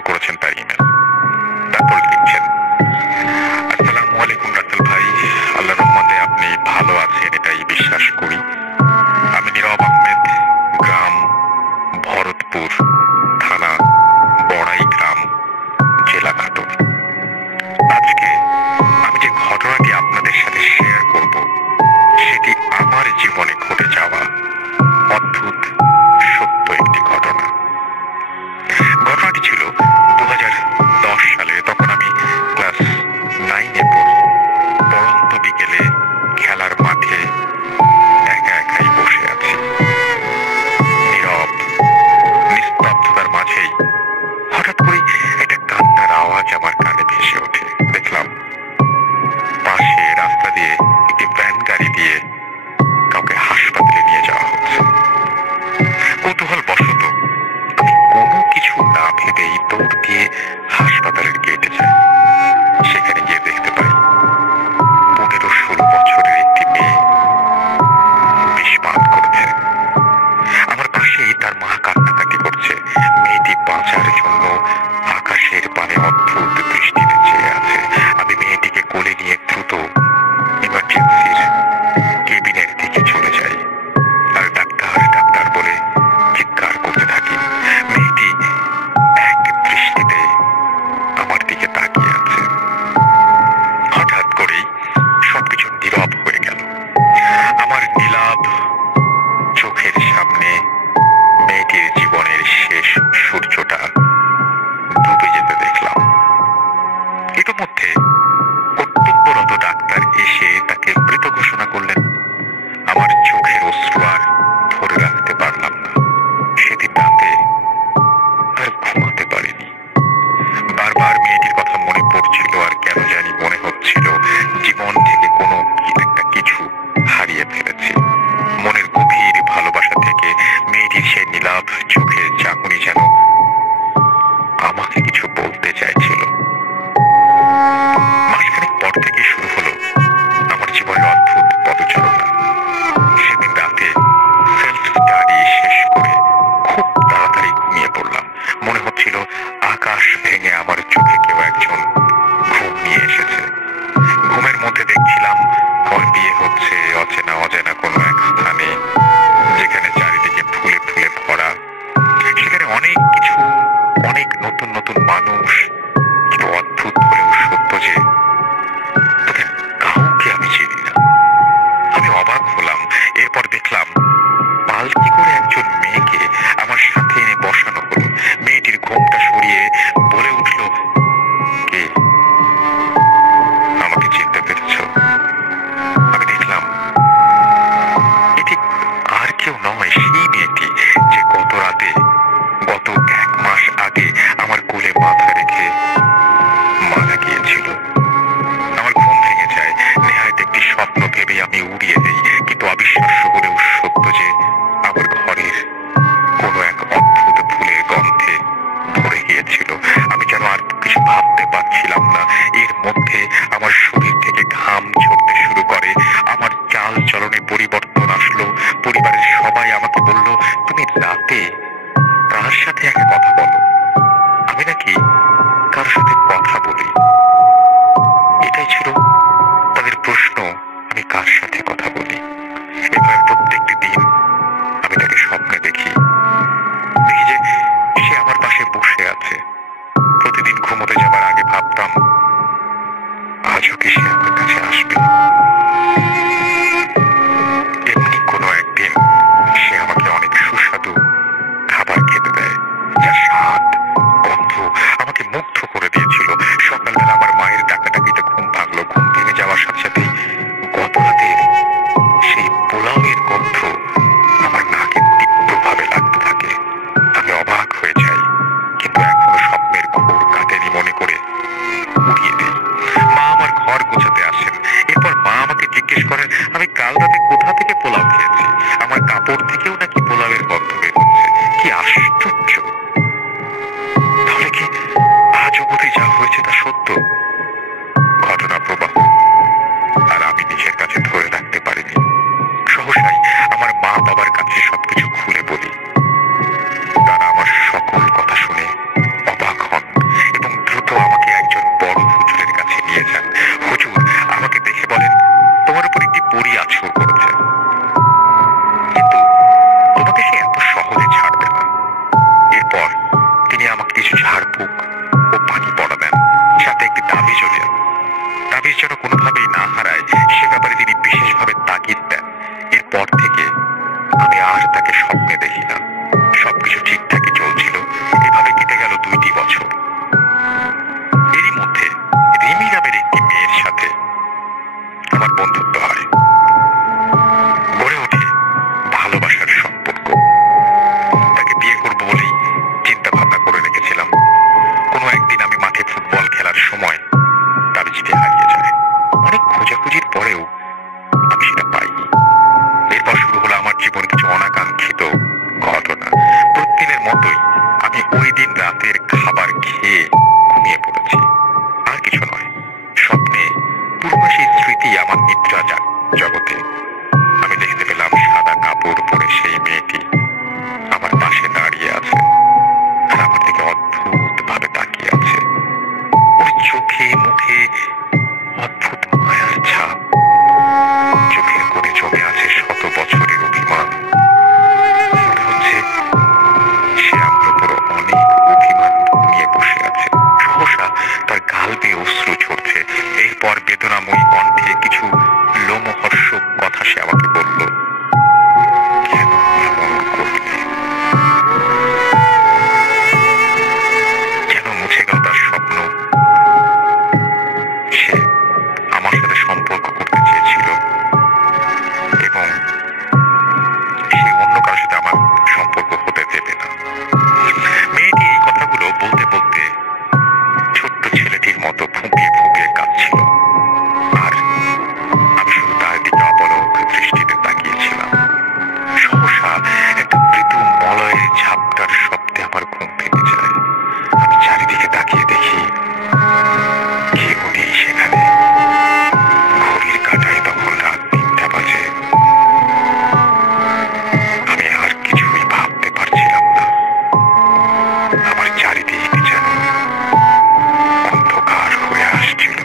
শুরু করেছেন তার ইমেল। তারপর লিখছেন, আসসালামু আলাইকুম রাসেল ভাই, আল্লাহর রহমতে আপনি ভালো আছেন এটাই বিশ্বাস করি। আমি নীরব আহমেদ, গ্রাম ভরতপুর, থানা বড়াই গ্রাম, জেলা নাটোর। আজকে আমি যে ঘটনাটি আপনাদের সাথে শেয়ার করব সেটি আমার জীবনে ঘটে যাওয়া অদ্ভুত সত্য একটি ঘটনা। ঘটনাটি ছিল 2010 সালে। তখন আমি ক্লাস 9-এ পড়ি। পড়ন্ত বিকেলে খেলার মাঠে একা একাই বসে আছি। নীরব নিস্তব্ধতার মাঝেই হঠাৎ করেই একটা কান্নার আওয়াজ আমার কানে ভেসে ওঠে। দেখলাম পাশে রাস্তা দিয়ে একটি ভ্যান গাড়ি দিয়ে কাউকে হাসপাতালে নিয়ে যাওয়া হচ্ছে। কৌতূহল বশত আমি কোনো কিছু না ভেবেই দৌড় দিয়ে হাসপাতালের গেটে যাই। সেখানে গিয়ে দেখতে পাই 15-16 বছরের একটি মেয়ে বিষ পান করেছে। আমার পাশেই তার মা কান্নাকাটি করছে। মেয়েটি বাঁচার জন্য আকাশের পানে অদ্ভুত দৃষ্টিতে চেয়ে আছে। আমি মেয়েটিকে কোলে নিয়ে দ্রুত ইমার্জেন্সির কেবিনের দিকে চলে যাই আর ডাক্তার ডাক্তার বলে চিৎকার করতে থাকি। মেয়েটি এক দৃষ্টিতে আমার দিকে তাকিয়ে আছে। হঠাৎ করেই সবকিছু নীরব হয়ে গেল। আমার নীলাভ চোখের সামনে মেয়েটির জীবনের শেষ সূর্যটা ডুবে যেতে দেখলাম। ইতিমধ্যে কর্তব্যরত ডাক্তার এসে তাকে মৃত ঘোষণা করলেন। আমার চোখের অশ্রু আর ধরে রাখতে পারলাম না। সেদিন রাতে আর ঘুমাতে পারিনি। বারবার মেয়েটির কথা মনে পড়ছিল আর কেন জানি মনে হচ্ছিল জীবন থেকে কোনো একটা কিছু হারিয়ে ফেলেছি। মনের গভীর ভালোবাসা থেকে মেয়েটির সেই নীলাভ চোখের চাহনি যেন আমাকে কিছু বলতে চাইছিল। মাসখানেক পর থেকে শুরু হলো আমার জীবনের অদ্ভুত পদচারণা। সেদিন রাতে সেলফ স্টাডি শেষ করে খুব তাড়াতাড়ি ঘুমিয়ে পড়লাম। মনে হচ্ছিল আকাশ ভেঙে আমার চোখে কেউ একজন ঘুম নিয়ে এসেছে। ঘুমের মধ্যে দেখছিলাম আমার বিয়ে হচ্ছে অচেনা অজানা কোনো এক স্থানে, যেখানে চারিদিকে ফুলে ফুলে ভরা। সেখানে অনেক কিছু, অনেক নতুন নতুন মানুষ। কিন্তু অদ্ভুত হলেও সত্য যে তাদের কাউকে আমি চিনি না। আমি অবাক হলাম। এরপর দেখলাম পালকি করে একজন মেয়েকে আমার সাথে এনে বসানো হলো। মেয়েটির ঘোমটা সরিয়ে বলে উঠল, কে? আমাকে চিনতে পেরেছ? আমি দেখলাম এটি আর কেউ নয়, সেই মেয়েটি যে গত রাতে, গত 1 মাস আগে আমার কোলে মাথা রেখে মারা গিয়েছিল। আমার ঘুম ভেঙে যায়। নেহায়েত একটি স্বপ্ন ভেবে আমি উড়িয়ে দেই। কিন্তু অবিশ্বাস্য হলেও সত্য যে আমার ঘরের কোনো এক অদ্ভুত ফুলের গন্ধে ভরে গিয়েছিল। আমি যেন আর কিছু ভাবতে পারছিলাম না। এর মধ্যে আমার শরীর থেকে ঘাম ঝরতে শুরু করে। আমার চাল চলনে পরিবর্তন আসলো। পরিবারের সবাই আমাকে বলল, তুমি রাতে কার সাথে একা কথা বলো? আমি নাকি কার সাথে কথা বলি। এটাই ছিল তাদের প্রশ্ন, আমি কার সাথে কথা বলি। এবার প্রত্যেকটি দিন আমি তাকে স্বপ্নে দেখি যে সে আমার পাশে বসে আছে। প্রতিদিন ঘুমোতে যাবার আগে ভাবতাম, আজও কি সে আমার কাছে আসবে। এমনি কোনো একদিন সে আমাকে অনেক সুস্বাদু খাবার খেতে দেয়, যার স্বাদ গন্ধ আমাকে মুগ্ধ করে দিয়েছিল। সকালবেলা আমার মায়ের ডাকাডাকিতে ঘুম ভাঙলো। ঘুম ভেঙে যাওয়ার সাথে সাথেই গত রাতের সেই পোলাওয়ের গন্ধ আমার নাকে তীব্রভাবে লাগতে থাকে। আমি অবাক হয়ে যাই, কিন্তু এখনো স্বপ্নের ঘোর কাটেনি মনে করে উড়িয়ে দেই। মা আমার ঘর গোছাতে আসেন। এরপর মা আমাকে জিজ্ঞেস করেন আমি কাল রাতে কোথা থেকে পোলাও খেয়েছি। আমার কাপড় থেকেও নাকি পোলাওয়ের গন্ধ বের হচ্ছে। কি আশ্চর্য! তাহলে কি আজ অবধি যা হয়েছে তা সত্য? ঘটনা প্রবাহ আর আমি নিজের কাছে ধরে রাখতে পারিনি। সহসাই আমার মা বাবার কাছে সবকিছু খুলে বলি। তারা আমার সকল কথা শুনে অবাক হন। পর থেকে আমি আর তাকে স্বপ্নে দেখি না। সবকিছু ঠিকঠাকই চলছিল। এভাবে কেটে গেল 2টি বছর। এরই মধ্যে রিমি নামের একটি মেয়ের সাথে আমার বন্ধুত্ব হয়। গড়ে ওঠে ভালোবাসার সম্পর্ক। তাকে বিয়ে করব বলেই চিন্তা ভাবনা করে রেখেছিলাম। কোনো একদিন আমি মাঠে ফুটবল খেলার সময় তার চিঠি হারিয়ে যায়। অনেক খোঁজাখুঁজির পরেও আমি সেটা পাইনি। এরপর শুরু হলো আমার জীবন কিছু অনাকাঙ্ক্ষিত ঘটনা। প্রতিদিনের মতোই আমি ওই দিন রাতের খাবার খেয়ে ঘুমিয়ে পড়েছি। আর কিছু নয়, স্বপ্নে পুরনো সেই স্মৃতি আমার নিদ্রা জগতে। আমি দেখতে পেলাম সাদা কাপড় পরে সেই মেয়েটি আমার পাশে দাঁড়িয়ে আছে আর আমার দিকে অদ্ভুত ভাবে তাকিয়ে আছে। ওর চোখে মুখে অদ্ভুত মায়ার ছাপ। চোখের কোণে জমে আছে শত বছরের অভিমান। মনে হচ্ছে সে আমার উপর অনেক অভিমান নিয়ে বসে আছে। সহসা তার গাল বেয়ে অশ্রু ঝরছে। এরপর বেদনাময়ী কণ্ঠে কিছু লোমহর্ষক কথা সে আমাকে বলল। কেন এমন করলে? কেন মুছে গেল তার স্বপ্ন? সে আমার সাথে সম্পর্ক করতে চেয়েছিল এবং সে অন্য কারোর সাথে আমার সম্পর্ক হতে দেবে না। মেয়েটি এই কথাগুলো বলতে বলতে ছোট্ট ছেলেটির মতো ফুঁপিয়ে ফুঁপিয়ে কাঁদছিল। আর আমি শুধু তার দিকে অপলক দৃষ্টিতে তাকিয়েছিলাম। সহসা একটা মৃদু মলয়ের ঝাপটার শব্দে আমার ঘুম ভেঙে যায়। আমি চারিদিকে তাকিয়ে দেখি কেউ নেই সেখানে। ঘড়ির কাঁটায় তখন রাত 3টা বাজে। আমি আর কিছুই ভাবতে পারছিলাম না। আমার চারিদিক যেন অন্ধকার হয়ে আসছিল।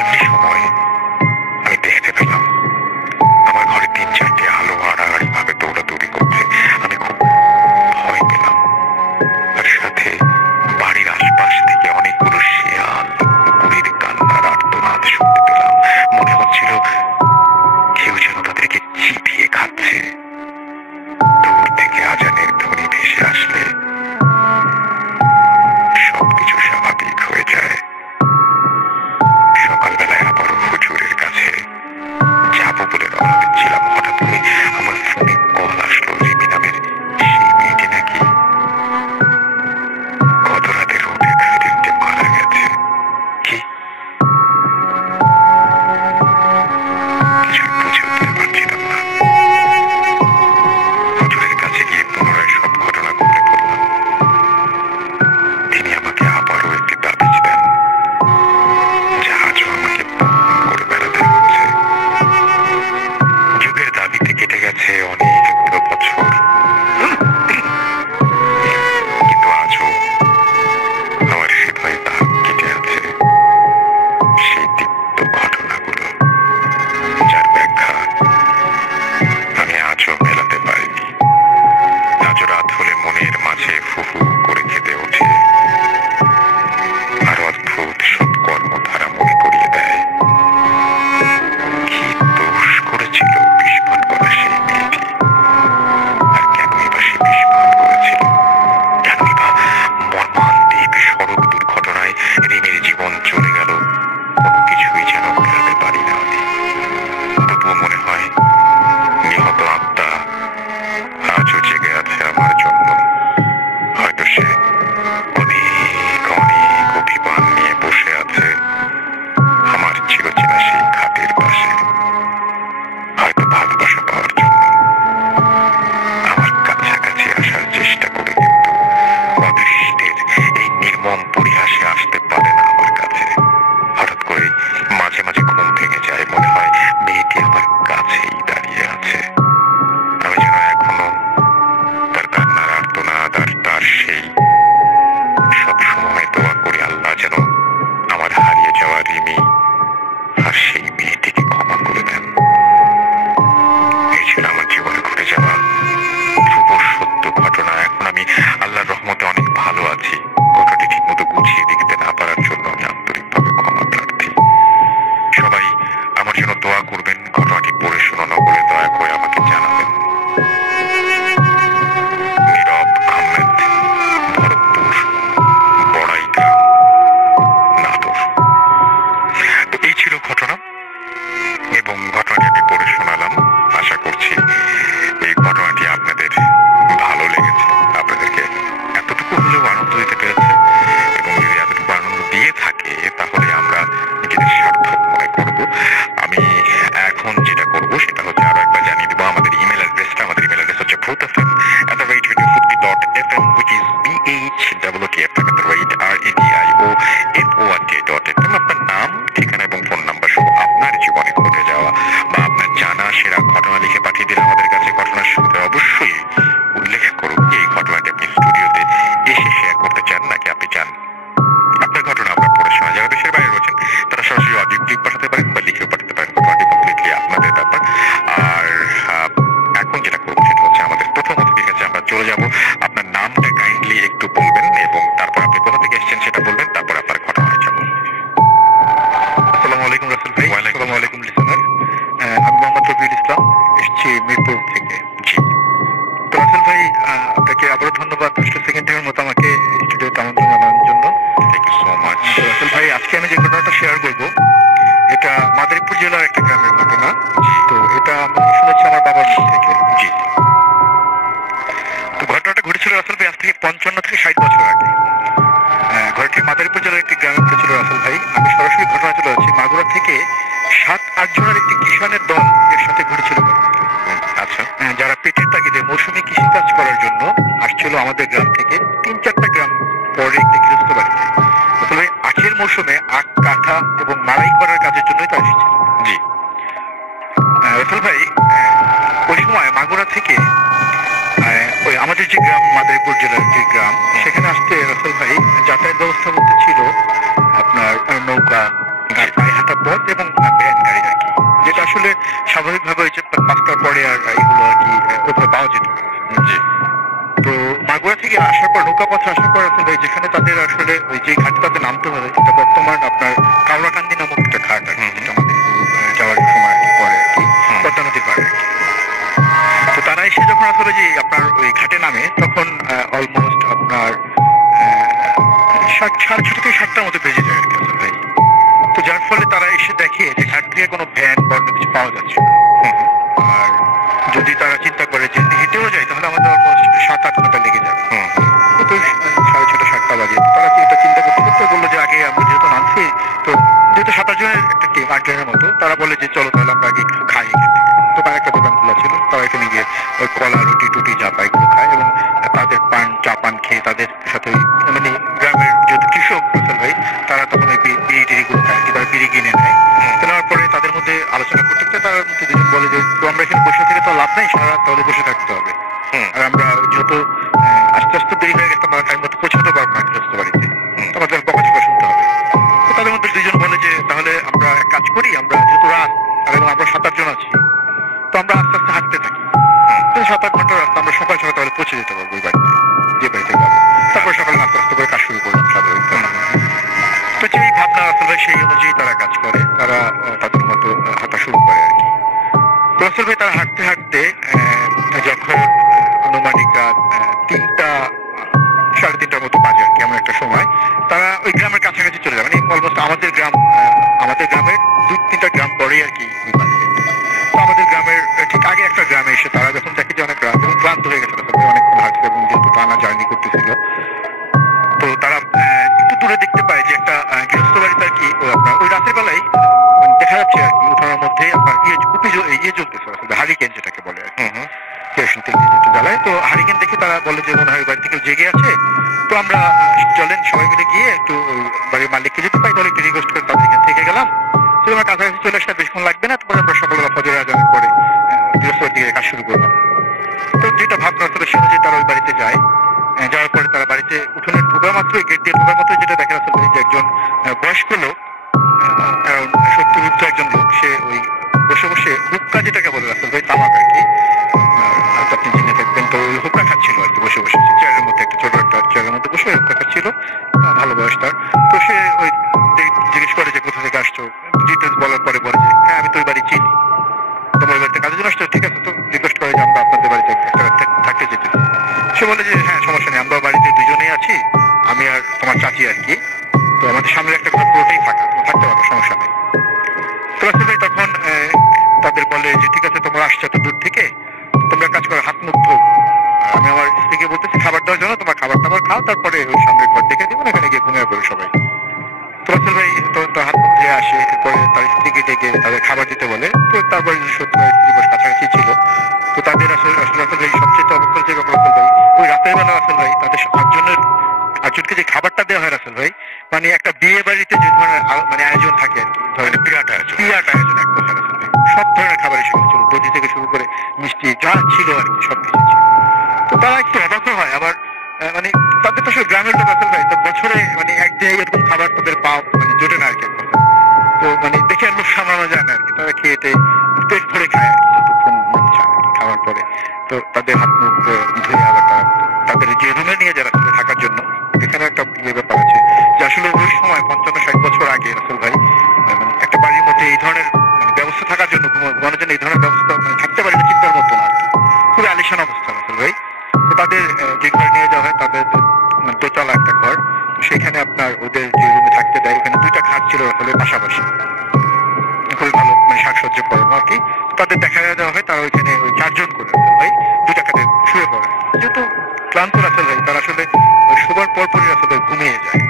এমনি সময় আমি দেখতে পেলাম আমার ঘরে 3-4টে আলো আড়াআড়ি ভাবে দৌড়াদৌড়ি করছে। আমি খুব ভয় পেলাম। আর সাথে বাড়ির আশপাশ থেকে অনেকগুলো শেয়াল কুকুরের কান্নার আর্তনাদ শুনতে পেলাম। মনে হচ্ছিল কেউ যেন তাদেরকে চিবিয়ে খাচ্ছে। দূর থেকে আজানের ধ্বনি ভেসে আসলে সবকিছু স্বাভাবিক হয়ে যায়। সকালবেলায় আবারও হুজুরের কাছে যাবো বলে রওনা দিচ্ছিলাম। হঠাৎ করে আমার ফোনে কল আসলো। রিমি নামের সেই মেয়েটি নাকি গত রাতে রোড অ্যাক্সিডেন্টে মারা গেছে। কি? কিছুই বুঝে উঠতে পারছিলাম না। হুজুরের কাছে গিয়ে পুনরায় সব ঘটনা খুলে বললাম। তিনি আমাকে আবারও একটি তাবিজ দেন, যা আজও আমাকে বহন করে বেড়াতে হচ্ছে। যুগের দাবিতে কেটে গেছে অনেকগুলো বছর, কিন্তু আজও আমার হৃদয়ে দাগ কেটে আছে সেই তিক্ত ঘটনাগুলো, যার ব্যাখ্যা আমি আজও মেলাতে পারিনি। আজও রাত হলে মনের মাঝে ফু ফু করে কেঁদে ওঠে আর অদ্ভুত সব কর্মধারা মনে করিয়ে দেয়। কি দোষ করেছিল বিস্ফোরণ করা সেই মেয়েটি? আর কেনই বা সে বিস্ফোরণ করেছিল? কেনই বা মর্মান্তিক সড়ক দুর্ঘটনায় রিমির জীবন চলে গেল? কোনো কিছুই যেন মেলাতে পারি না আমি। তবুও মনে হয় নিহত আত্মা আজও জেগে আছে আমার জন্য। হয়তো সে অনেক অনেক অভিমান নিয়ে বসে আছে আমার চিরচেনা সেই খাটের পাশে। হয়তো ভালোবাসা পাওয়ার জন্য আমার কাছাকাছি আসার চেষ্টা করে, কিন্তু অদৃষ্টের এই নির্মম পরিহাসে আসতে পারে না আমার কাছে। হঠাৎ করে মাঝে মাঝে ঘুম ভেঙে যায়। মনে হয় মেয়েটি আমার কাছেই দাঁড়িয়ে আছে। আমি যেন এখনো তার কান্নার আর্তনাদ আর তার সেই সব সময় দোয়া করি আল্লাহ যেন আমার হারিয়ে যাওয়া রিমি আর সেই মেয়েটিকে ক্ষমা করে দেন। এই ছিল আমার জীবনে ঘটে যাওয়া ধ্রুব সত্য ঘটনা। এখন আমি আল্লাহর রহমতে অনেক ভালো আছি। ঘটনাটি ঠিক মতো গুছিয়ে RADIOFORT আপনার নাম, ঠিকানা এবং ফোন নাম্বার সহ আপনার জীবনে ঘটে যাওয়া বা আপনার জানা সেরা ঘটনা লিখে পাঠিয়ে দিন আমাদের কাছে। ঘটনার শুরুতে অবশ্যই উল্লেখ করুন যে এই ঘটনাটি আপনি স্টুডিওতে এসে শেয়ার করতে চান নাকি আপনি চান আপনার ঘটনা আমরা পড়ে শোনা। যারা দেশের বাইরে রয়েছেন তারা সরাসরি অডিও ক্লিপ পাঠাতে পারেন বা লিখেও পাঠাতে পারেন। ঘটনাটি কমপ্লিটলি আপনাদের ব্যাপার। আর এখন যেটা করবো সেটা হচ্ছে আমাদের প্রথম অতিথির কাছে আমরা চলে যাব। আপনার নামটা কাইন্ডলি একটু বলবেন এবং তারপর আপনি কোথা থেকে এসেছেন সেটা বলবেন, তারপর আপনার ঘটনায় যাব। আসসালামু আলাইকুম রাসেল ভাই। আসসালামু আলাইকুম লিসেনার। আমি মোহাম্মদ রবিউল ইসলাম, এসেছি মিরপুর থেকে। জি। তো রাসেল ভাই, আপনাকে আবারও ধন্যবাদ 10 সেকেন্ডের মতো আমাকে স্টুডিওতে আমন্ত্রণ জানানোর জন্য। Thank you so much. Russell ভাই, আজকে আমি যে ঘটনাটা শেয়ার করব এটা মাদারীপুর জেলার একটা গ্রামের ঘটনা। তো এটা আমি শুনেছি আমার বাবার মুখ থেকে। জি। তো ঘটনাটা ঘটেছিল রাসেল ভাই আজ থেকে 55 থেকে 60 বছর আগে। ঘটনাটি মাদারীপুর জেলার একটি গ্রামে ঘটেছিল রাসেল ভাই। আমি সরাসরি ঘটনা চলে যাচ্ছি। মাগুরা থেকে 7-8 জনের একটি কিষানের দল এর সাথে ঘটেছিল। আচ্ছা। যারা পেটের তাগিদে মৌসুমী কৃষিকাজ করার জন্য আসছিল আমাদের গ্রাম থেকে 3-4টা গ্রাম পরে একটি গৃহস্থ বাড়িতে। আসলে আখের মৌসুমে আখ কাটা এবং মাড়াই করার কাজের জন্যই তারা এসেছিল। জি। রাসেল ভাই, ওই সময় মাগুরা থেকে ওই আমাদের যে গ্রাম মাদারীপুর জেলার যে গ্রাম, সেখানে আসতে রাসেল ভাই যাতায়াত ব্যবস্থা বলতে ছিল আপনার নৌকা, পায়ে হাঁটা পথ এবং ভ্যান গাড়ি আর কি, যেটা আসলে স্বাভাবিকভাবে ওই যে 5টার পরে আর এগুলো আর কি ওইভাবে পাওয়া যেত না। জি। তো মাগুরা থেকে আসার পর নৌকা পথে আসার পর রাসেল ভাই যেখানে তাদের আসলে ওই যে ঘাটে তাদের নামতে হবে, সেটা বর্তমান আপনার কাউরাকান্দি নামক একটা ঘাট আর কি, যেটা আমাদের যাওয়ার সময় আর কি পরে আর কি পদ্মা নদীর পাড়ে আর কি। তো তারা এসে যখন আসলে যে আপনার ওই ঘাটে নামে, তখন অলমোস্ট আপনার 6:30 থেকে 7টার মতো বেজে যায় আর কি আসলে ভাই। তো যার ফলে তারা এসে দেখে যে ঘাট থেকে কোনো ভ্যান বা অন্য কিছু পাওয়া যাচ্ছে না। আর যদি তারা চিন্তা করে যে হেঁটেও যায় তাহলে আমাদের অলমোস্ট 7-8 ঘন্টা লেগে যাবে। তো 6:30-7টা বাজে তারা কি এটা চিন্তা করতে করতে বললো যে আগে আমরা যেহেতু নামছি, তো যেহেতু 7 জনের একটা টিম, 8 জনের মতো, তারা বলে যে চলো তাহলে আমরা আগে কিছু খাই এখান থেকে। দোকান একটা দোকান খোলা ছিল, তারা এখানে গিয়ে ওই কলা রুটি টুটি যা পায় এগুলো খায় এবং তাদের চা পান খেয়ে তাদের সাথে মানে গ্রামের যেহেতু কৃষক রাসেল ভাই, তারা তখন ওই বিড়ি টিড়িগুলো খায়, তারা বিড়ি কিনে নেয়। কেনার পরে তাদের মধ্যে আলোচনা করতে করতে তার মধ্যে দুজন বলে যে তো আমরা এখানে বসে থেকে তো লাভ নেই, সারা রাত তাহলে বসে থাকতে হবে। আর আমরা যেহেতু আস্তে আস্তে দেরি হয়ে গেছে, আমরা টাইম মতো পৌঁছাতে পারবো না গৃহস্থ বাড়িতে, আমাদের বকাঝকা শুনতে হবে। তো তাদের মধ্যে দুজন বলে যে তাহলে আমরা এক কাজ করি, আমরা যেহেতু রাত আর এবং আমরা 7-8 জন আছি, তো আমরা আস্তে আস্তে হাঁটতে থাকি। 7-8 ঘন্টার রাস্তা আমরা সকাল সকাল তাহলে পৌঁছে যেতে পারবো ওই বাড়িতে, যে বাড়িতে যাবো। তারপর সকালে নাস্তা আস্তে করে কাজ শুরু করলাম স্বাভাবিক। তো যেই ভাবনা আসলে সেই অনুযায়ী তারা কাজ করে, তারা তাদের মতো হাঁটা শুরু করে আর কি। তো রাসেল ভাই তারা হাঁটতে হাঁটতে যখন আনুমানিক রাত 3টা 3:30টার মতো বাজে আর কি, এমন একটা সময় তারা ওই গ্রামের কাছাকাছি চলে যায়। মানে অলমোস্ট আমাদের গ্রামের 2-3টা গ্রাম পরেই আর কি ওই বাড়ি। তো আমাদের গ্রামের ঠিক আগে একটা গ্রামে এসে তারা যখন দেখে যে অনেক রাত এবং ক্লান্ত হয়ে গেছে, অনেকক্ষণ হাঁটছে এবং যেহেতু টানা জার্নি করতেছিল, তো তারা একটু দূরে দেখতে পায় যে একটা গৃহস্থ বাড়িতে আর কি আপনার ওই রাতের বেলায় দেখা যাচ্ছে আর কি উঠানোর মধ্যে আপনার ইয়ে জ্বলতেছে আসলে, হারিকেন যেটাকে বলে আর কি, কেরোসিন তেল দিয়ে যেটা জ্বালায়। তো হারিকেন দেখে তারা বলে যে মনে হয় বাড়ি থেকে জেগে আছে, তো আমরা চলেন সবাই মিলে গিয়ে একটু ওই বাড়ির মালিককে যদি পাই তাহলে একটু রিকোয়েস্ট করে তাদের এখান থেকে গেলাম, তো আমার কাছাকাছি চলে আসলে বেশিক্ষণ লাগবে না। তারপরে আমরা সকালবেলা ফজরের আজানের পরে গৃহস্থের দিকে কাজ শুরু করলাম। তো যেটা ভাবনা আসলে সে অনুযায়ী তারা ওই বাড়িতে যায়। যাওয়ার পরে তারা বাড়িতে উঠোনে ঢোকা মাত্রই, গেট দিয়ে ঢোকা মাত্রই যেটা দেখা আসলে যে একজন বয়স্ক লোক, 70 একজন লোক, সে ওই বসে বসে হুক্কা যেটাকে বলে আসলে ভাই তামাক আর কি, আপনি জেনে থাকবেন। তো ওই হুক্কা খাচ্ছিল আর কি বসে বসে চেয়ারের মধ্যে, একটা ছোট একটা চেয়ারের মধ্যে বসে হুক্কা খাচ্ছিল, ভালো বয়স তার। তো সে ওই জিজ্ঞেস করে যে কোথা থেকে আসছো, ডিটেলস বলার পরে বলে যে হ্যাঁ আমি তো ওই বাড়ি চিনি, তোমার বাড়িতে কাজের জন্য আসছো, ঠিক আছে। তো রিকোয়েস্ট করে যে আমরা আপনাদের বাড়িতে থাকতে যেতে। সে বলে যে হ্যাঁ সমস্যা নেই, আমরা বাড়িতে দুজনেই আছি, আমি আর তোমার চাচি আর কি, তো আমাদের সামনের একটা ঘর পুরোটাই ফাঁকা, থাকতে পারবো, সমস্যা নেই। তো রাসেল ভাই তখন তাদের বলে যে ঠিক আছে তোমরা আসছো এত দূর থেকে, তোমরা কাজ করো, হাত মুখ ধো, আমি আমার স্ত্রীকে বলতেছি খাবার দেওয়ার জন্য, তোমার খাবার টাবার খাও, তারপরে ওই সামনের ঘর দেখে দিব, এখানে গিয়ে ঘুমিয়ে পড়ে সবাই। তো রাসেল ভাই তো হাত মুখ ধুয়ে আসে, এরপরে তার স্ত্রীকে ডেকে তাদের খাবার দিতে বলে। তো তারপরে সত্যি স্ত্রী বস কাছাকাছি ছিল, তো তাদের আসলে রাসেল ভাই সবচেয়ে অবাক করেছে রাসেল ভাই ওই রাতের বেলা রাসেল ভাই তাদের 8জনকে যে খাবারটা দেওয়া হয় রাসেল ভাই, মানে একটা বিয়ে বাড়িতে যে ধরনের মানে আয়োজন থাকে আর কি, ধরেন বিরাট আয়োজন এক কথা রাসেল ভাই। সব ধরনের খাবার সেখানে ছিল, দধি থেকে শুরু করে মিষ্টি যা ছিল আর কি সবকিছু ছিল। তো তারা একটু অবাক হয় আবার, মানে তাদের তো আসলে গ্রামের লোক রাসেল ভাই, তো বছরে মানে একদিন এরকম খাবার তাদের পাওয়া মানে জোটে না আর কি এক কথা। তো মানে দেখে আর লোক সামলানো যায় না আর কি, তারা খেয়ে টেয়ে পেট ভরে খায় আর কি যতক্ষণ মন চায় আর কি খাওয়ার পরে। তো তাদের হাত মুখ ধুয়ে আবার তাদের যে রুমে নিয়ে যায় রাসেল ভাই থাকার জন্য, এখানে একটা ব্যাপার আছে যে আসলে ওই সময় 55-60 বছর আগে রাসেল ভাই মানে একটা বাড়ির মধ্যে এই ধরনের মানে ব্যবস্থা থাকার জন্য, ঘুমানোর জন্য এই ধরনের ব্যবস্থা মানে থাকতে পারে না চিন্তার মতো না আর কি। খুবই আলিশান অবস্থা রাসেল ভাই। তো তাদের যে ঘরে নিয়ে যাওয়া হয় তাদের মানে দোতলা একটা ঘর, তো সেখানে আপনার ওদের যে রুমে থাকতে দেয় ওখানে 2টা খাট ছিল আসলে পাশাপাশি, খুবই ভালো মানে সাজসজ্জা করানো আর কি। তাদের দেখা দেওয়া হয় তারা ওইখানে ওই 4 জন করে রাসেল ভাই 2টা খাটে শুয়ে পড়ে, যেহেতু ক্লান্ত রাসেল ভাই তারা আসলে ওই শোবার পরপরই রাসেল ভাই ঘুমিয়ে যায়।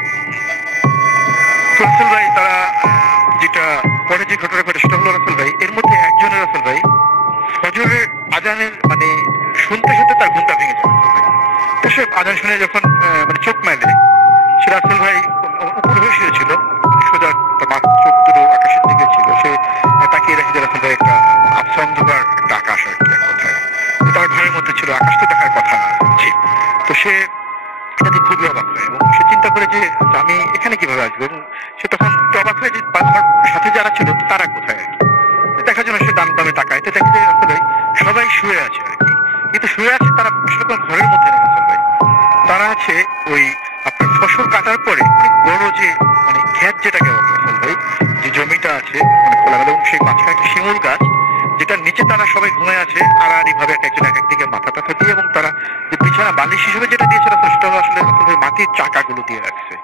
তো রাসেল ভাই তারা যেটা পরে যে ঘটনা ঘটে সেটা হলো রাসেল ভাই, এর মধ্যে একজনের রাসেল ভাই ফজরের আজানের মানে শুনতে শুনতে তার ঘুমটা ভেঙে যায় রাসেল ভাই। তো সে আজান শুনে যখন মানে চোখ মেলে, সে রাসেল ভাই উপর হয়ে শুয়েছিল, সোজা তার চোখ দুটো আকাশের দিকে ছিল, সে তাকিয়ে দেখে যে রাসেল ভাই একটা আবছা অন্ধকার একটা আকাশ আর কি এক কথায়। তো তার ঘরের মধ্যে ছিল, আকাশ তো দেখার কথা না জি। তো সে এটাতে খুবই অবাক হয় এবং সে চিন্তা করে যে আমি এখানে কিভাবে আসবো, এবং সে তখন একটু অবাক হয় যে আমার সাথে যারা ছিল তারা কোথায় আর কি। দেখার জন্য সে দাম দামে তাকায়, তো দেখে যে আসলে সবাই শুয়ে আছে আর কি, কিন্তু শুয়ে আছে তারা আসলে কোনো ঘরের মধ্যে নেই রাসেল ভাই। তারা আছে ওই আপনার ফসল কাটার পরে অনেক বড় যে মানে ক্ষেত যেটাকে বলে রাসেল ভাই, যে জমিটা আছে মানে খোলামেলা, এবং সেই মাঝখানে একটা শিমুল গাছ যেটার নিচে তারা সবাই ঘুমে আছে আড়াআড়ি ভাবে একজন এক একদিকে মাথা টাথা দিয়ে, এবং তারা যে বিছানা বালিশ হিসেবে যেটা দিয়েছে রাসেল সেটা আসলে রাসেল ভাই মাটির চাকাগুলো দিয়ে রাখছে।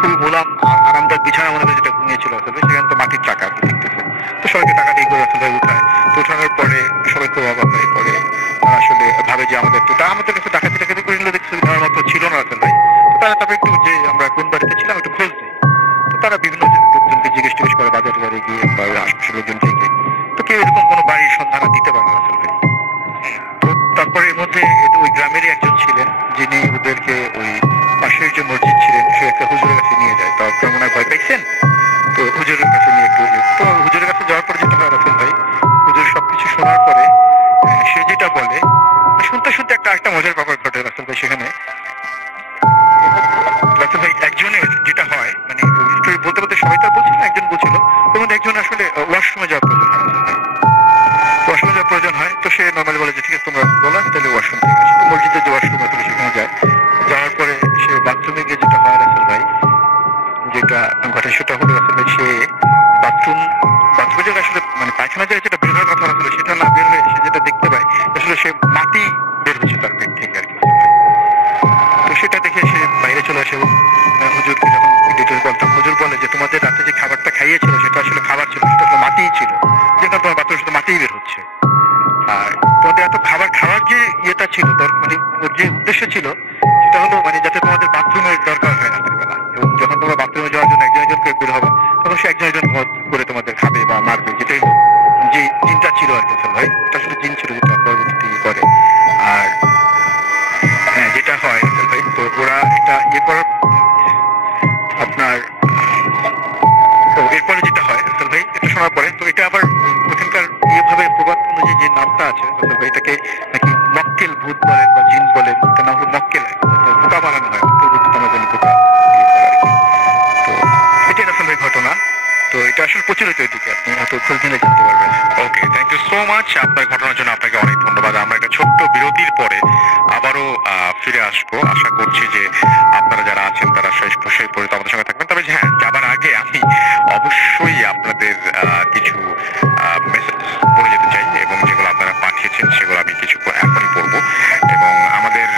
খুবই মোলাম আরামদায়ক বিছানা মনে হয় যেটা ঘুমিয়েছিল রাসেল ভাই, সেখানে তো মাটির চাকা আর কি দেখতেছে। তো সবাইকে টাকা দিয়ে করে রাসেল ভাই উঠায়, তো উঠানোর পরে সবাই খুব অবাক হয়ে পড়ে, আসলে ভাবে যে আমাদের তো তারা আমাদের কাছে ডাকাতি টাকাতি করে নিলে দেখছে ধরার মতো ছিল না রাসেল ভাই। তো তারা তারপরে একটু যে আমরা কোন বাড়িতে ছিলাম একটু খোঁজ নেই, তো তারা বিভিন্ন লোকজনকে জিজ্ঞেস টিজ্ঞেস করে বাজারে বাজারে গিয়ে বা আশপাশের লোকজন থেকে, তো কেউ এরকম কোনো বাড়ির সন্ধান আর দিতে পারে না রাসেল ভাই। তো তারপরে এর মধ্যে ওই গ্রামেরই একজন ছিলেন যিনি ওদেরকে ওই পাশের যে মসজিদ ছিলেন সে একটা হুজুরের কাছে নিয়ে যায়, তো আপনার মনে হয় ভয় পাইছেন, তো হুজুরের কাছে নিয়ে একটু, তো হুজুরের কাছে যাওয়ার পরে যেটা হয় রাসেল ভাই, হুজুর সবকিছু শোনার পরে সে যেটা বলে, শুনতে শুনতে একটা মজার ব্যাপার ঘটে রাসেল ভাই সেখানে। রাসেল ভাই একজনের যেটা হয় মানে স্টোরি বলতে বলতে সবাই তো আর বলছিল না, একজন বলছিল ওর মধ্যে একজন আসলে ওয়াশরুমে যাওয়ার প্রয়োজন হয় রাসেল ভাই। ওয়াশরুমে যাওয়ার প্রয়োজন হয়, তো সে নর্মালি বলে যে ঠিক আছে তোমরা বলো আমি তাহলে ওয়াশরুম থেকে আসি। মসজিদের যে ওয়াশরুম আছে সেখানে যায়, যাওয়ার পরে সে বাথরুমে গিয়ে যেটা হয় রাসেল ভাই, যেটা ঘটে সেটা হলো রাসেল ভাই সে বাথরুমে যে আসলে মানে পায়খানা যায় যেটা বের হওয়ার কথা রাসেল সেটা না বের হয়ে সে যেটা দেখতে পায় আসলে সে মাটি বের হচ্ছে তার পেট থেকে আর কি। তো সেটা দেখে সে বাইরে চলে আসে এবং হুজুরকে যখন ডিটেলস বলতাম, হুজুর বলে যে তোমাদের রাতে যে খাবারটা খাইয়েছিল সেটা আসলে খাবার ছিল, সেটা আসলে মাটিই ছিল, যেটা তোমার বাথরুমে শুধু মাটিই বের হচ্ছে। আর তোমাদের এত খাবার খাওয়ার যে ইয়েটা ছিল মানে ওর যে উদ্দেশ্য ছিল সেটা হলো মানে যাতে তোমাদের বাথরুমের দরকার হয় রাতের বেলা, এবং যখন তোমরা বাথরুমে যাওয়ার জন্য একজন একজন করে বের হবে তখন সে একজন একজন করে তোমাদের খাবে বা মারবে, যেটাই হোক যে জিনটা ছিল আর কি ভাই, এটা আসলে জিন ছিল যেটা পরবর্তীতে ইয়ে করে। আর হ্যাঁ যেটা হয় ভাই, তো ওরা এটা ইয়ে করার আপনার, তো এরপরে যেটা হয় রাসেল ভাই এটা শোনার পরে, তো এটা আবার ওখানকার ইয়েভাবে প্রবাদ অনুযায়ী যে নামটা আছে রাসেল ভাই, এটাকে নাকি মক্কেল ভূত বলেন বা জিন বলেন, এটার নাম হলো মক্কেল, বোকা বানানো হয় আমরা জানি বোকা ইয়ে করা আর কি। তো এটাই রাসেল ভাই ঘটনা। তো এটা আসলে প্রচলিত এদিকে, আপনি হয়তো খোঁজ নিলে জানতে পারবেন। ওকে, থ্যাংক ইউ সো মাচ আপনার ঘটনার জন্য, আপনাকে অনেক ধন্যবাদ। আমরা একটা ছোট্ট বিরতির পরে আবারও ফিরে আসবো। আশা করছি যে আপনারা যারা আছেন তারা শেষ পর্যন্ত আমাদের সঙ্গে থাকবেন। তবে হ্যাঁ, যাবার আগে আমি অবশ্যই আপনাদের কিছু মেসেজ পড়ে যেতে চাই, এবং যেগুলো আপনারা পাঠিয়েছেন সেগুলো আমি কিছু এখনই পড়বো। এবং আমাদের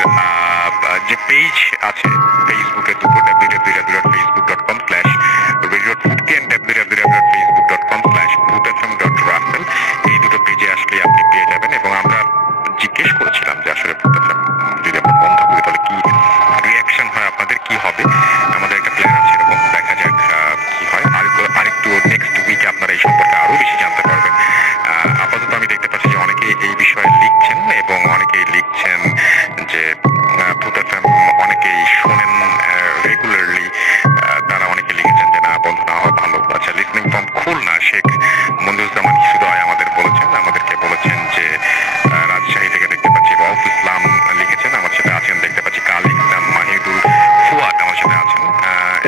যে পেজ আছে ফেসবুকে দুটো, www.facebook.com/radio2k and www.facebook.com/bhutfm.russell, এই দুটো পেজে আসলে আপনি পেয়ে যাবেন। এবং আমরা জিজ্ঞেস করেছিলাম যে আসলে ভূত FM যদি আমরা বন্ধ করি তাহলে কি রিয়াকশন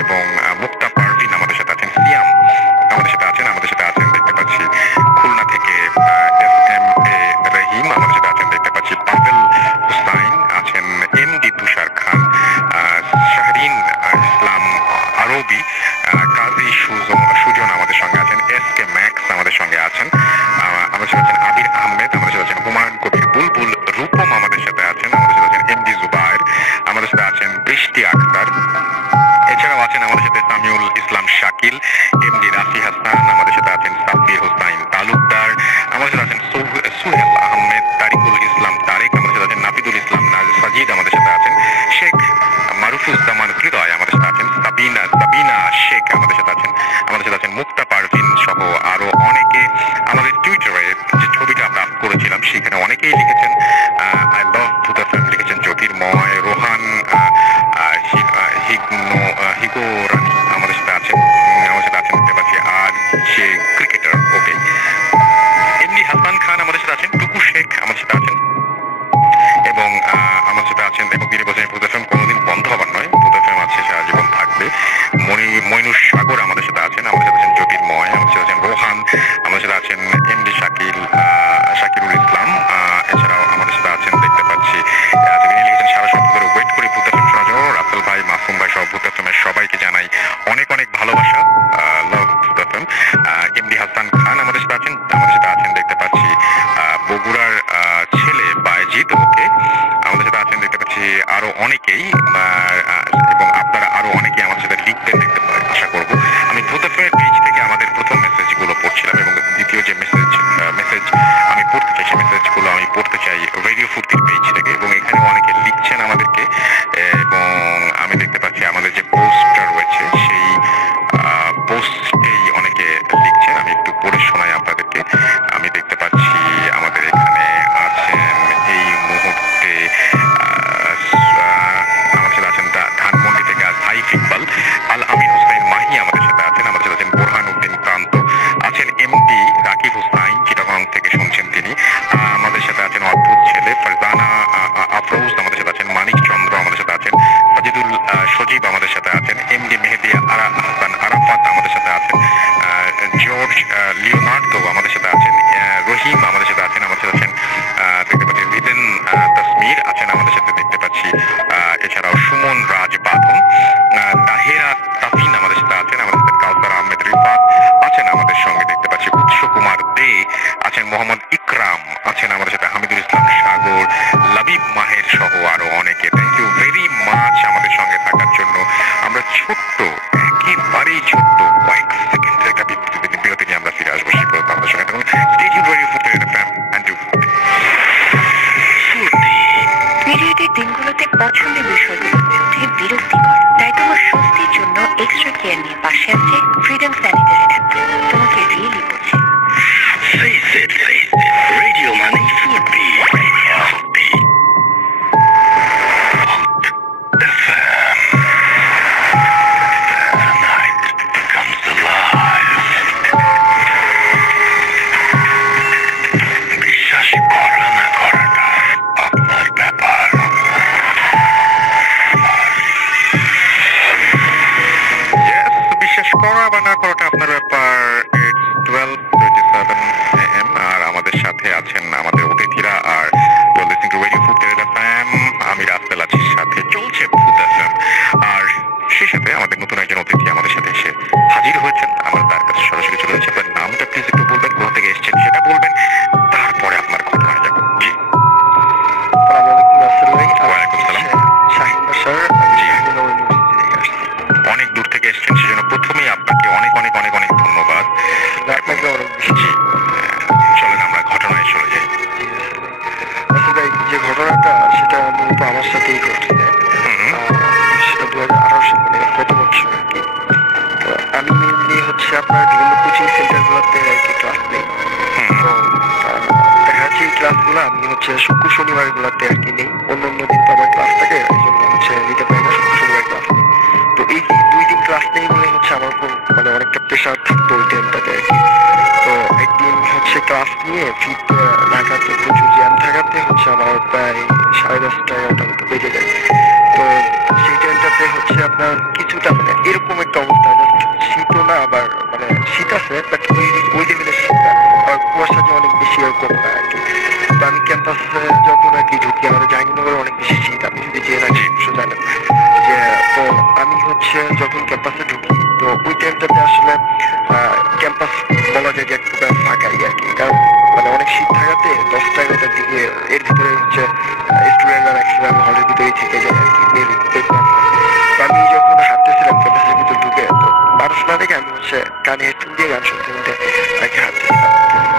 এবং মুক্তা পারভিন আমাদের সাথে আছেন, সিয়াম আমাদের সাথে আছেন, আমাদের সাথে আছেন দেখতে পাচ্ছি খুলনা থেকে SM রহিম আমাদের সাথে আছেন দেখতে পাচ্ছি, পাভেল হুসাইন আছেন, MD তুষার খান, শাহরিন ইসলাম আরবি, কাজী সুজন আমাদের সঙ্গে আছেন, SK ম্যাক্স আমাদের সঙ্গে আছেন, আমাদের সাথে আছেন আবির আহমেদ, আমাদের সাথে আছেন হুমায়ুন কবির বুলবুল, রূপম আমাদের সাথে আছেন, আমাদের সাথে আছেন MD জুবায়ের, আমাদের সাথে আছেন বৃষ্টি আক্তার, এছাড়াও আছেন আমাদের সাথে সামিউল ইসলাম শাকিল, MD রাফি হাসান, আমাদের সাথে আছেন সাব্বির হোসাইন তালুকদার, আমাদের সাথে আছেন সুহেল আহমেদ, তারিকুল ইসলাম তারেক, আমাদের সাথে আছেন নাফিদুল ইসলাম সাজিদ, আমাদের সাথে আছেন শেখ মারুফুজ্জামান হৃদয়, আমাদের সাথে আছেন সাবিনা শেখ, আমাদের সাথে আছেন, আমাদের সাথে আছেন মুক্তা পারভিন সহ আরো অনেকে। আমাদের টুইটারে যে ছবিটা আমরা আপ করেছিলাম সেখানে অনেকেই লিখেছেন আই লাভ ভূতা ফিল্ম, লিখেছেন জ্যোতির্ময়, রোহান হিগো রানী আমাদের সাথে আছেন, আমাদের সাথে আছেন দেখতে পাচ্ছি আর যে ক্রিকেটার ওকে MD হাসান খান আমাদের সাথে আছেন, টুকু শেখ আমাদের সাথে আছেন এবং আমার সাথে আছেন দেখো তিনি বলছেন ভূত এফএম কোনোদিন বন্ধ হবার নয়, ভূত এফএম আছে সারা জীবন থাকবে। মইনুর সাগর আমাদের সাথে আছেন, আমাদের সাথে আছেন জ্যোতির্ময়, আমাদের সাথে আছেন রোহান, আমাদের সাথে আছেন MD শাকিরুল ইসলাম, এছাড়াও আমাদের সাথে আছেন দেখতে পাচ্ছি তিনি লিখেছেন সারা সপ্তাহ ধরে ওয়েট করি ভূত এফএম শোনার জন্য, রাসেল ভাই, মাসুম ভাই সহ ভূত এফএমের সবাইকে জানাই অনেক অনেক ভালোবাসা, লাভ ভূত এফএম। MD হাসান খান আমাদের সাথে আছেন, আমাদের সাথে আছেন দেখতে পাচ্ছি বগুড়ার ছেলে বায়েজিদ ওকে, আমাদের সাথে আছেন দেখতে পাচ্ছি আরো অনেকেই এবং আপনারা আরো অনেকেই আমার সাথে লিখবেন দেখতে আশা করব। আমি ভূত এফএম পেজ থেকে আমাদের প্রথম মেসেজগুলো পড়ছিলাম এবং দ্বিতীয় যে মেসেজ আমি পড়তে চাই সেই মেসেজগুলো আমি পড়তে চাই রেডিও ফুর্তির পেজ থেকে এবং এখানে অনেকে লিখছেন আমাদেরকে এবং আমি দেখতে পাচ্ছি আমাদের যে পোস্টটা রয়েছে সেই পোস্টেই অনেকে লিখছেন, আমি একটু পড়ে শোনাই আপনাদেরকে। আমি দেখতে পাচ্ছি আমাদের এখানে আছেন এই মুহূর্তে আমাদের সাথে আছেন ধানমন্ডি থেকে সাইফ ইকবাল, আল আমিন হোসেন মাহি আমাদের সাথে আছেন, আমাদের সাথে আছেন বোরহান উদ্দিন প্রান্ত, আছেন MD রাকিব হোসাইন চিটাগং থেকে শুনছেন তিনি, আমাদের সাথে আছেন অদ্ভুত ছেলে ফারজানা আফরোজ, আমাদের সাথে আছেন মানিক চন্দ্র, আমাদের সাথে আছেন সাজিদুল সজীব, আমাদের সাথে আছেন MD মেহেদি হাসান আরাফাত, আমাদের সাথে আছেন জর্জ লিওনার্দো, আমাদের সাথে আছেন রহিম, আমাদের সাথে আছেন, আমাদের সাথে আছেন দেখতে পাচ্ছি রিদেন তাসমির আছেন আমাদের সাথে দেখতে পাচ্ছি, এছাড়াও সুমন রাজ বাঁধন, তাহেরা তাফিন আমাদের সাথে আছেন, আমাদের সাথে কাউসার আহমেদ রিফাত আছেন আমাদের সঙ্গে দেখতে পাচ্ছি, উৎস কুমার দে আছেন, মোহাম্মদ ইকরাম আছেন আমাদের সাথে, হামিদুল ইসলাম সাগর, লাবিব মাহের সহ আরো অনেকে। থ্যাংক ইউ ভেরি মাচ আমাদের সঙ্গে থাকার জন্য। আমরা ছোট্ট একেবারেই ছোট্ট কয়েক সেকেন্ডের একটা বিরতি নিয়ে আমরা ফিরে আসবো সেই পর্যন্ত আমাদের সঙ্গে থাকুন। Stay tuned radio Foorti FM and do পিরিয়ডের দিনগুলোতে পছন্দের বিষয়গুলোর বিরুদ্ধে বিরক্তিকর, তাই তোমার স্বস্তির জন্য এক্সট্রা কেয়ার নিয়ে পাশে আছে ফ্রিডম স্যানিটারি ন্যাপকিন। তোমাকে রিয়েলি বলছি, রেডিও মানে ফুর্তি, রেডিও ফুর্তি বিশ্বাস করা না করাটা আপনার ব্যাপার। বিশ্বাস করা বা না করাটা আপনার ব্যাপার। ইটস 12:27 AM আর আমাদের সাথে আছেন আমাদের অতিথিরা আর listening to radio Foorti FM. আমি রাসেল আছি, সাথে চলছে ভূত এফএম আর সেই সাথে আমাদের নতুন একজন অতিথি আমাদের সাথে এসে হাজির হয়েছেন। আমরা তার কাছে সরাসরি চলে যাচ্ছি। আপনার নামটা প্লিজ একটু বলবেন, কোথা থেকে এসেছেন সেটা বলবেন, তারপরে আপনার ঘটনায় যাবো। জি আসসালামু আলাইকুম রাসেল ভাই। ওয়ালাইকুম সালাম। শাহিন বাসার, আমি জাহাঙ্গীরনগর ইউনিভার্সিটি থেকে আসছি। অনেক দূর থেকে এসেছেন সেজন্য প্রথমেই আপনাকে অনেক অনেক অনেক অনেক ধন্যবাদ। আপনাকে অনেক বেশি। জি চলেন আমরা ঘটনায় চলে যাই। রাসেল ভাই, যে ঘটনাটা সেটা মূলত আমার সাথেই ঘটছে। সেটা 2018 সাল, মানে গত বছর আর কি। তো আমি মেনলি হচ্ছে আপনার বিভিন্ন কোচিং সেন্টারগুলোতে আর কি ক্লাস নেই। তো দেখা যাচ্ছে এই ক্লাসগুলো আমি হচ্ছে শুক্র শনিবার গুলাতে আর কি নেই, অন্য অন্য দিন তো আমার ক্লাস থাকে, এই জন্য হচ্ছে নিতে পারি না, শুক্র শনিবার ক্লাস নেই। তো এই যে 2 দিন ক্লাস নেই বলে হচ্ছে আমার উপর মানে অনেকটা প্রেশার থাকতো ওই টাইমটাতে আর কি। তো একদিন হচ্ছে ক্লাস নিয়ে ফিরতে ঢাকাতে প্রচুর জ্যাম থাকাতে হচ্ছে আমার প্রায় 10:30-11টার মতো বেজে যায়। তো সেই টাইমটাতে হচ্ছে আপনার কিছুটা মানে এরকম ক্যাম্পাসে ঢুকি, তো ওই টাইমটাতে আসলে ক্যাম্পাস বলা যায় যে এক প্রকার ফাঁকাই আর কি, কারণ মানে অনেক শীত থাকাতে 10টা-11টার দিকে এর ভিতরে হচ্ছে স্টুডেন্টরা ম্যাক্সিমাম হলের ভিতরেই থেকে যায় আর কি, বের করা হয়। তো আমি যখন হাঁটতেছিলাম ক্যাম্পাসের ভিতর ঢুকে, তো মানুষ না দেখে আমি হচ্ছে কানে হেডফোন দিয়ে গান শুনতে শুনতে আর কি হাঁটতেছিলাম।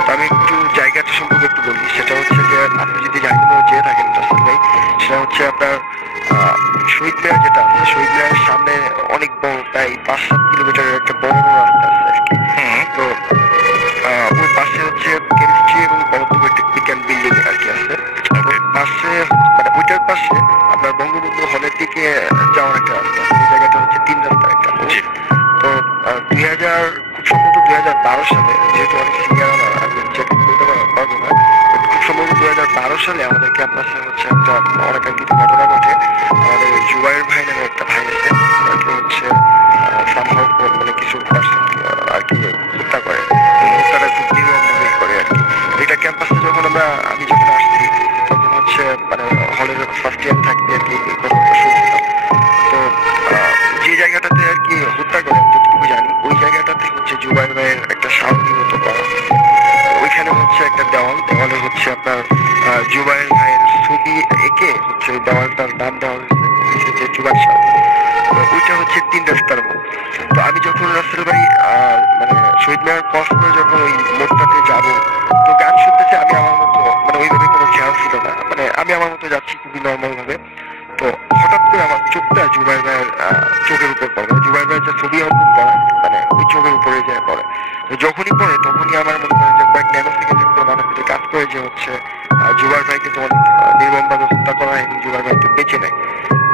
তো আমি একটু জায়গাটা সম্পর্কে একটু বলি, সেটা হচ্ছে যে আপনি যদি জায়গাগুলো যেয়ে থাকেন রাসেল ভাই, সেটা হচ্ছে আপনার শহীদ মিনার যেটা আছে, শহীদ মিনারের সামনে অনেক বড় প্রায় 5-7 কিলোমিটারের একটা বড় বড় রাস্তা আছে আর কি। তো ওর পাশে হচ্ছে কেমিস্ট্রি এবং পদার্থবিজ্ঞান বিল্ডিং আর কি আছে। পাশে মানে ওইটার পাশে আপনার বঙ্গবন্ধু হলের দিকে যাওয়ার একটা রাস্তা আছে, এই জায়গাটা হচ্ছে 3 রাস্তার একটা মোড়। তো 2000 খুব সম্ভবত 2012 সালে, যেহেতু অনেক সিনিয়র আমি চেক করতে পারবো না, খুব সম্ভবত 2012 সালে আমাদের ক্যাম্পাসে হচ্ছে একটা অনাকাঙ্ক্ষিত ঘটনা ঘটে। আমাদের জুবাইর ভাই নামে একটা ভাই আছে, তাকে হচ্ছে সামহাও মানে কিছু পার্সন আর কি হত্যা করে, হত্যাটা খুব নির্মমভাবেই করে আর কি। এটা ক্যাম্পাসে যখন আমি যখন আসছি তখন হচ্ছে মানে হলের ফার্স্ট ইয়ার থাকতে আর কি এই ঘটনাটা শুনছিলাম। তো যে জায়গাটাতে আর কি হত্যা করে আমি যতটুকু জানি, ওই জায়গাটাতে হচ্ছে জুবাইর ভাইয়ের একটা শান্তিগত করা হয়েছে। ওইখানে হচ্ছে একটা দেওয়ালে হচ্ছে আপনার জুবাইর ভাইয়ের ছবি এঁকে হচ্ছে ওই দেওয়ালটার নাম দেওয়া হয়েছে যে জুবাইর সাহেব। ওইটা হচ্ছে 3 রাস্তার মোড়। তো আমি যখন রাসেল ভাই মানে শহীদ মিনার ক্রস করে যখন ওই মোড়টাতে যাব, তো গান শুনতেছি আমি আমার মতো, মানে ওইভাবে কোনো খেয়াল ছিল না, মানে আমি আমার মতো যাচ্ছি খুবই নর্মাল ভাবে। তো হঠাৎ করে আমার চোখটা জুবাইর ভাইয়ের চোখের উপর পড়ে, জুবাইর ভাইয়ের যে ছবি অঙ্কন করা মানে ওই চোখের উপরে যায় পড়ে। তো যখনই পড়ে তখনই আমার মনে করেন যে কয়েক ন্যানো সেকেন্ডের ভিতরে মাথার ভিতরে কাজ করে যে হচ্ছে জুবাইর ভাইকে তো অনেক নির্মমভাবে হত্যা করা হয়নি, জুবাইর ভাই তো বেঁচে নেয়।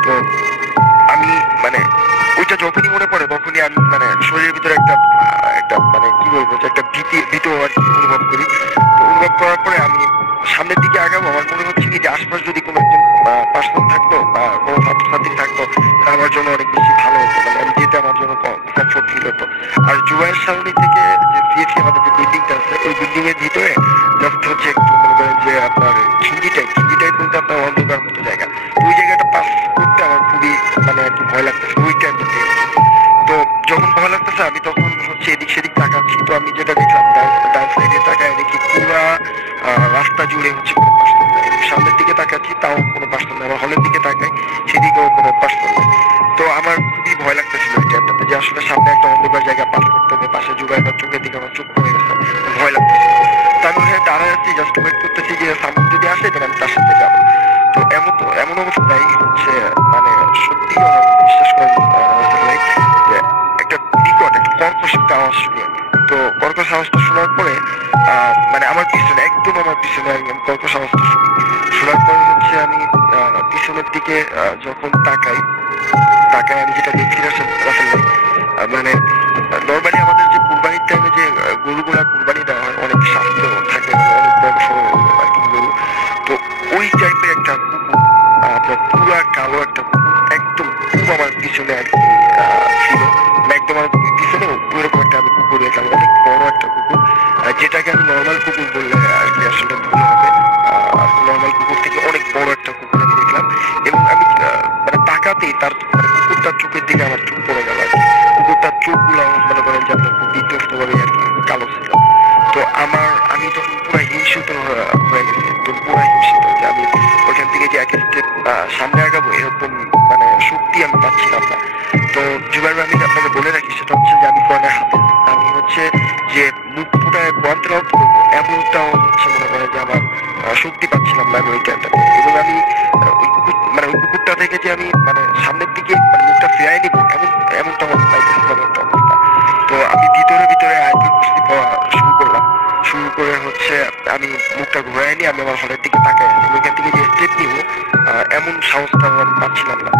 তো আমি মানে ওইটা যখনই মনে পড়ে তখনই আমি মানে শরীরের ভিতরে একটা মানে কি বলবো যে একটা ভীত আর কি অনুভব করি। তো অনুভব করার পরে আমি সামনের দিকে আগাবো, আমার মনে হচ্ছে কি যে আশপাশ যদি কোনো একজন পার্সন থাকতো বা কোনো ছাত্রছাত্রী থাকতো, তাহলে আমার জন্য অনেক বেশি ভালো হতো, মানে আমি যেতে আমার জন্য কমফোর্ট ফিল হতো। আর জুবাইর সামনে থেকে যে সিএসি আমাদের যে বিল্ডিংটা আছে, ওই বিল্ডিং এর ভিতরে জাস্ট হচ্ছে একটু মনে করেন যে আপনার খিন্ডিটাই বলতে আপনার অন্ধকার মতো জায়গা। ওই জায়গাটা পাস করতে আমার খুবই মানে আর কি ভয় লাগতেছে ওই টাইমটাতে। তো যখন ভয় লাগতেছে আমি তখন হচ্ছে এদিক সেদিক তাকাচ্ছি, তো আমি যেটা দেখলাম ডান সাইডে তাকায় দেখি পুরা রাস্তা জুড়ে হচ্ছে কোনো পার্সন নাই। সামনের দিকে তাকাচ্ছি তাও কোনো পার্সন নাই, আবার হলের দিকে তাকাই সেদিকেও কোনো পার্সন নাই। তো আমার খুবই ভয় লাগতেছিল ওই টাইমটাতে যে আসলে সামনে একটা অন্ধকার জায়গা পাস করতে হবে, পাশে জুবাইবার চোখের দিকে আমার চোখ পড়ে গেছে, ভয় লাগতেছিল। তো আমি ওখানে দাঁড়ায় আছি, জাস্ট ওয়েট করতেছি যে সামনে যদি আসে তাহলে আমি তার সাথে যাবো। তো এমন অবস্থায় হচ্ছে মানে সত্যি বিশ্বাস করেন ভাই যে একটা বিকট একটা কর্কশ একটা আওয়াজ শুনি আমি। তো কর্কশ আওয়াজটা শোনার পরে মানে আমার পিছনে একদম আমার পিছনে আমি কর্কশ আওয়াজটা শুনি। শোনার পরে হচ্ছে আমি পিছনের দিকে যখন তাকাই আমি যেটা দেখছি রাসেল ভাই মানে নর্মালি আমাদের যে কুরবানির টাইমে যে গরুগুলা কুরবানি দেওয়া হয় অনেক স্বাস্থ্য থাকে, অনেক বড় সড়ো আর কি গরু। তো ওই টাইপের একটা কুকুর আপনার পুরা কালো একটা কুকুর একদম খুব আমার পিছনে আর কি ছিল, একদম আমার পিছনে ওইরকম একটা আমি কুকুর দেখলাম, অনেক বড় একটা কুকুর, যেটাকে আমি নর্মাল কুকুর বললে আর কি আসলে ভুল হবে। নর্মাল কুকুর থেকে অনেক বড় একটা কুকুর আমি দেখলাম, এবং আমি মানে তাকাতেই তার মানে কুকুরটার চোখের দিকে আমার চোখ পড়ে গেল আর কি। কুকুরটার চোখগুলো মনে করেন যে আপনার খুব বিধ্বস্ত ভাবে আর কি কালো ছিল। তো আমি তখন পুরো হিংসিত হয়ে গেছি, তো পুরো হিংসিত যে আমি ওইখান থেকে যে এক স্টেপ সামনে আগাবো এরকম মানে শক্তি আমি পাচ্ছিলাম না। তো জুবাইর ভাই আমি আপনাকে বলে রাখি সেটা হচ্ছে যে আমি কোরআনের হাফেজ, আমি হচ্ছে যে মুখ ফুটায় কোরআন তেলাওয়াত করবো এমনটাও হচ্ছে মনে করেন যে আমার শক্তি পাচ্ছিলাম না আমি ওই টাইমটাতে। এবং আমি ওই কুকুরটা থেকে যে আমি মানে সামনের দিকে মানে মুখটা ফেরাই নিবো এমনটা আমার পাইতেছিলাম একটা অবস্থা। তো আমি ভিতরে আয়াতুল কুরসি পড়া শুরু করে হচ্ছে আমি মুখটা ঘুরাই নিয়ে আমি আমার হলের দিকে তাকাই আছি, ওইখান থেকে যে স্টেপ নিব এমন সাহসটা আমি পাচ্ছিলাম না।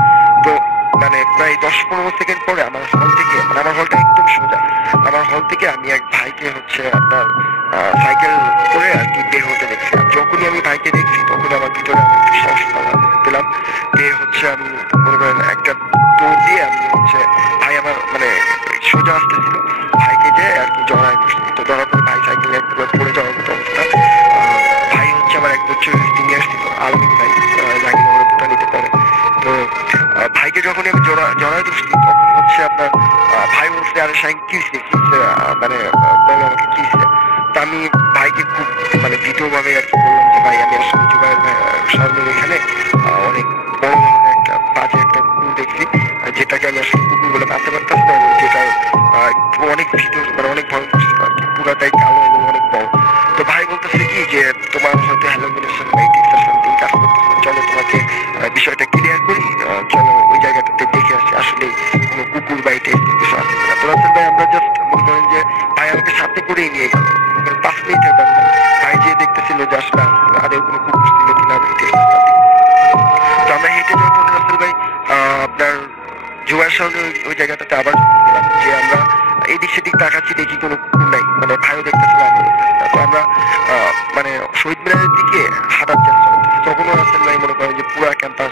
তো মানে প্রায় 10-15 সেকেন্ড পরে আমার হল থেকে মানে আমার হলটা একদম সোজা, আমার হল থেকে আমি এক ভাইকে হচ্ছে আপনার সাইকেল করে আর কি বের হতে দেখছি। যখনই আমি ভাইকে দেখছি তখন আমার ভিতরে আমি একটু সাহস পেলাম যে হচ্ছে আমি মনে করেন একটা দৌড় দিয়ে আমি হচ্ছে ভাই আমার মানে সোজা আসতেছিল, ভাইকে যে আর কি জড়ায় বসছি। তো ধরার পরে ভাই সাইকেলে একবার পড়ে যাওয়ার মতো অবস্থা। ভাই হচ্ছে আমার 1 বছর সিনিয়র ছিল, আলমিন ভাই, জাকির নিতে পারে। তো ভাইকে যখনই আমি জড়ায় ধরছি তখন হচ্ছে আপনার আরে শাহিন কিসে মানে বলো আমাকে কিসে। তো আমি ভাইকে খুব মানে ভীতভাবে আর কি বললাম যে ভাই আমি আসলে জুবাইর সামনের এখানে অনেক বড় ধরনের একটা বাজে একটা কুকুর দেখছি, যেটাকে আমি আসলে কুকুর বলে মানতে পারতাম না, এবং যেটা অনেক ভিতর মানে অনেক ভয়ঙ্কর ছিল আর কি, পুরাটাই কালো এবং অনেক বড়। তো ভাই বলতেছে কি যে তোমার হয়তো হ্যালোমিনেশন বা ইটিক্স আর সামথিং কাজ করতেছে, চলো তোমাকে বিষয়টা ক্লিয়ার করি, চলো ওই জায়গাটাতে দেখে আসি আসলে কোনো কুকুর বা ইটিক্স কিছু আছে কিনা। তো রাসেল ভাই আমরা জাস্ট মনে করেন যে ভাই আমাকে সাথে করেই নিয়ে গেল, 5 মিনিটের ব্যাপার। ভাই যে দেখতেছিল যে আসলে আদৌ কোনো কুকুর ছিল কিনা ইটিক্স আর সামথিং। তো আমরা হেঁটে যখন রাসেল ভাই আপনার জুয়ার সামনে ওই জায়গাটাতে আবার যখন গেলাম, যে আমরা এদিক সেদিক তাকাচ্ছি দেখি কোনো কুকুর নাই, মানে ভাইও দেখতেছিল আমিও দেখতেছি না। তো আমরা মানে শহীদ মিনারের দিকে হাঁটার চেষ্টা করতেছি, তখনও রাসেল ভাই মনে করেন যে পুরো ক্যাম্পাস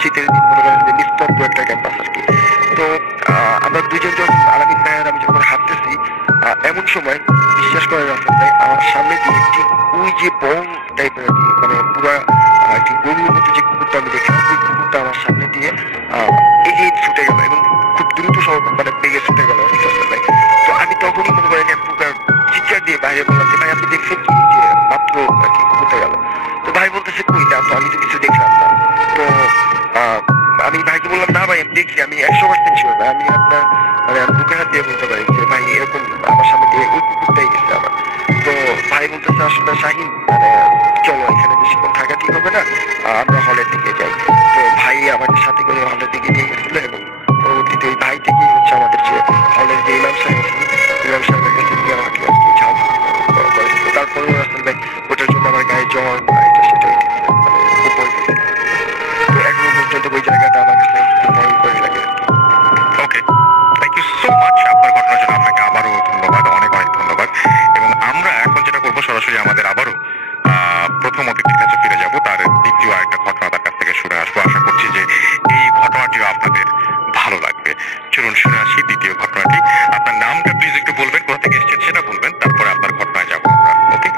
শীতের দিন মনে করেন যে নিস্তব্ধ একটা ক্যাম্পাস আর কি। তো আমরা দুজন যখন আলামিন ভাই আর আমি যখন হাঁটতেছি, এমন সময় বিশ্বাস করে রাসেল ভাই আমার সামনে দিয়ে ঠিক ওই যে বং টাইপের আর কি মানে পুরা একটি গরুর মতো যে কুকুরটা আমি দেখলাম, ওই কুকুরটা আমার সামনে দিয়ে এগিয়ে ছুটে গেল এবং খুব দ্রুত মানে বেগে ছুটে গেল রাসেল ভাই। তো আমি তখনই মনে করেন এক প্রকার চিৎকার দিয়ে বাইরে বললাম যে ভাই আপনি দেখছেন কি যে মাত্র আর কি কুকুরটা গেল। তো ভাই বলতেছে কই না, তো আমি তো কিছু দেখলাম না। তো আমি ভাইকে বললাম না ভাই আমি দেখছি, আমি 100% শিওর ভাই, আমি আপনার মানে আমি বুকে হাত দিয়ে বলতে পারি যে ভাই এরকম আমার সামনে দিয়ে ওই কুকুরটাই গেছে আমার। তো ভাই বলতেছে আসলে শাহিন মানে চলো এখানে বেশিক্ষণ থাকা ঠিক হবে না, আমরা হলের দিকে যাই। তো ভাই আমাদের সাথে করে হলের দিকে নিয়ে গেছিল এবং পরবর্তীতে ওই ভাই থেকেই হচ্ছে আমাদের যে হলের যে ইমাম সাহেব আছেন, ইমাম সাহেবের কাছে গিয়ে আমাকে আর কি ঝাল করেছিল। তারপরেও আসলে ভাই ওটার জন্য আমার গায়ে জ্বর এটা সেটা মানে উপরে গেছিল। তো এখনো পর্যন্ত ওই জায়গাটা আমার কাছে একটু ভয় করে লাগে আর কি। ওকে, থ্যাংক ইউ সো মাচ। আপনার ঘটনার জন্য আপনাকে আবারও ধন্যবাদ, অনেক অনেক ধন্যবাদ। এবং আমরা এখন যেটা করবো সরাসরি আমাদের আবারও প্রথম অতিথির কাছে ফিরে যাব, তার দ্বিতীয় আরেকটা ঘটনা তার কাছ থেকে শুনে আসবো। আশা করছি যে এই ঘটনাটিও আপনাদের ভালো লাগবে। চলুন শুনে আসি দ্বিতীয় ঘটনাটি। আপনার নামটা প্লিজ একটু বলবেন, কোথা থেকে এসেছেন সেটা বলবেন, তারপরে আপনার ঘটনায় যাবো আমরা। ওকে,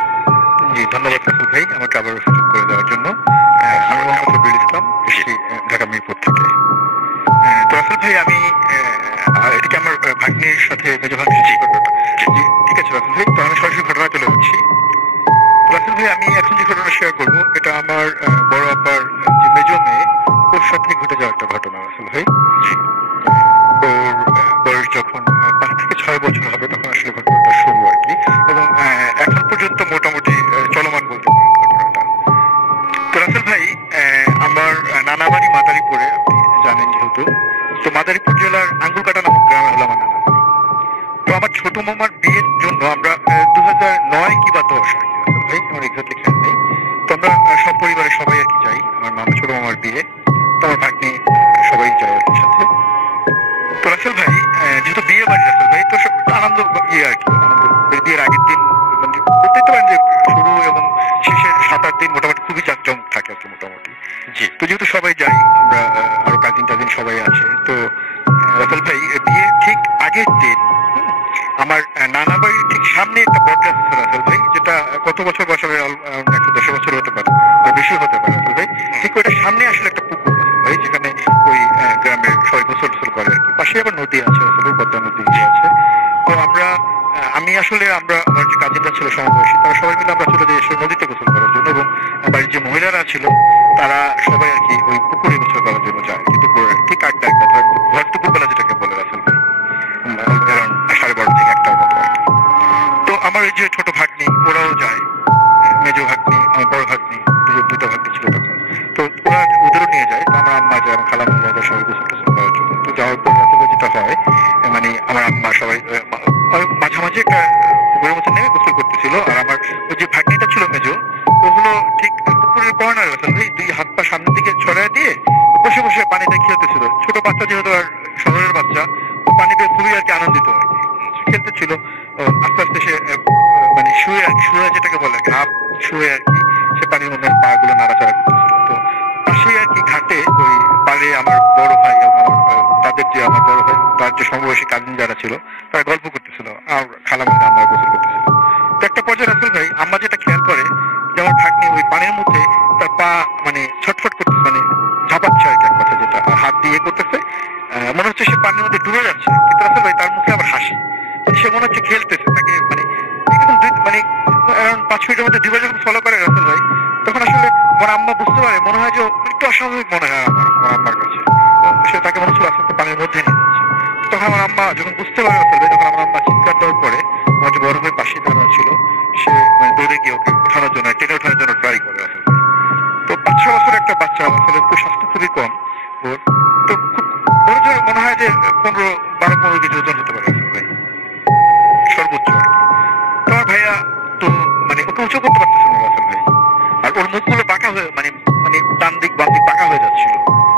জি ধন্যবাদ রাসেল ভাই আমাকে আবারও সুযোগ করে দেওয়ার জন্য। আমি মোহাম্মদ রবিউল ইসলাম, এসেছি ঢাকা মিরপুর থেকে। তো রাসেল ভাই আমি এটাকে আমার ভাগ্নির সাথে মেজো ভাগ্নির যে ঘটনাটা, জি ঠিক আছে রাসেল ভাই, তো আমি সরাসরি ঘটনা চলে যাচ্ছি। রাসেল ভাই আমি এখন যে ঘটনা শেয়ার করবো এটা আমার বড় আপার যে মেজো মেয়ে, ওর সাথে ঘটে যাওয়া একটা ঘটনা রাসেল ভাই। ওর বয়স যখন 5 থেকে 6 বছর হবে তখন আসলে ঘটনাটা শুরু আর কি, এবং এখন পর্যন্ত মোটামুটি চলমান বলতে পারেন ঘটনাটা। তো রাসেল ভাই আমার নানা বাড়ি মাদারীপুরে, আপনি জানেন যেহেতু, তো মাদারীপুর জেলার আঙ্গুরকাটা নামক গ্রামে হলো আমার নানা বাড়ি। তো আমার ছোট মামার বিয়ের জন্য আমরা 2009 কি বা 10 আর কি রাসেল ভাই, আমার এক্সাক্টলি খেয়াল নেই। তো আমরা সপরিবারে সবাই আর কি যাই আমার মামা ছোট মামার বিয়ে। তো আমার ভাগ্নি সবাই যায় আর কি সাথে। তো রাসেল ভাই যেহেতু বিয়ে বাড়ি রাসেল ভাই, তো আনন্দ ইয়ে আর কি আনন্দ, বিয়ের আগের দিন মানে বলতেই তো পারেন যে শুরু এবং শেষের 7-8 দিন মোটামুটি খুবই জাঁকজমক থাকে আর কি মোটামুটি। জি। তো যেহেতু সবাই যাই আমরা, আরো কাজিন টাজিন সবাই আছে, তো রাসেল ভাই বিয়ে ঠিক আগের দিন আমার নানা বাড়ির ঠিক সামনে একটা বট গাছ আছে রাসেল ভাই, যেটা কত বছর বছরে 110 বছর হতে পারে আর বেশি হতে পারে রাসেল ভাই। ঠিক ওইটার সামনে আসলে একটা পুকুর রাসেল ভাই, যেখানে ওই গ্রামের সবাই গোসল টোসল করে আর কি। পাশে আবার নদী আছে রাসেল ভাই, পদ্মা নদী যে আছে। তো আমি আসলে আমার যে কাজিনরা ছিল সমবয়সী, তারা সবাই মিলে আমরা চলে যাই নদীতে গোসল করার জন্য, এবং বাড়ির যে মহিলারা ছিল তারা সবাই আর কি ওই পুকুরে গোসল করার জন্য যায়। কিন্তু ঠিক আড্ডা একটা ভর দুপুর বেলা যেটাকে বলে রাসেল ভাই, around 12:30 থেকে 1টার মতো আর কি। তো আমার এই যে ছোট ভাগ্নি ওরাও যায়, মেজো ভাগ্নি আমার বড় ভাগ্নি, দুইটা ভাগ্নি ছিল তখন। তো ওরা ওদেরও নিয়ে যায়। তো আমার আম্মা যায়, আমার খালাম্মা যায়, তারা সবাই গোসল টোসল করার জন্য। তো যাওয়ার পর রাসেল ভাই যেটা হয়, মানে আমার আম্মা সবাই মাঝামাঝি একটা পুকুরের মধ্যে নেমে গোসল করতেছিল, আর আমার ওই যে ভাগ্নিটা ছিল মেজো, ওগুলো ঠিক পুকুরের কর্নার রাসেল ভাই 2 হাত পা সামনের দিকে ছড়ায় দিয়ে বসে বসে পানিতে খেলতেছিল। ছোট বাচ্চা যেহেতু, আর শহরের বাচ্চা, তো পানি পেয়ে খুবই আর কি আনন্দিত আর কি খেলতেছিল। আস্তে আস্তে সে মানে শুয়ে যেটাকে বলে হাফ শুয়ে আর কি সে পানির মধ্যে পা গুলো নাড়াচাড়া করতেছিল। তো পাশেই আর কি ঘাটে ওই পাড়ে আমার বড় ভাই এবং তাদের যে আমার বড় ভাই তার যে সমবয়সী কাজিন যারা ছিল তারা গল্প করতেছিল, আর খালামাইরা আমার গোসল করতেছিল। তো একটা পর্যায়ে রাসেল ভাই আম্মা যেটা খেয়াল করে যে আমার ভাগ্নি ওই পানির মধ্যে তার পা মানে ছটফট করতেছে, মানে ঝাঁপাচ্ছে আর কি, এক কথা যেটা, আর হাত দিয়ে করতেছে, মনে হচ্ছে সে পানির মধ্যে ডুবে যাচ্ছে। কিন্তু রাসেল ভাই তার সে মনে হচ্ছে খেলতেছে, তাকে মানে এরকম মানে around 5 মিনিটের মধ্যে দুইবার যখন ফলো করে রাসেল ভাই, তখন আসলে আমার আম্মা বুঝতে পারে, মনে হয় যে একটু অস্বাভাবিক মনে হয় আমার আম্মার কাছে। সে তাকে মনে হচ্ছে রাসেল তো পানির মধ্যে নিয়ে যাচ্ছে। তখন আমার আম্মা যখন বুঝতে পারে রাসেল ভাই, তখন আমার আম্মা চিৎকার দেওয়ার পরে আমার যে বড় ভাই পাশে দাঁড়ানো ছিল, সে মানে দৌড়ে গিয়ে ওকে ওঠানোর জন্য, টেনে ওঠানোর জন্য ট্রাই করে রাসেল ভাই। তো 5-6 বছরের একটা বাচ্চা, আসলে খুব স্বাস্থ্য খুবই কম ওর। তো খুব বড় জোর মনে হয় যে 12-15 কেজি ওজন হতে পারে রাসেল ভাই, সর্বোচ্চ আর কি। তো আমার ভাইয়া তো মানে ওকে উঁচু করতে পারতেছে না রাসেল ভাই। আর ওর মুখগুলো বাঁকা হয়ে মানে মানে ডান দিক বাম দিক বাঁকা হয়ে যাচ্ছিল,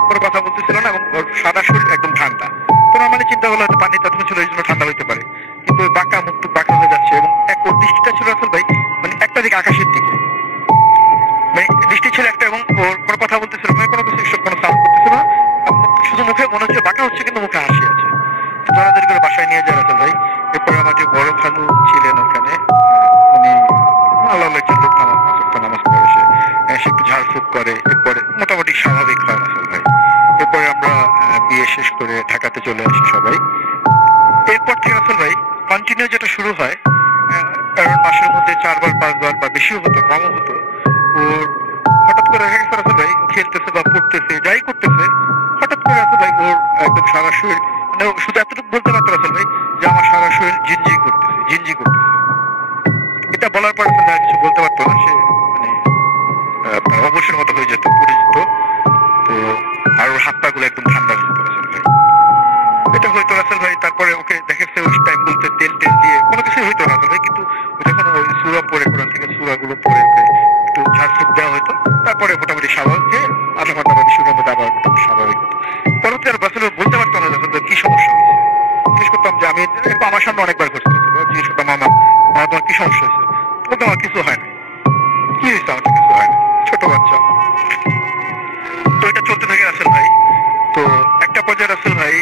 কোনো কথা বলতেছিল না, এবং ওর সাদা শরীর একদম ঠান্ডা। তো নর্মালি চিন্তা হলো হয়তো পানি তখন ছিল, এই জন্য ঠান্ডা হইতে পারে। কিন্তু ওই বাঁকা মুখ টুক বাঁকা হয়ে যাচ্ছে, এবং ওর দৃষ্টিটা ছিল রাসেল ভাই মানে একটা দিকে আকাশের দিকে, মানে দৃষ্টি ছিল একটা, এবং ওর কোনো কথা বলতেছিল না, কোনো কিছু কোনো সাউন্ড করতেছিল না। শুধু মুখে মনে হচ্ছে বাঁকা হচ্ছে, কিন্তু মুখে হাসি আছে। দৌড়াদৌড়ি করে বাসায় নিয়ে যায় রাসেল ভাই। এরপরে আমার যে বড় খালু ছিলেন ওখানে, উনি আল্লাহ একজন লোক, নামাজ পড়ে, সে একটু ঝাড়ফুঁক করে, এরপরে মোটামুটি স্বাভাবিক হয় রাসেল ভাই। এরপরে আমরা বিয়ে শেষ করে ঢাকাতে চলে আসি সবাই। এরপর থেকে রাসেল ভাই কন্টিনিউ যেটা শুরু হয়, কারণ মাসের মধ্যে 4-5 বার বা বেশিও হতো, কমও হতো, ওর হঠাৎ করে দেখা গেছে রাসেল ভাই খেলতেছে বা পড়তেছে, যাই করতেছে, হঠাৎ করে রাসেল ভাই ওর একদম সারা শরীর, মানে শুধু এতটুকু বলতে পারতো রাসেল ভাই যে আমার সারা শরীর ঝিনঝি করতেছে, ঝিনঝি করতেছে। এটা বলার পর রাসেল ভাই কিছু বলতে পারতো না, সে মানে আপনার অবশ্যের মতো হয়ে যেত, পড়ে যেত। তো আর ওর হাত পা গুলো একদম ঠান্ডা হয়ে যেত রাসেল ভাই। এটা হয়তো রাসেল ভাই, তারপরে ওকে দেখেছে ওই টাইম বলতে তেল টেল দিয়ে কোনো কিছুই হইতো না রাসেল ভাই, কিন্তু যখন ওই সূরা পড়ে, কোরআন থেকে সূরাগুলো পড়ে ওকে একটু ঝাড়ফুঁক দেওয়া হয়তো, তারপরে মোটামুটি স্বাভাবিক হয়ে আধা ঘন্টা বা 20 মিনিটের মধ্যে আবার মোটামুটি স্বাভাবিক হতো। পরবর্তী আর রাসেল ভাই বলতে পারতো না রাসেল ভাই কি সমস্যা হয়েছে। জিজ্ঞেস করতাম যে আমি এরকম আমার সামনে অনেকবার করছি রাসেল ভাই, জিজ্ঞেস করতাম মামা তোমার কি সমস্যা হয়েছে, বলতো আমার কিছু হয় না। কি হয়েছে, আমার তো কিছু হয় না, ছোট বাচ্চা। তো এটা চলতে থাকে রাসেল ভাই। তো একটা পর্যায়ে রাসেল ভাই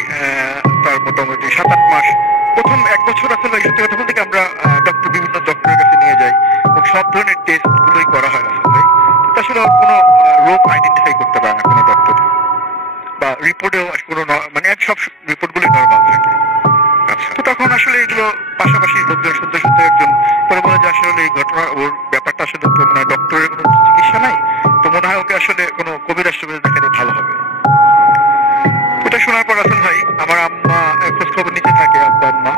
তার মোটামুটি 7-8 মাস, প্রথম 1 বছর রাসেল ভাই সত্যি কথা বলতে কি আমরা বিভিন্ন ডক্টরের কাছে নিয়ে যাই, এবং সব ধরনের টেস্ট গুলোই করা হয় রাসেল ভাই। কিন্তু আসলে ওর কোনো রোগ আইডেন্টিফাই করতে পারে না কোনো ডক্টর, বা রিপোর্টেও কোনো মানে সব রিপোর্ট গুলোই নর্মাল থাকে। আচ্ছা, তো তখন আসলে এগুলো পাশাপাশি লোকজন শুনতে শুনতে একজন পরে বলে যে আসলে এই ঘটনা, ওর ব্যাপারটা আসলে তো মনে হয় ডক্টরের কোনো চিকিৎসা নাই, তো মনে হয় ওকে আসলে কোনো কবির রাষ্ট্রপতি দেখালে ভালো হবে। এটা শোনার পর রাসেল ভাই আমার আম্মা খোঁজ খবর নিতে থাকে, আব্বা আম্মা।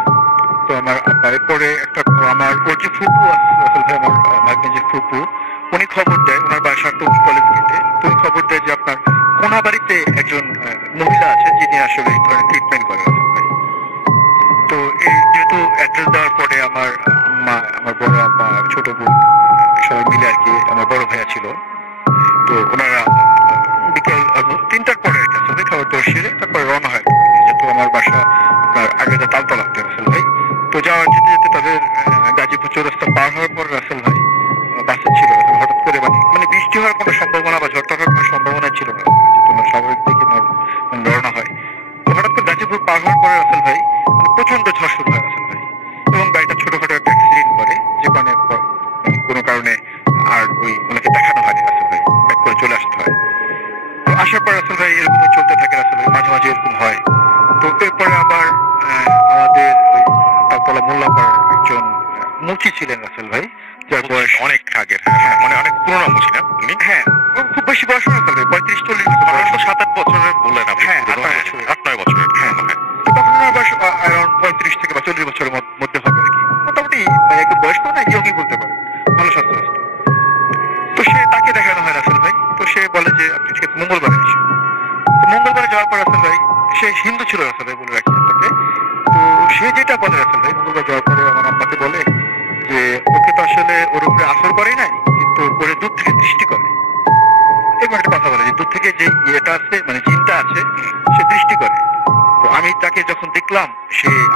তো আমার আব্বা এরপরে একটা আমার ওর যে ফুপু আছে রাসেল ভাই, আমার ভাগ্নে যে ফুপু, উনি খবর দেয়, ওনার বাসা টঙ্গী কলেজ গেটে। তো উনি খবর দেয় যে আপনার কোনাবাড়িতে একজন মহিলা আছে যিনি আসলে এই ধরনের ট্রিটমেন্ট করে রাসেল ভাই। তো এই যেহেতু অ্যাড্রেস দেওয়ার পরে আমার আম্মা, আমার বড় আব্বা, ছোট বোন সবাই মিলে আর কি, আমার বড় ভাইয়া ছিল, তো ওনারা বিকেল 3টার পরে আর কি আসলে খাবার দাবার সেরে তারপরে রওনা হয়, যেহেতু আমার বাসা আপনার আগে যে তালতলাতে রাসেল ভাই। তো যাওয়ার যেতে যেতে তাদের গাজীপুর চৌরাস্তা পার হওয়ার পর রাসেল ভাই বাসে ছিল, হঠাৎ করে মানে বৃষ্টি হওয়ার কোনো সম্ভাবনা বা ঝড় টড়ার কোনো সম্ভাবনা ছিল না, যেহেতু স্বাভাবিক দিকে রওনা হয়। তো হঠাৎ করে গাজীপুর পার হওয়ার পরে রাসেল ভাই মানে প্রচন্ড ঝড় শুরু হয় রাসেল ভাই, এবং গাড়িটা ছোটখাটো একটা অ্যাক্সিডেন্ট করে, যে কারণে কোনো কারণে আর ওই ওনাকে দেখানো হয়নি রাসেল ভাই, ব্যাক করে চলে আসতে হয়। তো আসার পর রাসেল ভাই এরকমই চলতে থাকে রাসেল ভাই, মাঝে মাঝে এরকম হয়। তো এরপরে আবার আমাদের ওই তালতলা মোল্লাপাড়ার একজন মুচি ছিলেন রাসেল ভাই, যার বয়স অনেক আগের, মানে অনেক পুরোনো মুছি না উনি? হ্যাঁ, খুব বেশি বয়স না রাসেল ভাই, 35-40 বছর বয়স। 7-8 বছরের বললেন আপনি? হ্যাঁ, 8-9 বছরের। হ্যাঁ, তো তখন ওনার বয়স অ্যারাউন্ড 35 থেকে বা 40 বছরের মধ্যে হবে আর কি, মোটামুটি একটু বয়স্ক না, ইয়ংই বলতে পারেন, ভালো স্বাস্থ্য। তো সে তাকে দেখানো হয় রাসেল ভাই। তো সে বলে যে আপনি মঙ্গলবারে আসুন। তো মঙ্গলবারে যাওয়ার পর রাসেল ভাই, সে হিন্দু ছিল রাসেল ভাই, বলে রাখি আপনাকে। তো সে যেটা বলে রাসেল ভাই, মঙ্গলবার যাওয়ার পরে আমার আম্মাকে বলে যে ওকে তো আসলে ওর উপরে আসর করে নাই, কিন্তু ওরে দূর থেকে দৃষ্টি করে। এরকম একটা কথা বলে যে দূর থেকে যে ইয়েটা আছে, মানে জিনটা আছে, সে দৃষ্টি করে। তো আমি তাকে যখন দেখলাম,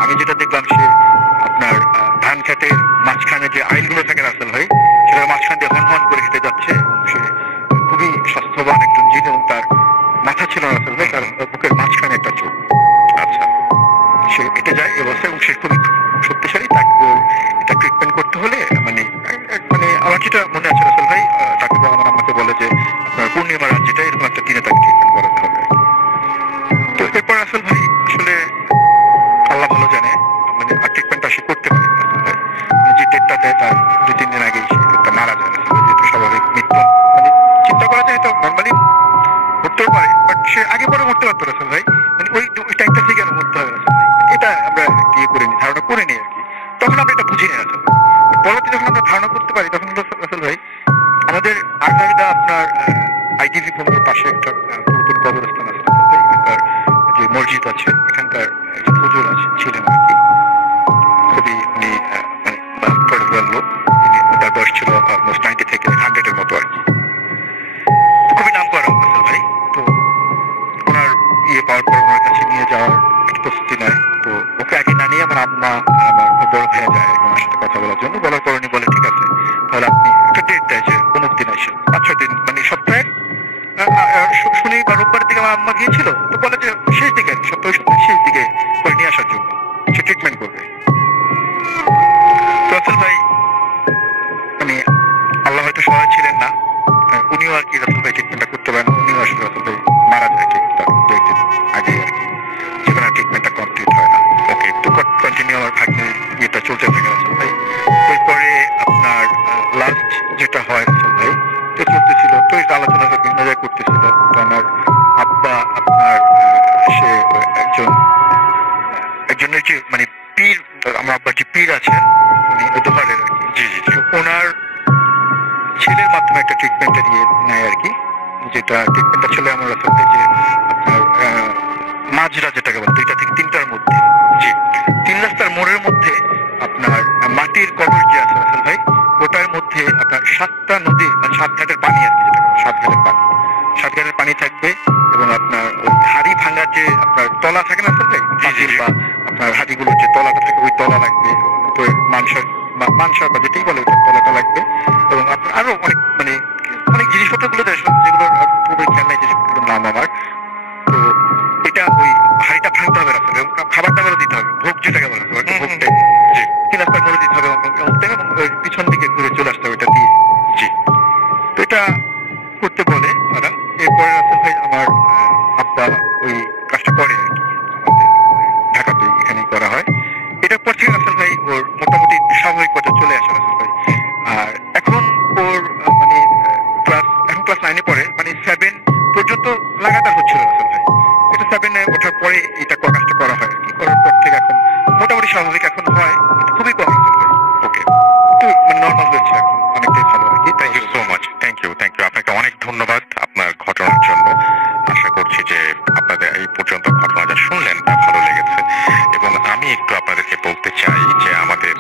আমি যেটা দেখলাম, সে আপনার ধান খেতের মাঝখানে যে আইলগুলো থাকে রাসেল ভাই, সেটার মাঝখান দিয়ে হন হন করে হেঁটে যাচ্ছে। সে খুবই স্বাস্থ্যবান একজন জিন, এবং তার মাথা ছিল রাসেল ভাই, তার বুকের মাঝখানে একটা চোখ। আচ্ছা, সে হেঁটে যায় এবছর, এবং সে খুবই শক্তিশালী। তাকে এটা ট্রিটমেন্ট করতে হলে মানে মানে আমার যেটা মনে আছে রাসেল ভাই, তাকে আমার আমাকে বলে যে আপনার পূর্ণিমা রাত যেটা, এরকম একটা দিনে তাকে ট্রিটমেন্ট করাতে হবে। তো এরপর রাসেল ভাই আসলে আল্লাহ ভালো জানে, মানে ট্রিটমেন্টটা সে করতে ইয়ে করে নিই, ধারণা করে নিই আর কি। তখন আমরা এটা বুঝি না আসলে। পরবর্তী যখন আমরা ধারণা করতে পারি তখন হলো রাসেল ভাই আমাদের আগ্রারিদা আপনার আইটিভি ভবনের পাশে একটা পুরাতন কবরস্থান আছে রাসেল ভাই। এখানকার যে মসজিদ আছে এখানকার যে হুজুর আছে ছিলেন আর কি, খুবই উনি পরিবার লোক। তার বয়স ছিল অলমোস্ট 90 থেকে 100 এর মতো আর কি, খুবই নাম করা রাসেল ভাই। তো ওনার ইয়ে পাওয়ার পর ওনার কাছে নিয়ে যাওয়ার একটা প্রস্তুতি নেয়। তো ওকে আগে না নিয়ে আমার আম্মা আর আমার বড় ভাইয়া যায় ওনার সাথে কথা বলার জন্য। বলার পর উনি বলে ঠিক আছে তাহলে আপনি একটা ডেট দেয় যে অমুক দিন আসেন, 5-6 দিন মানে সপ্তাহে শুনি বা রোববারের দিকে আমার আম্মা গিয়েছিল। তো বলে যে শেষ দিকে আর কি, সপ্তাহের শেষ দিকে করে নিয়ে আসার জন্য সে ট্রিটমেন্ট করবে। তো রাসেল ভাই মানে আল্লাহ হয়তো সহায় ছিলেন না, উনিও আর কি রাসেল ভাই ট্রিটমেন্টটা করতে পারেন। উনিও আসলে রাসেল ভাই মারা যায় ঠিক তার 2 দিন আগে আর কি, যেখানে ট্রিটমেন্টটা কমপ্লিট হয় না। ওকে, তো কন্টিনিউ আমার ভাগ্নে ইয়েটা চলতে থাকে রাসেল ভাই। এরপরে আপনার লাস্ট যেটা হয় রাসেল ভাই, তো চলতেছিল, তো এটা আলোচনা বিভিন্ন জায়গায় করতেছিল। তো আমার আব্বা আপনার সে একজনের যে মানে পীর, আমার আব্বার যে পীর আছেন উনি দোহারের আর কি, জি জি জি, ওনার ছেলের মাধ্যমে একটা ট্রিটমেন্টটা নিয়ে নেয় আর কি। যেটা ট্রিটমেন্টটা ছিল আমার রাসেল ভাই যে আপনার মাঝরা যেটাকে বলে 2টা থেকে 3টার মধ্যে, জি 3 রাস্তার মোড়ের মধ্যে আপনার মাটির কবর যে আছে রাসেল ভাই, ওটার মধ্যে আপনার 7টা নদী মানে 7 ঘাটের পানি আর কি, যেটা 7 ঘাটের পানি, 7 ঘাটের পানি থাকবে। এবং আপনার ওই হাড়ি ভাঙার যে আপনার তলা থাকে না রাসেল ভাই, পাতিল বা আপনার হাড়িগুলোর যে তলাটা থাকে ওই তলা লাগবে, উপরে মানসার বা যেটাই বলে ওইটার তলাটা লাগবে। এবং আপনার আরো অনেক মানে অনেক জিনিসপত্রগুলো যেগুলো পুরো খেয়াল নাই, যেগুলোর নাম আমার। তো এটা ওই হাড়িটা ভাঙতে হবে রাস্তায় এবং খাবার দাবারও দিতে হবে, ভোগ যেটাকে বলা হয় ভোগটাই, জি 3 রাস্তার মোড়ে দিতে হবে এবং পিছন দিকে ঘুরে চলে আসতে হবে এটা দিয়ে, জি। তো এটা করতে বলে তারা। এরপরে রাসেল ভাই আমার আব্বা ওই কাজটা করে আর কি, আমাদের ঢাকাতে এখানেই করা হয়। এটার পর থেকে রাসেল ভাই ওর মোটামুটি স্বাভাবিক পর্যায়ে চলে আসে রাসেল ভাই। আর এখন ওর মানে এখন ক্লাস 9-এ পড়ে, মানে 7 পর্যন্ত লাগাতার হচ্ছিল রাসেল ভাই। এটা 7-এ ওঠার পরে এটা কাজটা করা হয় আর কি, করার পর থেকে এখন মোটামুটি স্বাভাবিক এখন হয়, কিন্তু খুবই কম রাসেল ভাই। ওকে, তো নর্মাল হয়েছে এখন, অনেকটাই ভালো আর কি। Thank you so much, thank you আপনাকে অনেক ধন্যবাদ আপনার ঘটনার জন্য। আশা করছি যে আপনাদের এই পর্যন্ত ঘটনা যা শুনলেন তা ভালো লেগেছে। এবং আমি একটু আপনাদেরকে বলতে চাই যে আমাদের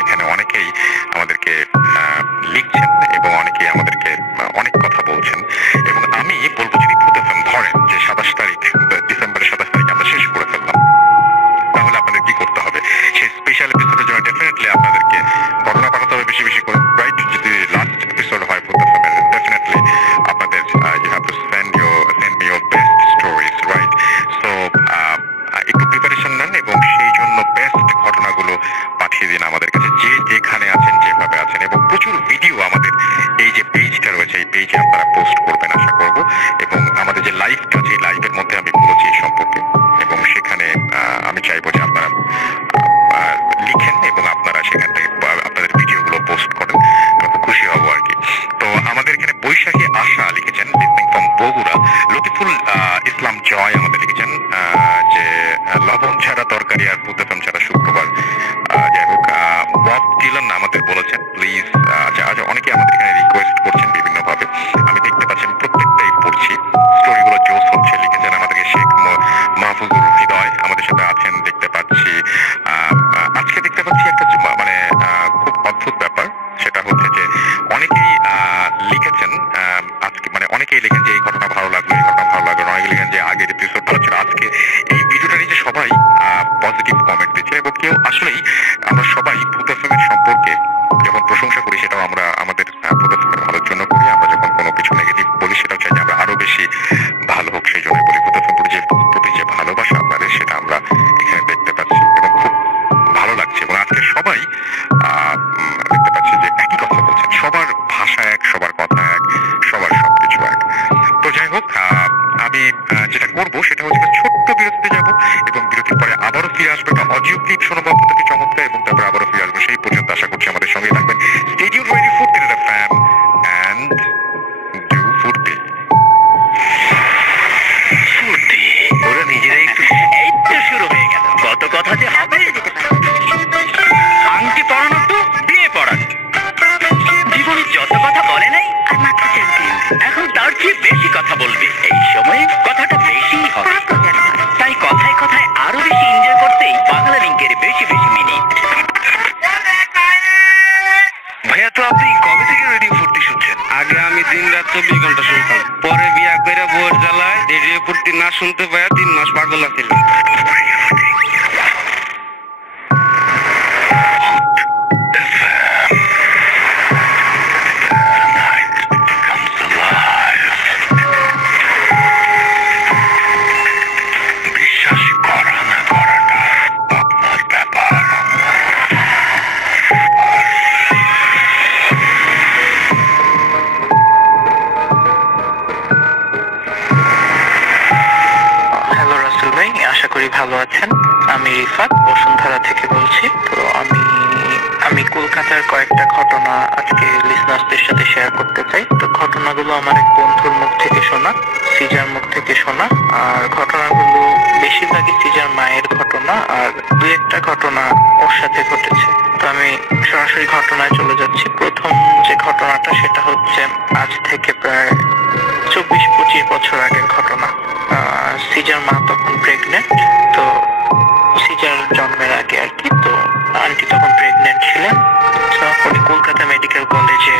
এখানে অনেকেই আমাদেরকে লিখছেন এবং অনেকেই আমাদেরকে অনেক কথা বলছেন। এবং আমি বলবো যদি ভূতেফএম ধরেন যে 27 তারিখ ডিসেম্বরের 27 তারিখ আমরা শেষ করে ফেললাম, তাহলে আপনাদের কি করতে হবে? সেই স্পেশাল এপিসোডের জন্য ডেফিনেটলি আপনাদেরকে ঘটনা পাঠাতে হবে বেশি বেশি করে, রাইট? যদি লাস্ট এপিসোড হয় ভূতেফএমের, ডেফিনেটলি আপনাদের you have to send me your best stories, right? So একটু প্রিপারেশন নেন এবং সেই জন্য বেস্ট ঘটনাগুলো পাঠিয়ে দিন আমাদের কাছে, যে যেখানে আছেন যেভাবে আছেন। এবং প্রচুর ভিডিও আমাদের এই যে পেজটা রয়েছে এই পেজে আপনারা পোস্ট করবেন আশা করব। এবং আমাদের যে লাইভটা আছে এই লাইভের মধ্যে আমি বলেছি এই সম্পর্কে, এবং সেখানে আমি চাইবো যে আপনারা লিখেন এবং আপনারা সেখান থেকে আপনাদের ভিডিওগুলো পোস্ট করেন, আমি খুব খুশি হব আর কি। তো আমাদের এখানে বৈশাখী আশা লিখেছেন লিসনিং ফ্রম বগুড়া। লতিফুল ইসলাম জয় আমাদের লিখেছেন যে লবণ ছাড়া তরকারি আর ভূতেফএম ছাড়া শুক্রবার। যাই হোক, বব ডিলান আমাদের বলেছেন প্লিজ। আচ্ছা, অনেকে আমাদের এখানে রিকোয়েস্ট করছেন বিভিন্নভাবে, আমি দেখতে পাচ্ছি, আমি প্রত্যেকটাই পড়ছি, স্টোরিগুলো জোস হচ্ছে। লিখেছেন আমাদেরকে শেখ মাহফুজুর হৃদয় আমাদের সাথে আছেন, দেখতে পাচ্ছি। আজকে দেখতে পাচ্ছি একটা মানে খুব অদ্ভুত ব্যাপার, সেটা হচ্ছে যে অনেকেই লিখেছেন আজকে, মানে অনেকেই লিখেন যে এই ঘটনা ভালো লাগলো, এই ঘটনা ভালো লাগলো, অনেকে লিখেন যে আগের এপিসোড ভালো ছিল। আজকে এই ভিডিওটা নিয়ে সবাই পজিটিভ কমেন্ট দিচ্ছে এবং কেউ আসলেই, আমরা সবাই ভূতেফএমের সম্পর্কে যখন প্রশংসা করি সেটাও আমরা আমাদের ভূতেফএমের ভালোর জন্য করি। আমরা যখন কোনো কিছু নেগেটিভ বলি সেটাও চাই যে আমরা আরো বেশি ভালো হোক, সেই জন্য বলি। ভূতেফএম প্রতি যে ভালোবাসা আপনাদের, সেটা আমরা এখানে দেখতে পাচ্ছি এবং খুব ভালো লাগছে। এবং আজকে সবাই দেখতে পাচ্ছি যে একই কথা বলছেন, সবার ভাষা এক, সবার কথা এক, সবার সবকিছু এক। তো যাই হোক, আমি যেটা করবো সেটা হচ্ছে ছোট্ট বিরতিতে যাব এবং বিরতির পরে আবারও ফিরে আসবো, একটা অডিও ক্লিপ শোনাবো আপনাদেরকে চমৎকার, এবং তারপরে আবারও ফিরে আসবো। সেই পর্যন্ত আশা করছি আমাদের সঙ্গে থাকবেন। Stay tuned for TNFM and do ফুর্তি। ফুর্তি ওরা নিজেরাই একটু, এই তো শুরু হয়ে গেল। কত কথা আন্টি না শুনতে পায় 3 মাস পাগল আছিল। বিশ্বাস করা না করাটা আপনার ব্যাপার। হ্যালো রাসেল ভাই, আশা করি ভালো আছেন। আমি রিফাত বসুন্ধরা থেকে বলছি। তো আমি কলকাতার কয়েকটা ঘটনা আজকে লিসনার্সদের সাথে শেয়ার করতে চাই। তো ঘটনাগুলো আমার এক বন্ধুর মুখ থেকে শোনা, সিজার মুখ থেকে শোনা। আর ঘটনাগুলো বেশিরভাগই সিজার মায়ের ঘটনা, আর দুই একটা ঘটনা ওর সাথে ঘটেছে। তো আমি সরাসরি ঘটনায় চলে যাচ্ছি। প্রথম যে ঘটনাটা সেটা হচ্ছে আজ থেকে প্রায় 24-25 বছর আগের ঘটনা। সিজার মা তখন প্রেগনেন্ট। তো সিজার জন্মের আগে আর কি। তো আন্টি তখন প্রেগনেন্ট ছিলেন। তো উনি কলকাতা মেডিকেল কলেজে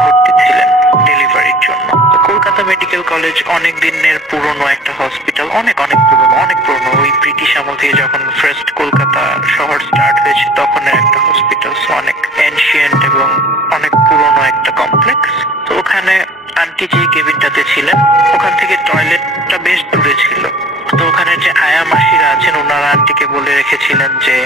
ভর্তি ছিলেন ডেলিভারির জন্য। তো কলকাতা মেডিকেল কলেজ অনেক দিনের পুরনো একটা হসপিটাল, অনেক পুরনো। ওই ব্রিটিশ আমল থেকে যখন ফার্স্ট কলকাতা শহর স্টার্ট হয়েছে তখনের একটা হসপিটাল। অনেক এনশিয়েন্ট এবং অনেক পুরনো একটা কমপ্লেক্স। তো ওখানে আন্টি যে কেবিনটাতে ছিলেন ওখান থেকে টয়লেটটা বেশ দূরে ছিল। তো ওখানে যে আয়া মাসিরা আছেন ওনারা আন্টিকে বলে রেখেছিলেন যে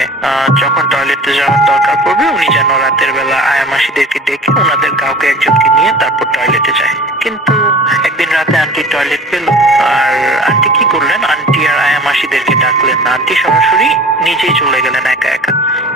যখন টয়লেটে যাওয়ার দরকার পড়বে উনি যেন রাতের বেলা আয়া মাসিদেরকে ডেকে ওনাদের কাউকে একজনকে নিয়ে তারপর টয়লেটে যায়। কিন্তু একদিন রাতে আন্টি টয়লেট পেল, আর আন্টি কি করলেন, আন্টি আর আয়া মাসিদেরকে ডাকলেন না। আন্টি সরাসরি নিজেই চলে গেলেন একা একা।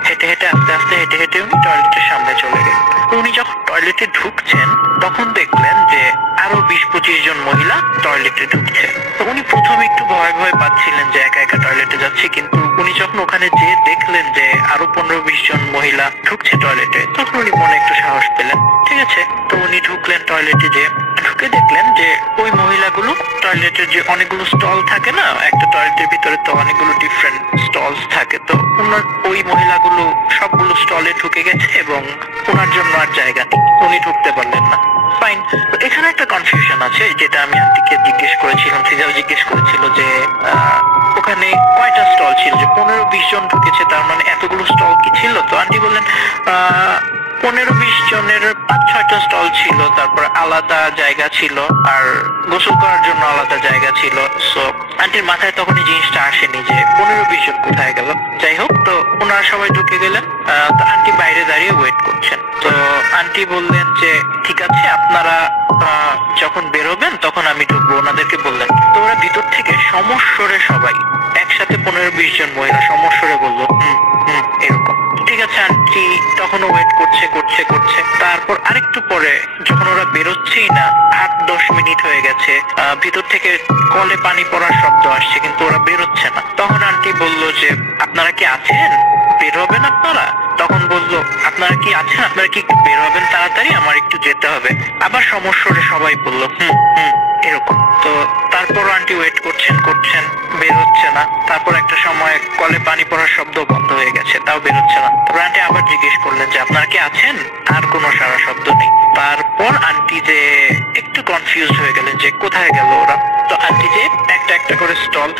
হেঁটে হেঁটে আস্তে হেঁটে উনি টয়লেটের সামনে চলে গেলেন। তো উনি যখন টয়লেটে ঢুকছেন তখন দেখলেন যে আরো 20-25 জন মহিলা টয়লেটে ঢুকছে। তো উনি প্রথমে একটু ভয় পাচ্ছিলেন যে একা একা টয়লেটে যাচ্ছে, কিন্তু উনি যখন ওখানে যেয়ে দেখলেন যে আরো 15-20 জন মহিলা ঢুকছে টয়লেটে তখন উনি মনে একটু সাহস পেলেন। ঠিক আছে, তো উনি ঢুকলেন টয়লেটে। যে ঢুকে দেখলেন যে ওই মহিলাগুলো টয়লেটের যে অনেকগুলো স্টল থাকে না, একটা টয়লেটের ভিতরে তো অনেকগুলো ডিফারেন্ট স্টলস থাকে। তো ওনার ওই মহিলাগুলো সবগুলো স্টলে ঢুকে গেছে এবং ওনার জন্য আর জায়গা নেই, উনি ঢুকতে পারলেন না। ফাইন। তো এখানে একটা কনফিউশন আছে যেটা আমি আন্টিকে জিজ্ঞেস করেছিলাম, সিজাও জিজ্ঞেস করেছিল যে ওখানে কয়টা স্টল ছিল, যে 15-20 জন ঢুকেছে তার মানে এতগুলো স্টল কি ছিল? তো আন্টি বললেন 15-20 জনের 5-6টা স্টল ছিল, তারপর আলাদা জায়গা ছিল আর গোসল করার জন্য আলাদা জায়গা ছিল। সো আন্টির মাথায় তখন এই জিনিসটা আসেনি যে 15-20 জন কোথায় গেল। যাই হোক, তো ওনারা সবাই ঢুকে গেলেন। তো আন্টি বাইরে দাঁড়িয়ে ওয়েট করছেন। তো আন্টি বললেন যে ঠিক আছে, আপনারা যখন বেরোবেন তখন আমি ঢুকবো, ওনাদেরকে বললেন। তো ওরা ভিতর থেকে সমস্বরে সবাই একসাথে 15-20 জন মহিলা সমস্বরে বললো এরকম। ঠিক আছে, আন্টি তখনও ওয়েট করছে। তারপর আরেকটু পরে যখন ওরা বেরোচ্ছেই না, 8-10 মিনিট হয়ে গেছে, ভিতর থেকে কলে পানি পড়ার শব্দ আসছে কিন্তু ওরা বেরোচ্ছে না। তখন আন্টি বললো যে আপনারা কি আছেন, বের হবেন আপনারা? তখন বললো আপনারা কি আছেন, আপনারা কি একটু বের হবেন তাড়াতাড়ি, আমার একটু যেতে হবে। আবার সমস্যরে সবাই বললো এরকম। তো তারপর আন্টি ওয়েট করছেন, বের হচ্ছে না। তারপর একটা সময় কলে পানি পড়ার শব্দ বন্ধ হয়ে গেছে, তাও বের হচ্ছে না। তারপর আন্টি আবার জিজ্ঞেস করলেন যে আপনারা কি আছেন, আর কোনো সারা শব্দ নেই। তারপর আন্টি যে একটু কনফিউজ হয়ে গেলেন যে কোথায় গেল ওরা। তো আন্টি যে একটা করে স্টল,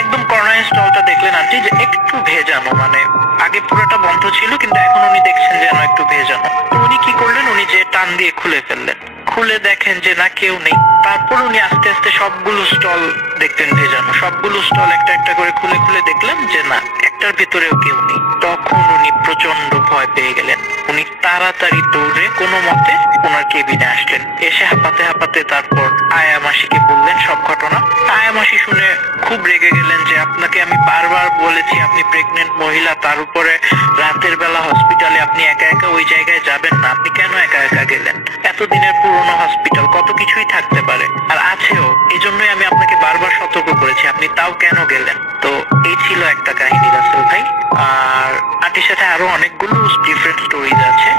একদম কর্নারের স্টলটা দেখলেন আন্টি যে একটু ভেজানো, মানে আগে পুরোটা বন্ধ ছিল কিন্তু এখন উনি দেখছেন যেন একটু ভেজানো। তো উনি কি করলেন, উনি যে টান দিয়ে খুলে ফেললেন, খুলে দেখেন যে না কেউ নেই। তারপর উনি আস্তে আস্তে সবগুলো স্টল দেখতেন ভেজানো, সবগুলো স্টল একটা করে খুলে দেখলেন যে না, একটার ভিতরেও কেউ নেই। তখন উনি প্রচন্ড ভয় পেয়ে গেলেন। উনি তাড়াতাড়ি দৌড়ে কোনো মতে ওনার কেবিনে আসলেন। এসে হাঁপাতে তারপর আয়া মাসিকে বললেন সব ঘটনা। আয়া মাসি শুনে খুব রেগে গেলেন যে আপনাকে আমি বারবার বলেছি আপনি প্রেগনেন্ট মহিলা, তার উপরে রাতের বেলা হসপিটালে আপনি একা একা ওই জায়গায় যাবেন না, আপনি কেন একা একা গেলেন? এতদিনের পুরনো হসপিটাল, কত কিছুই থাকতে পারে আর আছেও, এই জন্যই আমি আপনাকে বারবার সতর্ক করেছি, আপনি তাও কেন গেলেন? তো এই ছিল একটা কাহিনী রাসেল ভাই। আর আন্টির সাথে আরো অনেকগুলো ডিফারেন্ট স্টোরিজ আছে।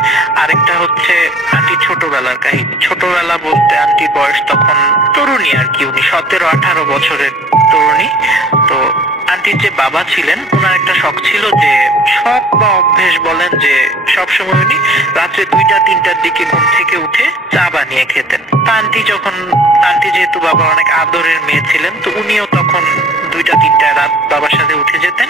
আরেকটা হচ্ছে আন্টির ছোটবেলার কাহিনী। ছোটবেলা বলতে আন্টির বয়স তখন তরুণী আর কি, উনি 17-18 বছরের তরুণী। তো আন্টির যে বাবা ছিলেন ওনার একটা শখ ছিল যে শখ বা অভ্যেস বলেন যে সবসময় উনি রাত্রে 2টা-3টার দিকে ঘুম থেকে উঠে চা বানিয়ে খেতেন। তা আন্টি যেহেতু বাবা অনেক আদরের মেয়ে ছিলেন তো উনিও তখন 2টা-3টায় রাত বাবার সাথে উঠে যেতেন,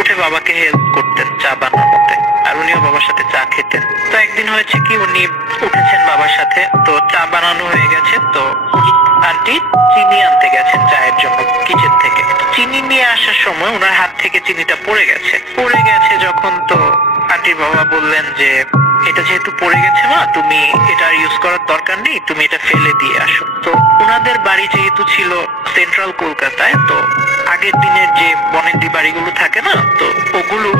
উঠে বাবাকে হেল্প করতেন চা বানানোতে, আর উনিও বাবার সাথে চা খেতেন। তো একদিন হয়েছে কি উনি উঠেছেন বাবার সাথে, তো চা বানানো হয়ে গেছে, তো উনি আন্টি চিনি আনতে গেছেন চায়ের জন্য কিচেন থেকে। চিনি নিয়ে আসার সময় ওনার হাত থেকে চিনিটা পড়ে গেছে যখন, তো আন্টির বাবা বললেন যে এটা যেহেতু পড়ে গেছে মা, তুমি এটা ইউজ করার দরকার নেই, তুমি এটা ফেলে দিয়ে আসো। তো ওনাদের বাড়ি যেহেতু ছিল সেন্ট্রাল কলকাতায়, তো আগের দিনের যে বনেদি বাড়িগুলো থাকে না, তো ওগুলো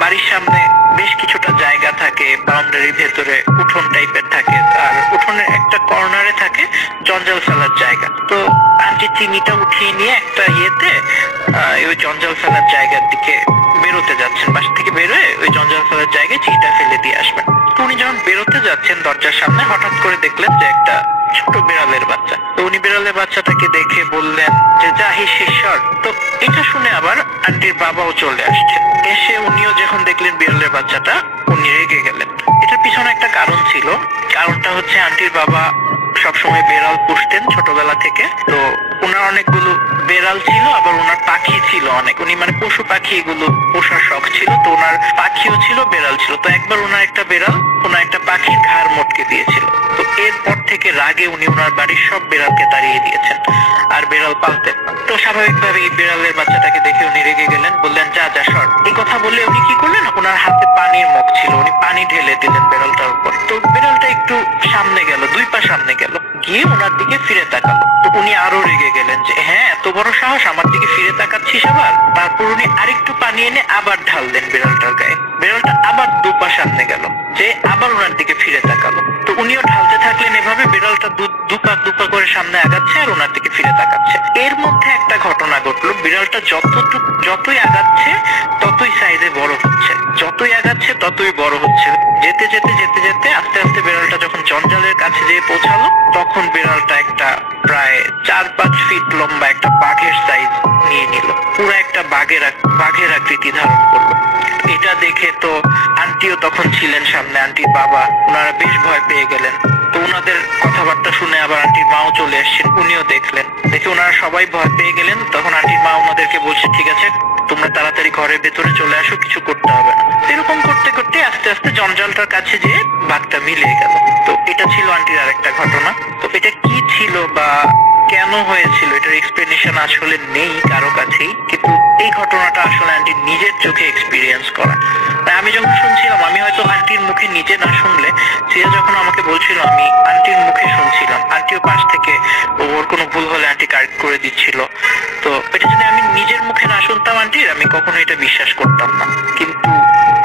বাড়ির সামনে বেশ কিছুটা জায়গা থাকে, বাউন্ডারির ভেতরে উঠোন টাইপের থাকে, আর উঠোনের একটা কর্নারে থাকে জঞ্জাল ফেলার জায়গা। তো আন্টি চিনিটা উঠিয়ে নিয়ে একটা ইয়েতে ওই জঞ্জাল ফেলার জায়গার দিকে বেরোতে যাচ্ছেন, বাসা থেকে বেরোয় ওই জঞ্জাল ফেলার জায়গায় চিনিটা ফেলে দিয়ে আসবেন। তো উনি যখন বেরোতে যাচ্ছেন দরজার সামনে হঠাৎ করে দেখলেন যে একটা ছোট বিড়ালের বাচ্চা। তো উনি বিড়ালের বাচ্চাটাকে দেখে বললেন যে যা হিসেশ্বর। তো এটা শুনে আবার আন্টির বাবাও চলে আসছেন, এসে উনিও যখন দেখলেন বিড়ালের বাচ্চাটা উনি রেগে গেলেন। এটার পিছনে একটা কারণ ছিল, কারণটা হচ্ছে আন্টির বাবা সবসময় বেড়াল পুষতেন ছোটবেলা থেকে। তো ওনার অনেকগুলো বেড়াল ছিল, আবার ওনার পাখি ছিল অনেক, উনি মানে পশু পাখি এগুলো পোষার শখ ছিল। তো ওনার পাখিও ছিল, বেড়াল ছিল। তো একবার ওনার একটা বেড়াল ওনার একটা পাখির ঘাড় মটকে দিয়েছিল। তো এরপর থেকে রাগে উনি ওনার বাড়ির সব বেড়ালকে তাড়িয়ে দিয়েছেন, আর বেড়াল পালতেন না। তো স্বাভাবিকভাবে এই বিড়ালের বাচ্চাটাকে দেখে উনি রেগে গেলেন, বললেন যা যা সর। এই কথা বলে উনি কি করলেন, ওনার হাতে পানির মগ ছিল, উনি পানি ঢেলে দিলেন বেড়ালটার উপর। তো বেড়ালটা একটু সামনে গেল, 2 পা সামনে গেল, গিয়ে ওনার দিকে ফিরে তাকালো। তো উনি আরো রেগে গেলেন যে হ্যাঁ এত বড় সাহস, আমার দিকে ফিরে তাকাচ্ছিস আবার। তারপর উনি আরেকটু পানি এনে আবার ঢাললেন বেড়ালটার গায়ে, বেড়ালটা আবার 2 পা সামনে গেল, যে আবার ওনার দিকে ফিরে তাকালো। তো উনিও ঢালতে থাকলেন এভাবে, বেড়ালটা দু পা করে সামনে আগাচ্ছে আর ওনার দিকে ফিরে তাকাচ্ছে। এর মধ্যে একটা ঘটনা ঘটলো, বিড়ালটা যতই আগাচ্ছে ততই সাইজে বড় হচ্ছে, যতই আগাচ্ছে ততই বড় হচ্ছে। যেতে যেতে আস্তে আস্তে বেড়ালটা যখন জঞ্জালের কাছে যেয়ে পৌঁছালো, তখন বেড়ালটা একটা প্রায় 4-5 ফিট লম্বা একটা বাঘের সাইজ নিয়ে নিল, পুরো একটা বাঘের আকৃতি ধারণ করলো। এটা দেখে তো আন্টিও তখন ছিলেন সামনে, আন্টির বাবা, ওনারা বেশ ভয় পেয়ে গেলেন। তো ওনাদের কথাবার্তা শুনে আবার আন্টির মাও চলে এসেছেন, উনিও দেখলেন, দেখে ওনারা সবাই ভয় পেয়ে গেলেন। তখন আন্টির মা ওনাদেরকে বলছে ঠিক আছে তোমরা তাড়াতাড়ি ঘরের ভেতরে চলে আসো, কিছু করতে হবে না। এরকম করতে করতে আস্তে আস্তে জঞ্জালটার কাছে যেয়ে বাঘটা মিলিয়ে গেল। তো এটা ছিল আন্টির আরেকটা ঘটনা। তো এটা কি ছিল বা কেন হয়েছিল এটার এক্সপ্লেনেশন আসলে নেই কারো কাছেই, কিন্তু এই ঘটনাটা আসলে আন্টির নিজের চোখে এক্সপিরিয়েন্স করা। তাই আমি যখন শুনছিলাম, আমি হয়তো আন্টির মুখে নিজে না শুনলে, সিয়া যখন আমাকে বলছিল আমি আন্টির মুখে শুনছিলাম, আন্টিও পাশ থেকে ওর কোনো ভুল হলে আন্টি কারেক্ট করে দিচ্ছিল। তো এটা যদি আমি নিজের মুখে না শুনতাম আন্টির, আমি কখনো এটা বিশ্বাস করতাম না। কিন্তু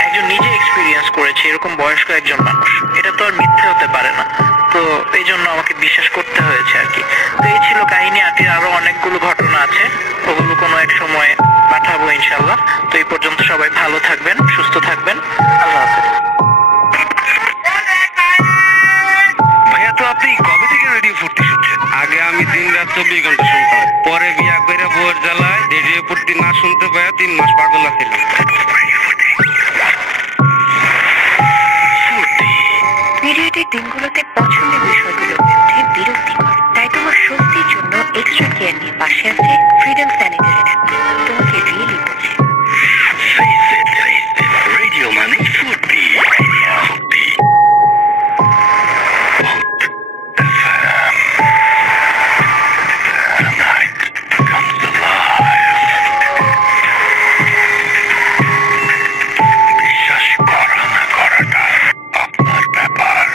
একজন নিজে এক্সপিরিয়েন্স করেছে, এরকম বয়স্ক একজন মানুষ, এটা তো আর মিথ্যে হতে পারে না। তো এই জন্য আমাকে বিশ্বাস করতে হয়েছে আর কি। তো এই ছিল কাহিনী। আন্টির আরো অনেকগুলো ঘটনা আছে, ওগুলো কোনো এক সময় পাঠাবো ইনশাল্লাহ। তো এই পর্যন্ত সবাই ভালো থাকবেন, সুস্থ থাকবেন, আল্লাহ হাফেজ। ভাইয়া তো আপনি কবে থেকে রেডিও ফুর্তি শুনছেন? আগে আমি দিন রাত 24 ঘন্টা শুনতাম, পরে বিয়া করে বউয়ের জ্বালায় রেডিও ফুর্তি না শুনতে পাই 3 মাস পাগল ছিলাম। পিরিয়ডের দিনগুলোতে পছন্দের বিষয়গুলো হয়ে ওঠে বিরক্তিকর, তাই তোমার স্বস্তির জন্য এক্সট্রা কেয়ার নিয়ে পাশে আছে ফ্রিডম স্যানিটারি ন্যাপকিন। তোমাকে রিয়েলি বোঝে। রেডিও মানে ফুর্তি। বিশ্বাস করা না করাটা আপনার ব্যাপার।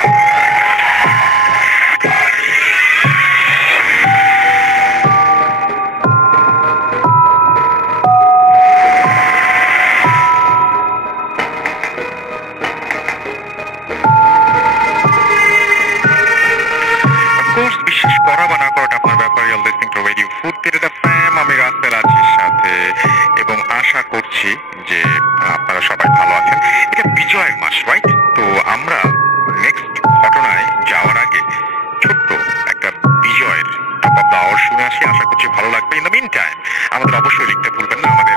কোর্স বিশ্বাস করা বা না করাটা আপনার ব্যাপারে। Listening to radio Foorti FM, আমি রাসেল আছি সাথে, এবং আশা করছি যে আপনারা সবাই ভালো আছেন। এটা বিজয়ের মাস, রাইট? তো আমরা নেক্সট ঘটনায় যাওয়ার আগে ছোট্ট একটা বিজয়ের টপ অফ দ্য আওয়ার শুনে আসি, আশা করছি ভালো লাগবে। ইন দ্য মিন টাইম আমাদের অবশ্যই লিখতে ভুলবেন না আমাদের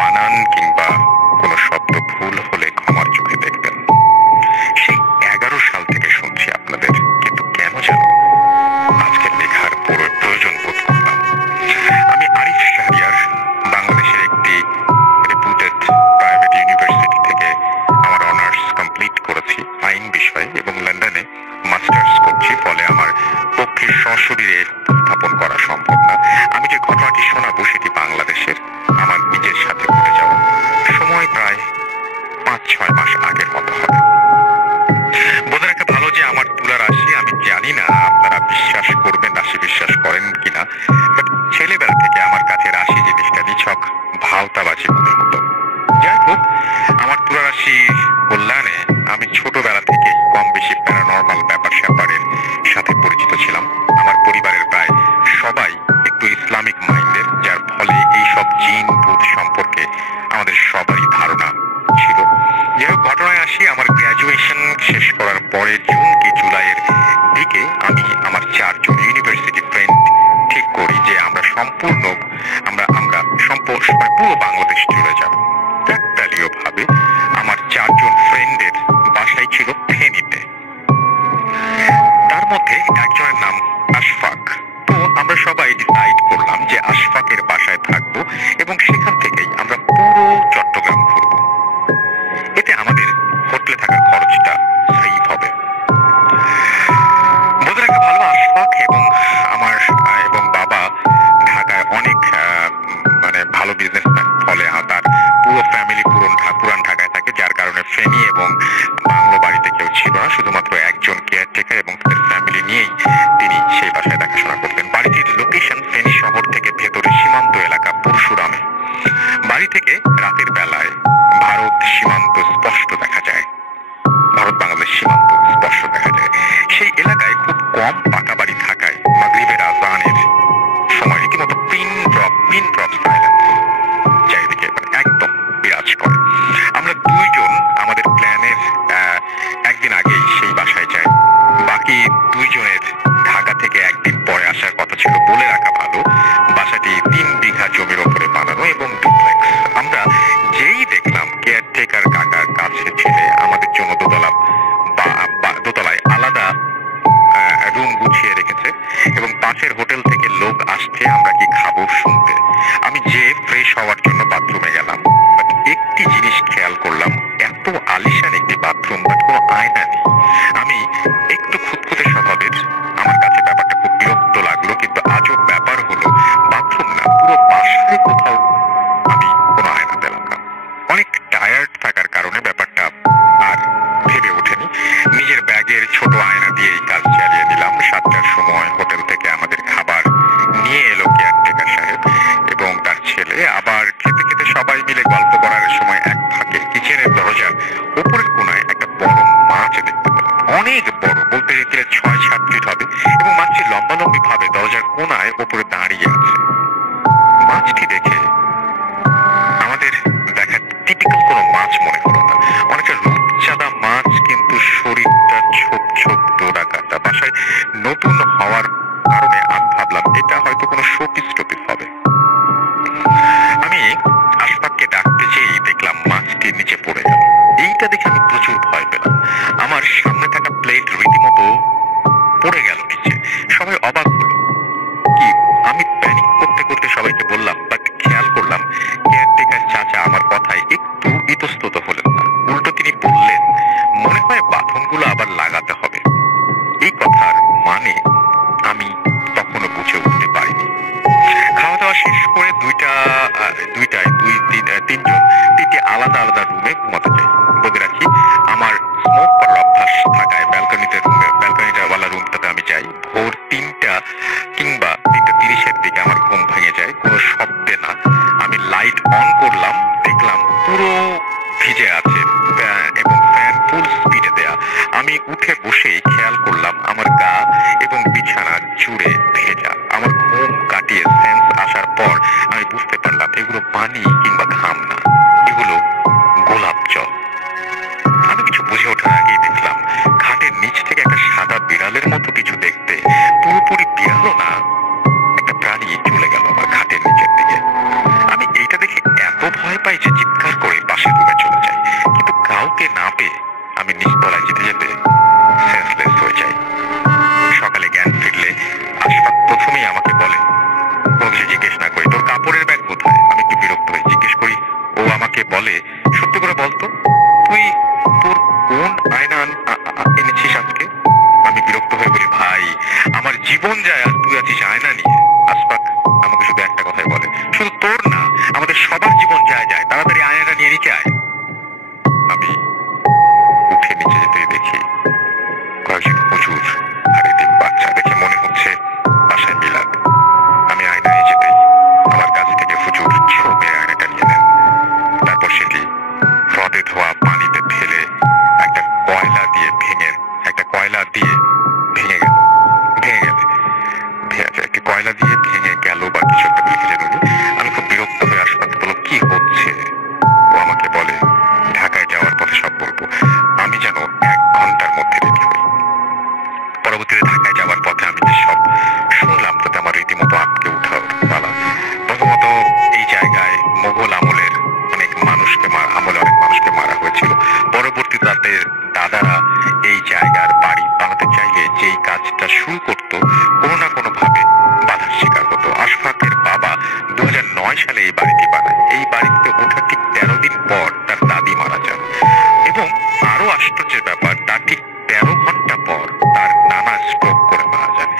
বানান কিংবা কোনো শব্দ ভুল হলে ক্ষমার চোখে দেখবেন। সেই 11 সাল থেকে শুনছি আপনাদের, কিন্তু কেন যেন আজকের লেখার প্রয়োজন বোধ করলাম। আমি আরিফ শাহরিয়ার, বাংলাদেশের একটি রেপুটেড প্রাইভেট ইউনিভার্সিটি থেকে আমার অনার্স কমপ্লিট করেছি আইন বিষয়ে এবং লন্ডনে মাস্টার্স করছি। ফলে আমার পক্ষে সশরীরে উপস্থাপন করা সম্ভব না। আমি যে ঘটনাটি শোনাবো সেটি বাংলাদেশের আমার নিজের সাথে ঘটে যাওয়া, সময় প্রায় 5-6 মাস আগের মতো হবে। বলে রাখা ভালো যে আমার তুলা রাশি, আমি জানি না আপনারা বিশ্বাস করবেন, রাশি বিশ্বাস করেন কিনা, বাট ছেলেবেলা থেকে আমার কাছে রাশি জিনিসটা নিছক ভাওতাবাজি মনে হতো। যাই হোক, আমার তুলা রাশি কল্যাণে আমি ছোটবেলা থেকে কম বেশি প্যারানর্মাল ব্যাপার স্যাপারের সাথে পরিচিত ছিলাম। আমার পরিবারের প্রায় সবাই একটু ইসলামিক মাইন্ডের, যার ফলে এইসব জিন ভূত সম্পর্কে আমাদের সবারই ধারণা ছিল। যাই হোক, ঘটনায় আসি। আমার গ্র্যাজুয়েশন শেষ করার পরে জুন কি জুলাইয়ের দিকে আমি আমার 4 জন ইউনিভার্সিটি ফ্রেন্ড ঠিক করি যে আমরা পুরো বাংলাদেশ জুড়ে যাব। কাকতালীয় ভাবে আমার 4 জন ফ্রেন্ডের বাসায় ছিল ফেনীতে। তার মধ্যে একজনের নাম আশফাক। তো আমরা সবাই ডিসাইড করলাম যে আশফাকের বাসায় থাকবো এবং সেখান থেকেই আমরা পুরো চট্টগ্রাম ঘুরবো। এতে আমাদের হোটেলে থাকার খরচটা সেভ হবে। বলে রাখা ভালো, আশফাক এবং আমার এবং বাবা ঢাকায় অনেক ভালো বিজনেসম্যান। ফলে তার পুরো ফ্যামিলি পুরান ঢাকায় থাকে, যার কারণে ফেনী এবং বাংলো বাড়িতে কেউ ছিল না, শুধুমাত্র একজন কেয়ারটেকার এবং তার ফ্যামিলি নিয়েই তিনি সেই বাসায় দেখাশোনা করতেন। বাড়িটির লোকেশন ফেনী শহর থেকে ভেতরে সীমান্ত এলাকা পরশুরামে। বাড়ি থেকে রাতের বেলায় ভারত সীমান্ত স্পষ্ট দেখা যায়, ভারত বাংলাদেশ সীমান্ত স্পষ্ট দেখা যায়। সেই এলাকায় খুব কম পাকা বাড়ি থাকায় মাগরিবের আযানের সময় রীতিমতো পিন ড্রপ সাইলেন্স চারিদিকে একদম বিরাজ করে। আমরা 2 জন আমাদের প্ল্যানের একদিন আগেই সেই বাসায় যাই। বাকি 2 জনের ঢাকা থেকে একদিন পরে আসার কথা ছিল। বলে রাখা ভালো, বাসাটি 3 বিঘা জমির ওপরে বানানো এবং ডুপ্লেক্স। আমরা যেই দেখলাম কেয়ারটেকার কাকার কাছে ছেলে আমাদের জন্য দোতলায় আলাদা রুম গুছিয়ে রেখেছে এবং পাশের হোটেল থেকে লোক আসছে আমরা কি খাবো শুনতে। আমি যে ফ্রেশ হওয়ার জন্য বাথরুমে গেলাম, বাট একটি জিনিস খেয়াল করলাম, এত আলিশান একটি বাথরুম বাট কোনো আয়না নেই। আমি একটু খুঁতখুঁতে স্বভাবের, আমার কাছে ব্যাপারটা খুব বিরক্ত লাগলো। কিন্তু আজব ব্যাপার হলো, বাথরুম না, পুরো বাসায় কোথাও আমি কোনো আয়না পেলাম না। অনেক টায়ার্ড থাকার কারণে ব্যাপারটা আর ভেবে ওঠেনি। নিজের ব্যাগের ছোট আয়না দিয়েই কাজ চালিয়ে নিলাম। 7টার সময় হোটেল থেকে আমাদের খাবার নিয়ে এলো কেয়ারটেকার সাহেব এবং তার ছেলে। আবার খেতে খেতে সবাই মিলে গল্প করার সময় এক ফাঁকে কিচেনের দরজার উপরের কোনায় একটা বড় মাছ দেখতে পেলাম। অনেক বড়, বলতে গেলে 6-7 ফিট হবে এবং মাছটি লম্বালম্বি ভাবে দরজার কোনায় উপরে দাঁড়িয়ে আছে। মাছটি দেখে আমাদের দেখা টিপিক্যাল কোনো মাছ মনে হলো না, অনেকটা রূপচাঁদা মাছ, কিন্তু শরীরটা ছোপ ছোপ ডোরা কাটা। বাসায় নতুন হওয়ার কারণে আমি ভাবলাম এটা হয়তো কোনো শোপিস টোপিস হবে। আমি আশফাককে ডাকতে যেই দেখলাম মাছটির নিচে পড়ে গেল। এইটা দেখে আমি প্রচুর ভয় পেলাম। আমার সামনে থাকা প্লেট রীতিমতো পড়ে গেল নিচে। সবাই অবাক হলো। কি আমি প্যানিক করতে করতে সবাইকে বললাম, বাট খেয়াল করলাম কেয়ারটেকার চাচা আমার কথায় একটু ইতস্তত হলেন না। উল্টো তিনি বললেন, মনে হয় বাথরুমগুলো আবার লাগাতে হবে। এই কথার মানে পাই যে চিৎকার করে পাশের রুমে চলে যাই, কিন্তু কাউকে না পেয়ে আমি নিচতলায় যেতে যেতে সেন্সলেস হয়ে যাই। সকালে জ্ঞান ফিরলে আশফাক প্রথমেই আমাকে বলে, কোনো কিছু জিজ্ঞেস না করি, তোর কাপড়ের ব্যাগ কোথায়? আমি কি বিরক্ত হয়ে জিজ্ঞেস করি। ও আমাকে বলে, সত্যি করে বলতো তুই তোর কোন আয়না এনেছিস আজকে? আমি বিরক্ত হয়ে বলি, ভাই আমার জীবন যায় আর তুই আছিস আয়না নিয়ে। আশফাক আমাকে শুধু একটা কথাই বলে, শুধু তোর না, আমাদের সবার জীবন যায়, তাড়াতাড়ি আয়নাটা নিয়ে নিচে আয়। আমি উঠে নিচে যেতেই দেখি কয়েকজন হুজুর আর এতিম বাচ্চা। দেখে মনে হচ্ছে বাসায় মিলাদ। আমি আয়না নিয়ে যেতেই আমার কাছ থেকে হুজুর ছোঁ মেরে আয়নাটা নিয়ে নেন। তারপর সেটি হ্রদে ধোয়া পানিতে ফেলে একটা কয়লা দিয়ে ভেঙে একটি কয়লা দিয়ে ভেঙে গেল বা কিছু একটা লিখে যেন। আমি খুব বিরক্ত হয়ে আশফাককে বললাম, কি হচ্ছে? ও আমাকে বলে, ঢাকায় যাওয়ার পথে সব বলবো। আমি যেন 1 ঘন্টার মধ্যে রেডি হই। পরবর্তীতে ঢাকায় যাওয়ার পথে আমি যে সব শুনলাম তাতে আমার রীতিমতো আটকে উঠার পালা। প্রথমত এই জায়গায় মোগল আমলের অনেক মানুষকে মারা হয়েছিল। পরবর্তী তাদের দাদারা এই জায়গার বাড়ি বানাতে চাইলে যেই কাজটা শুরু করত কোনো না কোনো ভাবে বাধার শিকার হতো। আশফাকের বাবা 2009 সালে এই বাড়িটি বানায়। এই বাড়িতে ওঠার ঠিক 13 দিন পর তার দাদি মারা যান এবং আরো আশ্চর্যের ব্যাপার, তার ঠিক 13 ঘন্টা পর তার নানা স্ট্রোক করে মারা যান।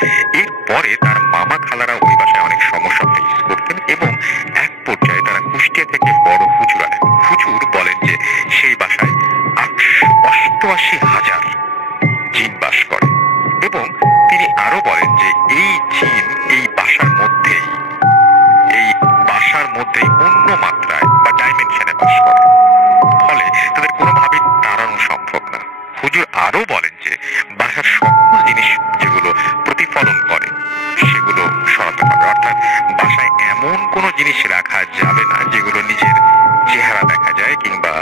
এরপরে তার মামা খালারা ওই বাসায় অনেক সমস্যা ফেস করতেন এবং এক পর্যায়ে তারা কুষ্টিয়া থেকে বড় হুজুর আনেন। হুজুর বলেন যে সেই বাসায় 888,000 জিন বাস করে এবং তিনি আরো বলেন যে এই জিন এই বাসার মধ্যেই অন্য মাত্রায় বা ডাইমেনশনে বাস করে, ফলে তাদের কোনোভাবেই তাড়ানো সম্ভব না। হুজুর আরো বলেন যে বাসার সকল জিনিস যেগুলো প্রতিফলন করে সেগুলো সরাতে হবে, অর্থাৎ বাসায় এমন কোনো জিনিস রাখা যাবে না যেগুলো নিজের চেহারা দেখা যায় কিংবা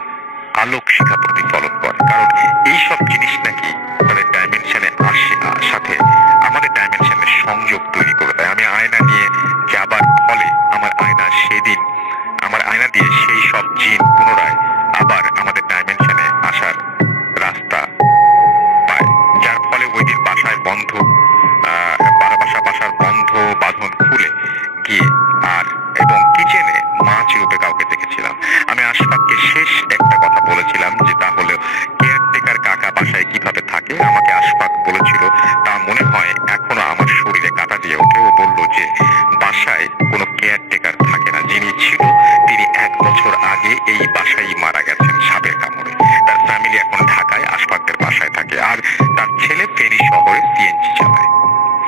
আলোক শিখা প্রতিফলন করে, কারণ এইসব জিনিস নাকি তাদের ডাইমেনশনে সাথে আমাদের ডাইমেনশনের সংযোগ তৈরি করে দেয়। আমি আয়না নিয়ে যাবার ফলে আমার আয়না দিয়ে সেই সব জিন পুনরায় আবার আমাদের ডাইমেনশনে আসার রাস্তা পায়, যার ফলে ওই দিন বাসার বন্ধ বাঁধন খুলে গিয়ে এবং কিচেনে মাছ রূপে কাউকে দেখেছিলাম। আমি আশফাককে শেষ একটা কথা বলেছিলাম যে তাহলে কেয়ারটেকার কাকা বাসায় কিভাবে থাকে। আমাকে আশফাক বলেছিল তা মনে হয় এখনো আমার শরীরে কাটা দিয়ে ওঠে। ও বলল যে বাসায় কোনো কেয়ারটেকার থাকে না, যিনি ছিল তিনি 1 বছর আগে এই বাসায় মারা গেছেন সাপের কামড়ে। তার ফ্যামিলি এখন ঢাকায় আশফাকদের বাসায় থাকে আর তার ছেলে ফেনী শহরে সিএনজি চালায়।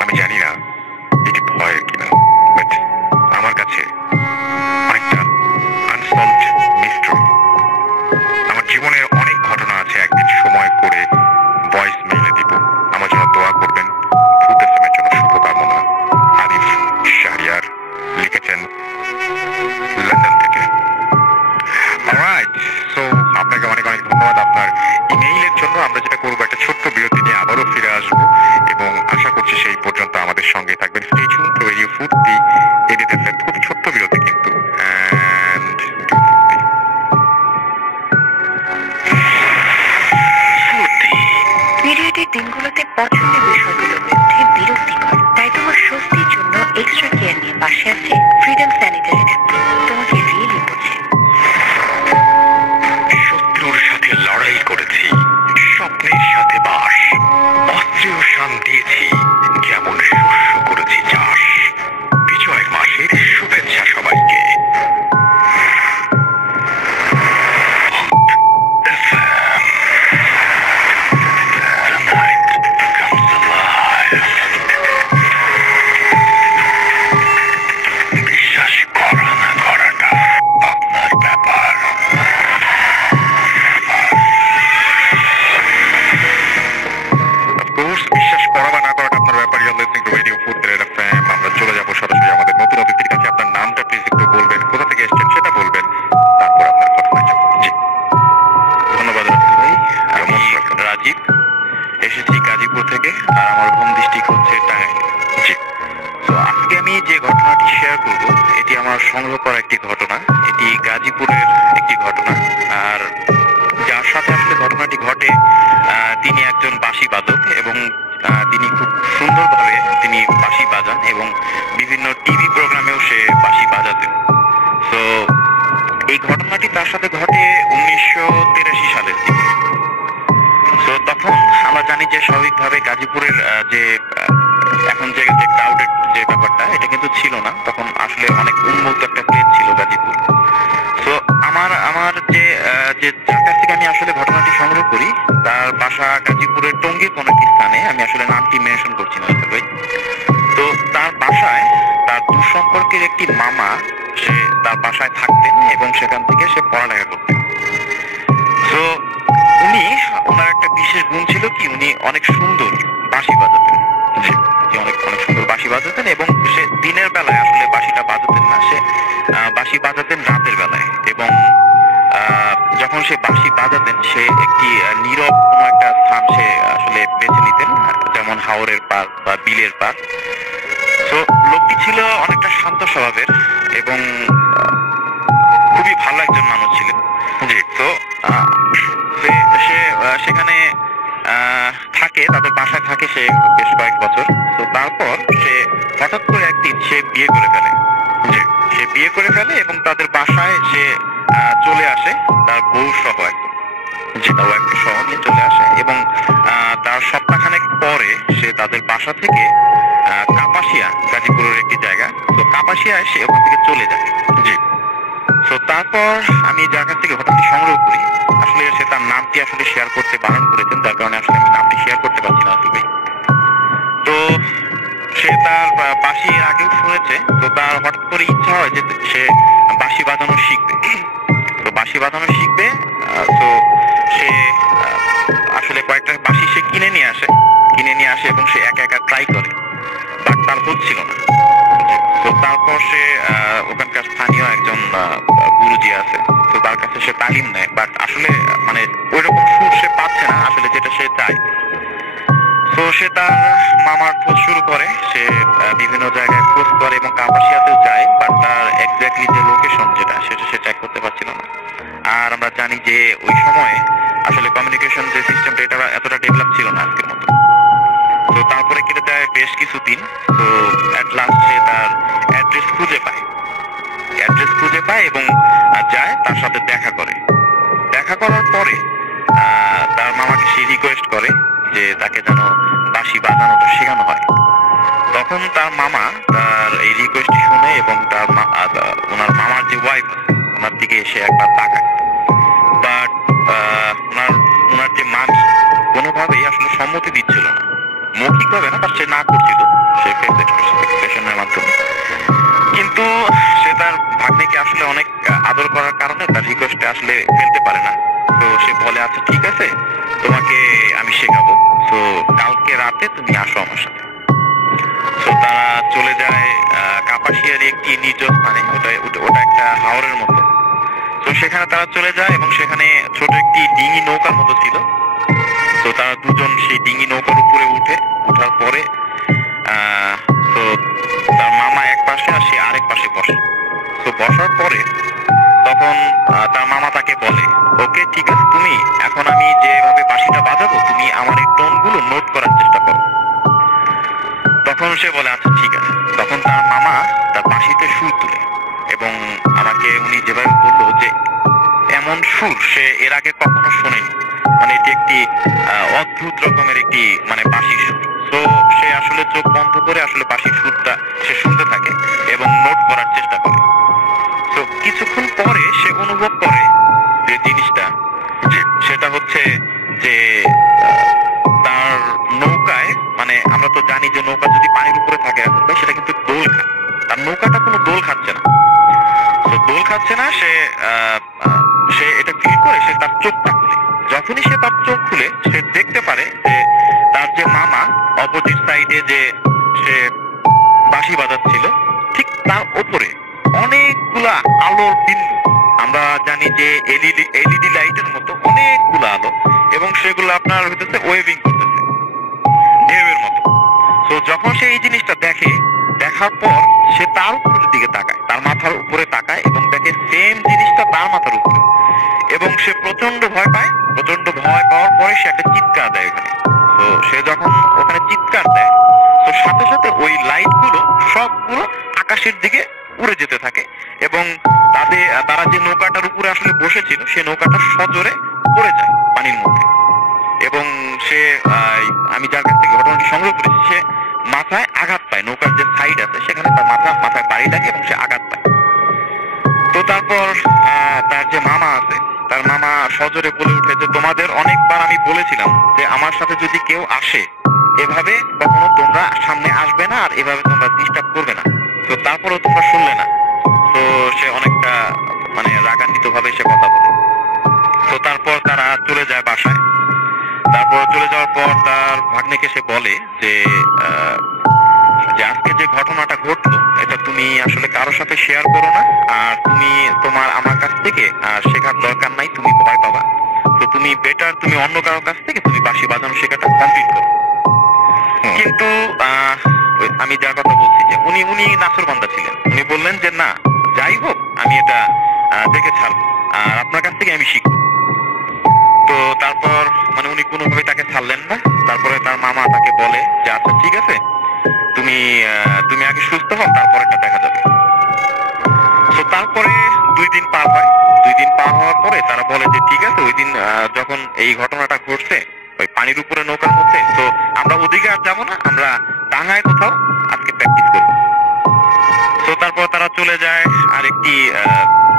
আমি জানি না এটি ভয়ের কিনা, বাট আমার কাছে অনেকটা আনসলভড মিস্ট্রি। আমার জীবনের অনেক ঘটনা আছে, একদিন সময় করে ভয়েস মেইলে দিব। আমার জন্য দোয়া করবেন। ভূত এফএমের জন্য শুভকামনা। আরিফ শাহরিয়ার লিখেছেন লন্ডন থেকে। অলরাইট, সো আপনাকে অনেক ধন্যবাদ আপনার ইমেইলের জন্য। আমরা যেটা করবো, একটা ছোট্ট বিরতি নিয়ে আবারও ফিরে আসবো এবং আশা করছি সেই পর্যন্ত আমাদের সঙ্গে থাকবেন। স্টে টিউন টু রেডিও ফুর্তি এডিট এফএম। খুব ছোট্ট বিরতি কিন্তু, এন্ড পিরিয়ডের দিনগুলোতে পছন্দের বিষয়গুলো হয়ে ওঠে বিরক্তিকর, তাই তোমার স্বস্তির জন্য এক্সট্রা কেয়ার নিয়ে পাশে আছে ফ্রিডম স্যানিটারি ন্যাপকিন। তোমাকে রিয়েলি বোঝে। শত্রুর সাথে লড়াই করেছি, স্বপ্নের সাথে বাস, অস্ত্রেও শান দিয়েছি, যেমন শস্য করেছি চাষ। বিজয়ের মাসের শুভেচ্ছা সবাইকে। বিশ্বাস করা না করাটা আপনার ব্যাপার। অফকোর্স, বিশ্বাস করা বা না করাটা আপনার ব্যাপার। You are listening to radio Foorti FM. আমরা চলে যাবো সরাসরি আমাদের নতুন অতিথির কাছে। আপনার নামটা প্লিজ একটু বলবেন, কোথা থেকে এসেছেন সেটা বলবেন, তারপর আপনার কথায় যাবো। জি, ধন্যবাদ রাসেল ভাই। আমি রাজীব, এসেছি গাজীপুর থেকে, আর আমার হোম ডিস্ট্রিক্ট হচ্ছে টাঙ্গাইল। জি। তো আজকে আমি যে ঘটনাটি শেয়ার করব এটি আমার সংগ্রহ করা একটি ঘটনা। এটি গাজীপুরের একটি ঘটনা। আর যার সাথে আসলে ঘটনাটি ঘটে তিনি একজন বাঁশি বাদক এবং তিনি খুব সুন্দরভাবে তিনি বাঁশি বাজান এবং বিভিন্ন টিভি প্রোগ্রামেও সে বাঁশি বাজাতেন। তো এই ঘটনাটি তার সাথে ঘটে 1983 সালের দিকে। তো তখন আমরা জানি যে স্বাভাবিকভাবে গাজীপুরের যে এখন যে ক্রাউডেড যে ব্যাপারটা এটা কিন্তু ছিল না, তখন আসলে অনেক উন্মুক্ত একটা প্লেস ছিল গাজীপুর। তো আমার যে যার কাছ থেকে আমি আসলে ঘটনাটি সংগ্রহ করি তার বাসা গাজীপুরের টঙ্গীর কোনো একটি স্থানে, আমি আসলে নামটি মেনশন করছি না ভাই। তো তার বাসায় তার দুঃসম্পর্কের একটি মামা সে তার বাসায় থাকতেন এবং সেখান থেকে সে পড়ালেখা করতেন। তো ওনার একটা বিশেষ গুণ ছিল কি, উনি অনেক সুন্দর বাঁশি বাজাতেন। অনেক সুন্দর বাঁশি বাজাতেন এবং সে দিনের বেলায় আসলে বাঁশিটা বাজাতেন না, সে বাঁশি বাজাতেন রাতের বেলায়। এবং যখন সে বাঁশি বাজাতেন সে একটি নীরব কোনো একটা স্থান সে আসলে বেছে নিতেন, যেমন হাওরের পার বা বিলের পার। তো লোকটি ছিল অনেকটা শান্ত স্বভাবের এবং খুবই ভালো একজন মানুষ ছিলেন। জি, তো সে সেখানে থাকে, তাদের বাসায় থাকে সে বেশ কয়েক বছর। তো তারপর সে হঠাৎ করে একদিন সে বিয়ে করে ফেলে। জি, সে বিয়ে করে ফেলে এবং তাদের বাসায় সে চলে আসে তার বউ সহ একদম। জি, তাও একটা শহর নিয়ে চলে আসে এবং তার সপ্তাহখানেক পরে সে তাদের বাসা থেকে কাপাসিয়া, গাজীপুরের একটি জায়গা, তো কাপাসিয়ায় সে ওখান থেকে চলে যায়। জি, তো তারপর আমি যার কাছ থেকে ঘটনাটি সংগ্রহ করি আসলে সে তার নামটি আসলে শেয়ার করতে বারণ করেছেন, যার কারণে আসলে আমি নামটি শেয়ার করতে পারছি না আসলে। তো সে তার বাঁশি এর আগেও শুনেছে, তো তার হঠাৎ করে ইচ্ছা হয় যে সে বাঁশি বাজানো শিখবে। তো বাঁশি বাজানো শিখবে, তো সে আসলে কয়েকটা বাঁশি সে কিনে নিয়ে আসে এবং সে একা একা ট্রাই করে, বাট তার হচ্ছিল না। তো তারপর সে ওখানকার স্থানীয় একজন গুরুজি আছে, তো তার কাছে সে তালিম নেয়, বাট আসলে মানে ওই রকম সুর সে পাচ্ছে না আসলে যেটা সে চায়। তো সে তার মামার খোঁজ শুরু করে, সে বিভিন্ন জায়গায় খোঁজ করে এবং কাপাসিয়াতেও যায়, বাট তার এক্স্যাক্টলি যে লোকেশন যেটা সেটা সে ট্র্যাক করতে পারছিল না। আর আমরা জানি যে ওই সময়ে আসলে কমিউনিকেশন যে সিস্টেমটা এটা এতটা ডেভেলপ ছিল না আজকের মতো। তো তারপরে কেটে যায় বেশ কিছুদিন। তো অ্যাট লাস্ট সে তার অ্যাড্রেস খুঁজে পায় এবং যায়, তার সাথে দেখা করার পরে তার মামাকে সে রিকোয়েস্ট করে যে তাকে যেন বাঁশি বাজানোটা শেখানো হয়। তখন তার মামা তার এই রিকোয়েস্টটি শুনে এবং ওনার মামার যে ওয়াইফ ওনার দিকে এসে একবার তাকায়, বাট ওনার যে মামি কোনোভাবেই আসলে সম্মতি দিচ্ছিল না, মৌখিকভাবে না, তার সে না করছিল, সে ফেস এক্সপ্রেশনের মাধ্যমে। কিন্তু সে তার ভাগ্নিকে আসলে অনেক আদর করার কারণে তার রিকোয়েস্টে আসলে ফেলতে পারে না। তো সে বলে, আচ্ছা ঠিক আছে, তোমাকে আমি শেখাবো, তো কালকে রাতে তুমি আসো আমার সাথে। তো তারা চলে যায় কাপাসিয়ার একটি নিজ স্থানে, ওটা একটা হাওরের মতো। তো সেখানে তারা চলে যায় এবং সেখানে ছোট একটি ডিঙি নৌকার মতো ছিল। তো তারা দুজন সেই ডিঙি নৌকার উপরে ওঠার পরে তো তার মামা এক পাশে আর সে আরেক পাশে বসে। তো বসার পরে তখন তার মামা তাকে বলে, ওকে ঠিক আছে, তুমি এখন আমি যেভাবে বাঁশিটা বাজাবো তুমি আমার এই টোনগুলো নোট করার চেষ্টা করো। তখন সে বলে আচ্ছা ঠিক আছে। তখন তার মামা তার বাঁশিতে সুর তুলে এবং আমাকে উনি যেভাবে বললো যে এমন সুর সে এর আগে কখনো শোনেনি, মানে এটি একটি অদ্ভুত রকমের একটি মানে বাঁশির সুর। তো সে আসলে চোখ বন্ধ করে আসলে বাঁশির সুরটা সে শুনতে থাকে এবং নোট করার চেষ্টা করে। তো কিছুক্ষণ পরে সে অনুভব করে যে জিনিসটা সেটা হচ্ছে যে তার নৌকায়, মানে আমরা তো জানি যে নৌকা যদি পানির উপরে থাকে সেটা কিন্তু দোল খায়, তার নৌকাটা কোনো দোল খাচ্ছে না। তো দোল খাচ্ছে না, সে এটা ফিল করে সে তার চোখটা খুলে। যখনই সে তার চোখ খুলে সে দেখতে পারে যে তার যে মামা অপোজিট সাইডে যে সে বাঁশি বাজাচ্ছিল ঠিক তার উপরে অনেকগুলা আলোর বিন্দু, আমরা জানি যে এলইডি লাইটের মতো অনেকগুলো আলো, এবং সেগুলো আপনার হইতেছে ওয়েভিং করতেছে ঢেউয়ের মতো। তো যখন সে এই জিনিসটা দেখে দেখার পর সে তার উপরের দিকে তাকায়, তার মাথার উপরে তাকায় এবং দেখে সেম জিনিসটা তার মাথার উপরে, এবং সে প্রচন্ড ভয় পায়। প্রচন্ড ভয় পাওয়ার পরে সে একটা চিৎকার দেয় ওখানে। তো সে যখন ওখানে চিৎকার দেয়, তো সাথে সাথে ওই লাইটগুলো সবগুলো আকাশের দিকে উড়ে যেতে থাকে, এবং তারা যে নৌকাটার উপরে আসলে বসেছিল সে নৌকাটা সজোরে পড়ে যায় পানির মধ্যে। এবং সে আমি যার কাছ থেকে ঘটনাটি সংগ্রহ করেছি, সে মাথায় আঘাত পায়, নৌকার যে সাইড আছে সেখানে তার মাথায় বাড়ি লাগে এবং সে আঘাত পায়। তো তারপর তার যে মামা আছে, তার মামা সজোরে বলে উঠে যে তোমাদের অনেকবার আমি বলেছিলাম যে আমার সাথে যদি কেউ আসে এভাবে কখনো তোমরা সামনে আসবে না আর এভাবে তোমরা ডিস্টার্ব করবে না, তো তারপরেও তোমরা শুনলে না। তো সে অনেকটা মানে রাগান্বিত ভাবে সে কথা বলে। তো তারপর তারা চলে যায় বাসায়। তারপর চলে যাওয়ার পর তার ভাগ্নেকে সে বলে যে আজকে যে ঘটনাটা ঘটলো এটা তুমি আসলে কারোর সাথে শেয়ার করো না, আর তুমি আমার কাছ থেকে শেখার দরকার নাই, তুমি ভয় পাবা। তো তুমি বেটার তুমি অন্য কারোর কাছ থেকে তুমি বাঁশি বাজানো শেখাটা কমপ্লিট করো। কিন্তু আমি যার কথা বলছি যে উনি নাসরবান্দা ছিলেন, উনি বললেন যে না, যাই হোক আমি এটা দেখে ছাড়বো আর আপনার কাছ থেকে আমি শিখবো। তো তারপর মানে উনি কোনোভাবে তাকে ছাড়লেন না। তারপরে তার মামা তাকে বলে যে আচ্ছা ঠিক আছে, তুমি আগে সুস্থ হও, তারপর এটা দেখা যাবে। তো তারপরে 2 দিন পার হয়। 2 দিন পার হওয়ার পরে তারা বলে যে ঠিক আছে, ওই দিন যখন এই ঘটনাটা ঘটছে ওই পানির উপরে নৌকার মধ্যে, তো আমরা ওদিকে আর যাবো না, আমরা টাঙ্গায় কোথাও আজকে প্র্যাকটিস করবো। তো তারপর তারা চলে যায় আর একটি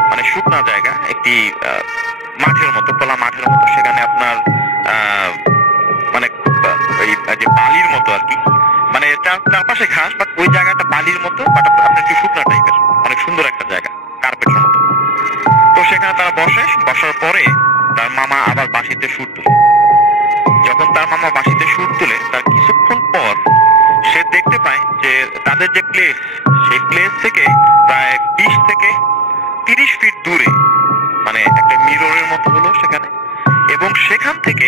মানে শুকনা জায়গা, একটি মাঠের মতো, খোলা মাঠের মতো। সেখানে আপনার মানে এই যে বালির মতো আর কি, মানে চারপাশে ঘাস, বাট ওই জায়গাটা বালির মতো, বাট আপনার একটু শুকনা টাইপের, অনেক সুন্দর একটা জায়গা, কার্পেটের মতো। তো সেখানে তারা বসার পরে তার মামা আবার বাঁশিতে সুর তুলে। যখন তার মামা বাঁশিতে সুর তুলে তার কিছুক্ষণ পর সে দেখতে পায় যে তাদের যে প্লেস, সেই প্লেস থেকে প্রায় 20 থেকে 30 ফিট দূরে মানে একটা মিররের মতো হলো সেখানে, এবং সেখান থেকে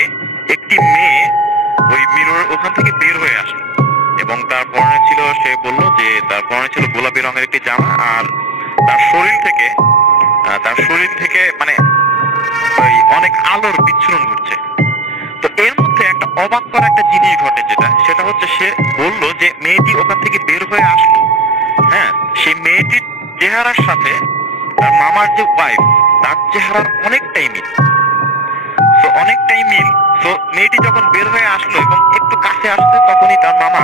একটি মেয়ে ওই মিরর ওখান থেকে বের হয়ে আসলো, এবং তার পরনে ছিল, সে বললো যে তার পরনে ছিল গোলাপি রঙের একটি জামা, আর তার শরীর থেকে মানে ওই অনেক আলোর বিচ্ছুরণ ঘটছে। তো এর মধ্যে একটা অবাক করা একটা জিনিস ঘটে, সেটা হচ্ছে সে বললো যে মেয়েটি ওখান থেকে বের হয়ে আসলো, হ্যাঁ, সেই মেয়েটির চেহারার সাথে তার মামার যে ওয়াইফ তার চেহারার অনেকটাই মিল। তো অনেকটাই মিল। তো মেয়েটি যখন বের হয়ে আসলো এবং একটু কাছে আসছে, তখনই তার মামা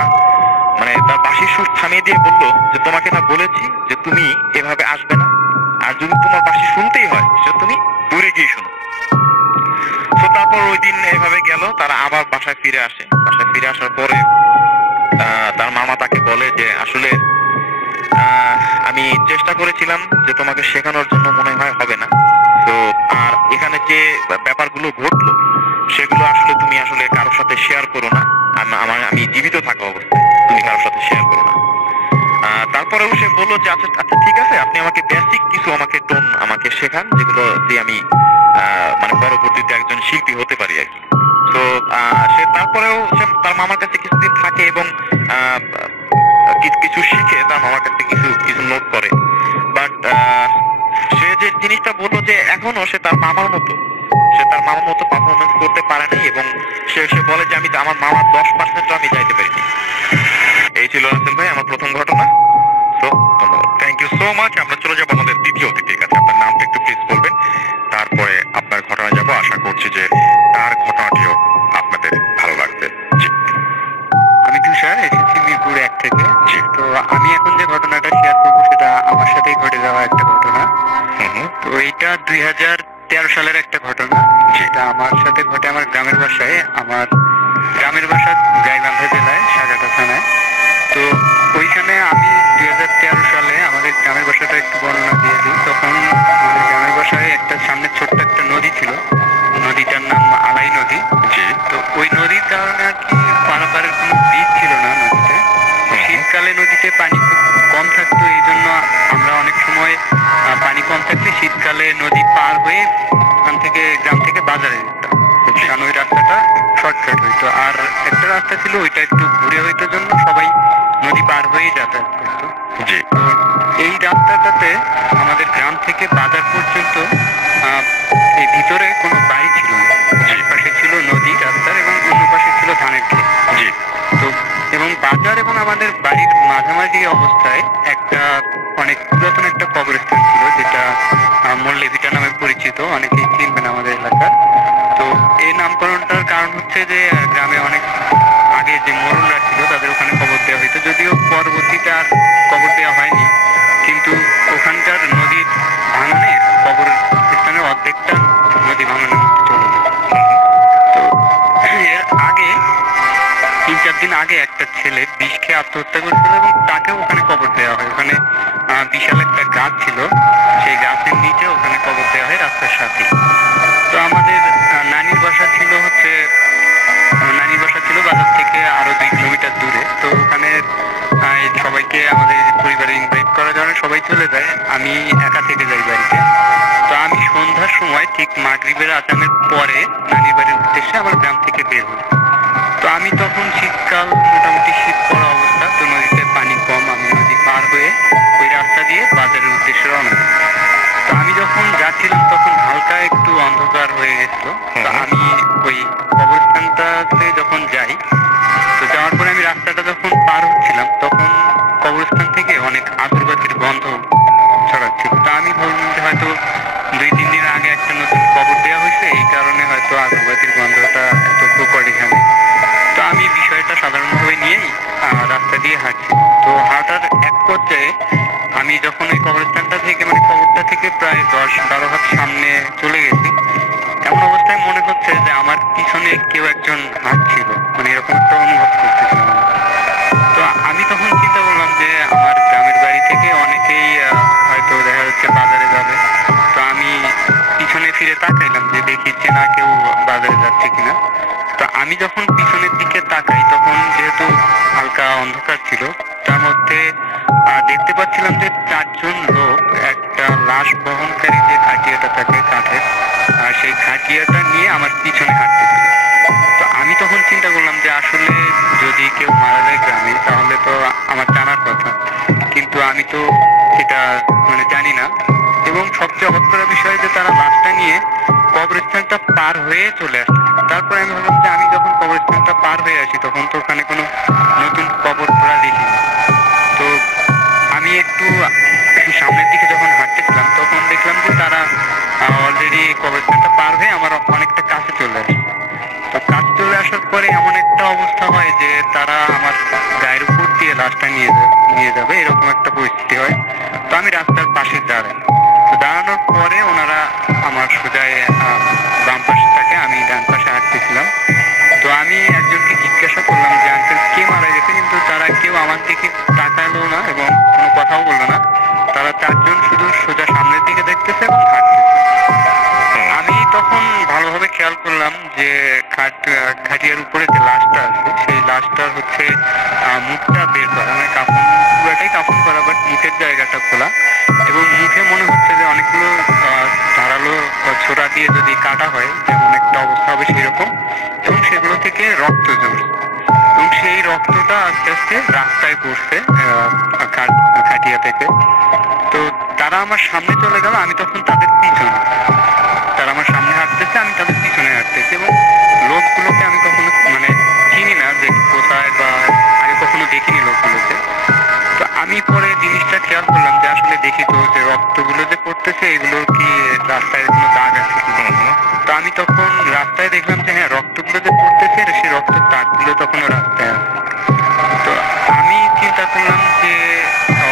মানে তার বাঁশির সুর থামিয়ে দিয়ে বললো যে তোমাকে না বলেছি যে তুমি এভাবে আসবে না, আর যদি তোমার বাঁশি শুনতেই হয় সেটা তুমি দূরে গিয়ে শোনো। তো তারপর ওই দিন এভাবে গেল, তারা আবার বাসায় ফিরে আসে। বাসায় ফিরে আসার পরে তার মামা তাকে বলে যে আসলে আমি চেষ্টা করেছিলাম যে তোমাকে শেখানোর জন্য, মনে হয় হবে না। তো আর এখানে যে ব্যাপারগুলো ঘটলো সেগুলো আসলে তুমি আসলে কারোর সাথে শেয়ার করো না, আমি জীবিত থাকা অবস্থায় তুমি কারোর সাথে শেয়ার করো না। তারপরেও সে বললো যে আচ্ছা ঠিক আছে, আপনি আমাকে বেসিক কিছু টোন আমাকে শেখান, যেগুলো দিয়ে আমি মানে পরবর্তীতে একজন শিল্পী হতে পারি আর কি। তো সে তারপরেও সে তার মামার কাছে কিছুদিন থাকে এবং কিছু শিখে তার মামার কাছে কিছু নোট করে। বাট সে যে জিনিসটা বললো যে এখনো সে তার মামার মতো পারফরমেন্স করতে পারে নাই, এবং সে বলে যে আমি আমার মামার 10% আমি যাইতে পারিনি। এই ছিল রাসেল ভাই আমার প্রথম ঘটনা। তো ধন্যবাদ, থ্যাংক ইউ সো মাচ। আমরা চলে যাবো আমাদের দ্বিতীয় অতিথির কাছে। আপনার নামটা একটু প্লিজ বলবেন, তারপরে আপনার ঘটনা যাবো। আশা করছি যে তার ঘটনাটিও আপনাদের ভালো লাগবে। জি, আমি তুষার, এসেছি মিরপুর 1 থেকে। তো আমি এখন যে ঘটনাটা শেয়ার করবো সেটা আমার সাথেই ঘটে যাওয়া একটা ঘটনা। তো এইটা 2013 সালের একটা ঘটনা, যেটা আমার সাথে ঘটে আমার গ্রামের বাসায়। আমার গ্রামের বাসা গাইবান্ধা জেলায় সাগাটা থানায়। তো ওইখানে আমি 2013 সালে আমাদের গ্রামের বাসাটা একটু বর্ণনা দিয়ে দিই। তখন আমাদের গ্রামের বাসায় একটা সামনে ছোট্ট একটা নদী ছিল, নদীটার নাম আলাই নদী। তো ওই নদীর কারণে আর কি পারাপারের কোনো ব্রিজ ছিল না নদীতে। শীতকালে নদীতে পানি খুব কম থাকতো, এই জন্য আমরা অনেক সময় পানি কম থাকলে শীতকালে নদী পার হয়ে ওখান থেকে গ্রাম থেকে বাজারে যেতাম, কারণ ওই রাস্তাটা শর্টকাট হইতো। আর একটা রাস্তা ছিল ওইটা একটু ঘুরে হইতো, জন্য সবাই নদী পার হয়েই যাতায়াত করতো। জি। তো এই রাস্তাটাতে আমাদের গ্রাম থেকে বাজার পর্যন্ত এই ভিতরে কোনো বাড়ি ছিল না। এক পাশে ছিল নদী রাস্তার এবং অন্য পাশে ছিল ধানের ক্ষেত। জি। তো এবং বাজার এবং আমাদের বাড়ির মাঝামাঝি অবস্থায় একটা অনেক পুরাতন একটা কবরস্থান ছিল, যেটা মল্লেভিটা নামে পরিচিত, অনেকেই চিনবেন আমাদের এলাকার। তো এই নামকরণটার কারণ হচ্ছে যে গ্রামে অনেক আগে যে মরুলরা ছিল তাদের ওখানে কবর দেওয়া হইতো, যদিও পরবর্তীতে আর কবর দেওয়া হয়নি, কিন্তু ওখানকার নদীর ভাঙনে কবর স্থানের অর্ধেকটা নদী ভাঙনের মধ্যে চলে যায়। তো এর আগে 3-4 দিন আগে একটা ছেলে বিষ খেয়ে আত্মহত্যা করেছিল এবং তাকেও ওখানে কবর দেওয়া হয়। ওখানে বিশাল একটা গাছ ছিল, সেই গাছের নিচে ওখানে কবর দেওয়া হয় রাস্তার সাথে। তো আমাদের নানির বাসা ছিল বাজার থেকে আরো 2 কিলোমিটার দূরে। তো ওখানে সবাইকে আমাদের পরিবারে ইনভাইট করার জন্য সবাই চলে যায়, আমি একা থেকে যাই বাড়িতে। তো আমি সন্ধ্যার সময় ঠিক মাগরিবের আজানের পরে নানির বাড়ির উদ্দেশ্যে আমার গ্রাম থেকে বের হই। তো আমি তখন শীতকাল, মোটামুটি শীত পড়া অবস্থা, তো নদীতে পানি কম, আমি নদী পার হয়ে ওই রাস্তা দিয়ে বাজারের উদ্দেশ্যে রওনা দিই। তো আমি যখন যাচ্ছিলাম তখন হালকা একটু অন্ধকার হয়ে গেছিল। তো আমি ওই কবরস্থানটাতে যখন যাই, তো যাওয়ার পরে আমি রাস্তাটা যখন পার হচ্ছিলাম তখন কবরস্থান থেকে অনেক আগরবাতির গন্ধ ছড়াচ্ছিল। তা আমি ভাবলাম যে হয়তো 2-3 দিন আগে একটা নতুন কবর দেওয়া হয়েছে, এই কারণে হয়তো আগরবাতির গন্ধটা এত প্রকট এখানে। তো আমি বিষয়টা সাধারণভাবে নিয়েই রাস্তা দিয়ে হাঁটছি। তো হাঁটার এক পর্যায়ে আমি যখন ওই কবরস্থানটা থেকে, মানে কবরটা থেকে প্রায় 10-12 হাত সামনে চলে গেছি, এমন অবস্থায় মনে হচ্ছে যে আমার পিছনে কেউ একজন হাঁটছিল, মানে এরকম একটা অনুভব করতেছিলাম। তো আমি তখন চিন্তা করলাম যে আমার গ্রামের বাড়ি থেকে অনেকেই হয়তো দেখা যাচ্ছে বাজারে যাবে। তো আমি পিছনে ফিরে তাকাইলাম যে দেখি যে না কেউ বাজারে যাচ্ছে কিনা। তো আমি যখন পিছনের দিকে তাকাই তখন যেহেতু হালকা অন্ধকার ছিল, তার মধ্যে দেখতে পাচ্ছিলাম যে 4 জন লোক একটা লাশ বহনকারী যে খাটিয়াটা থাকে কাঠের, সেই খাটিয়াটা নিয়ে আমার পিছনে হাঁটতেছিল। তো আমি তখন চিন্তা করলাম যে আসলে যদি কেউ মারা যায় গ্রামে তাহলে তো আমার জানার কথা, কিন্তু আমি তো সেটা মানে জানি না। এবং সবচেয়ে অবাক করার বিষয় যে তারা লাশটা নিয়ে কবরস্থানটা পার হয়ে চলে আসছে। তারপরে আমি ভাবলাম যে আমি যখন কবরস্থানটা পার হয়ে আসি তখন তো ওখানে কোনো নতুন কবর খোঁড়া দেখিনি। তো আমি একটু সামনের দিকে যখন হাঁটতেছিলাম তখন দেখলাম যে তারা অলরেডি কবরস্থানটা পার হয়ে আমার অনেকটা কাছে চলে আসে। তো কাছে চলে আসার পরে এমন একটা অবস্থা হয় যে তারা আমার গায়ের উপর দিয়ে লাশটা নিয়ে যাবে, এরকম একটা পরিস্থিতি হয়। তো আমি রাস্তার পাশে দাঁড়াই। তো দাঁড়ানোর পরে ওনারা আমার সোজায় বাম পাশে থাকে, আমি ডান পাশে হাঁটতেছিলাম। তো আমি একজনকে জিজ্ঞাসা করলাম যে আঙ্কেল কে মারা গেছে, কিন্তু তারা কেউ আমার দিকে তাকালো না এবং কোনো কথাও বললো না। তারা 4 জন শুধু সোজা সামনের দিকে দেখতেছে এবং হাঁটতেছে। আমি তখন ভালোভাবে খেয়াল করলাম যে খাটিয়ার উপরে যে লাশটা আছে সেই লাশটার হচ্ছে মুখটা বের করা, মানে কাফন, পুরাটাই কাফন করা, বাট মুখের জায়গাটা খোলা এবং মুখে মনে হচ্ছে যে অনেকগুলো ধারালো ছোরা দিয়ে যদি কাটা হয় যেমন একটা অবস্থা হবে সেরকম, এবং সেগুলো থেকে রক্ত ঝরছে এবং সেই রক্তটা আস্তে আস্তে রাস্তায় পড়ছে খাটিয়া থেকে। তো তারা আমার সামনে চলে গেল, আমি তখন তাদের পিছনে, তারা আমার সামনে হাঁটতেছে, আমি তাদের পিছনে হাঁটতেছি এবং লোকগুলোকে আমি কখনো মানে চিনি না যে কোথায় বা আগে কখনো দেখিনি লোকগুলোকে। তো আমি পরে জিনিসটা খেয়াল করলাম যে আসলে দেখি তো যে রক্তগুলো যে পড়তেছে এগুলো কি রাস্তায় কোনো দাগ আছে কিনা। তো আমি তখন রাস্তায় দেখলাম যে হ্যাঁ রক্তগুলো যে পড়তেছে সেই রক্তের দাগগুলো তখনও রাস্তায় আছে। তো আমি চিন্তা করলাম যে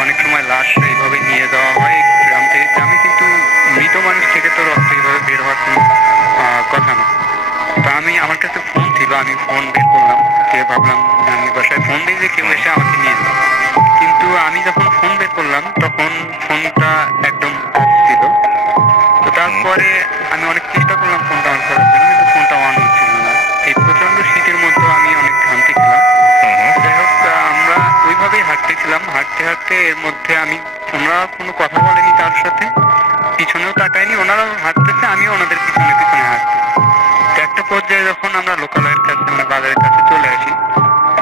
অনেক সময় লাশ এইভাবে নিয়ে যাওয়া হয় গ্রাম থেকে গ্রামে, কিন্তু মৃত মানুষ থেকে তো রক্ত এইভাবে বের হওয়ার কোনো কথা না। তো আমার কাছে ফোন ছিল, আমি ফোন বের করলাম, যে ভাবলাম নানির বাসায় ফোন দিই যে কেউ এসে আমাকে নিয়ে যাবে। কিন্তু আমি যখন ফোন বের করলাম তখন ফোনটা একদম অফ ছিল। তো তারপরে আমি অনেক চেষ্টা করলাম ফোনটা অন করার জন্য, কিন্তু ফোনটা অন হচ্ছিল না। এই প্রচন্ড শীতের মধ্যেও আমি অনেক ঘামতেছিলাম। যাই হোক, আমরা ওইভাবেই হাঁটতেছিলাম, হাঁটতে হাঁটতে এর মধ্যে ওনারা কোনো কথা বলেনি তার সাথে, পিছনেও তাকায়নি, ওনারাও হাঁটতেছে, আমিও ওনাদের পিছনে পিছনে হাঁটতেছি। তো একটা পর্যায়ে যখন আমরা লোকালয়ের কাছে মানে বাজারের কাছে চলে আসি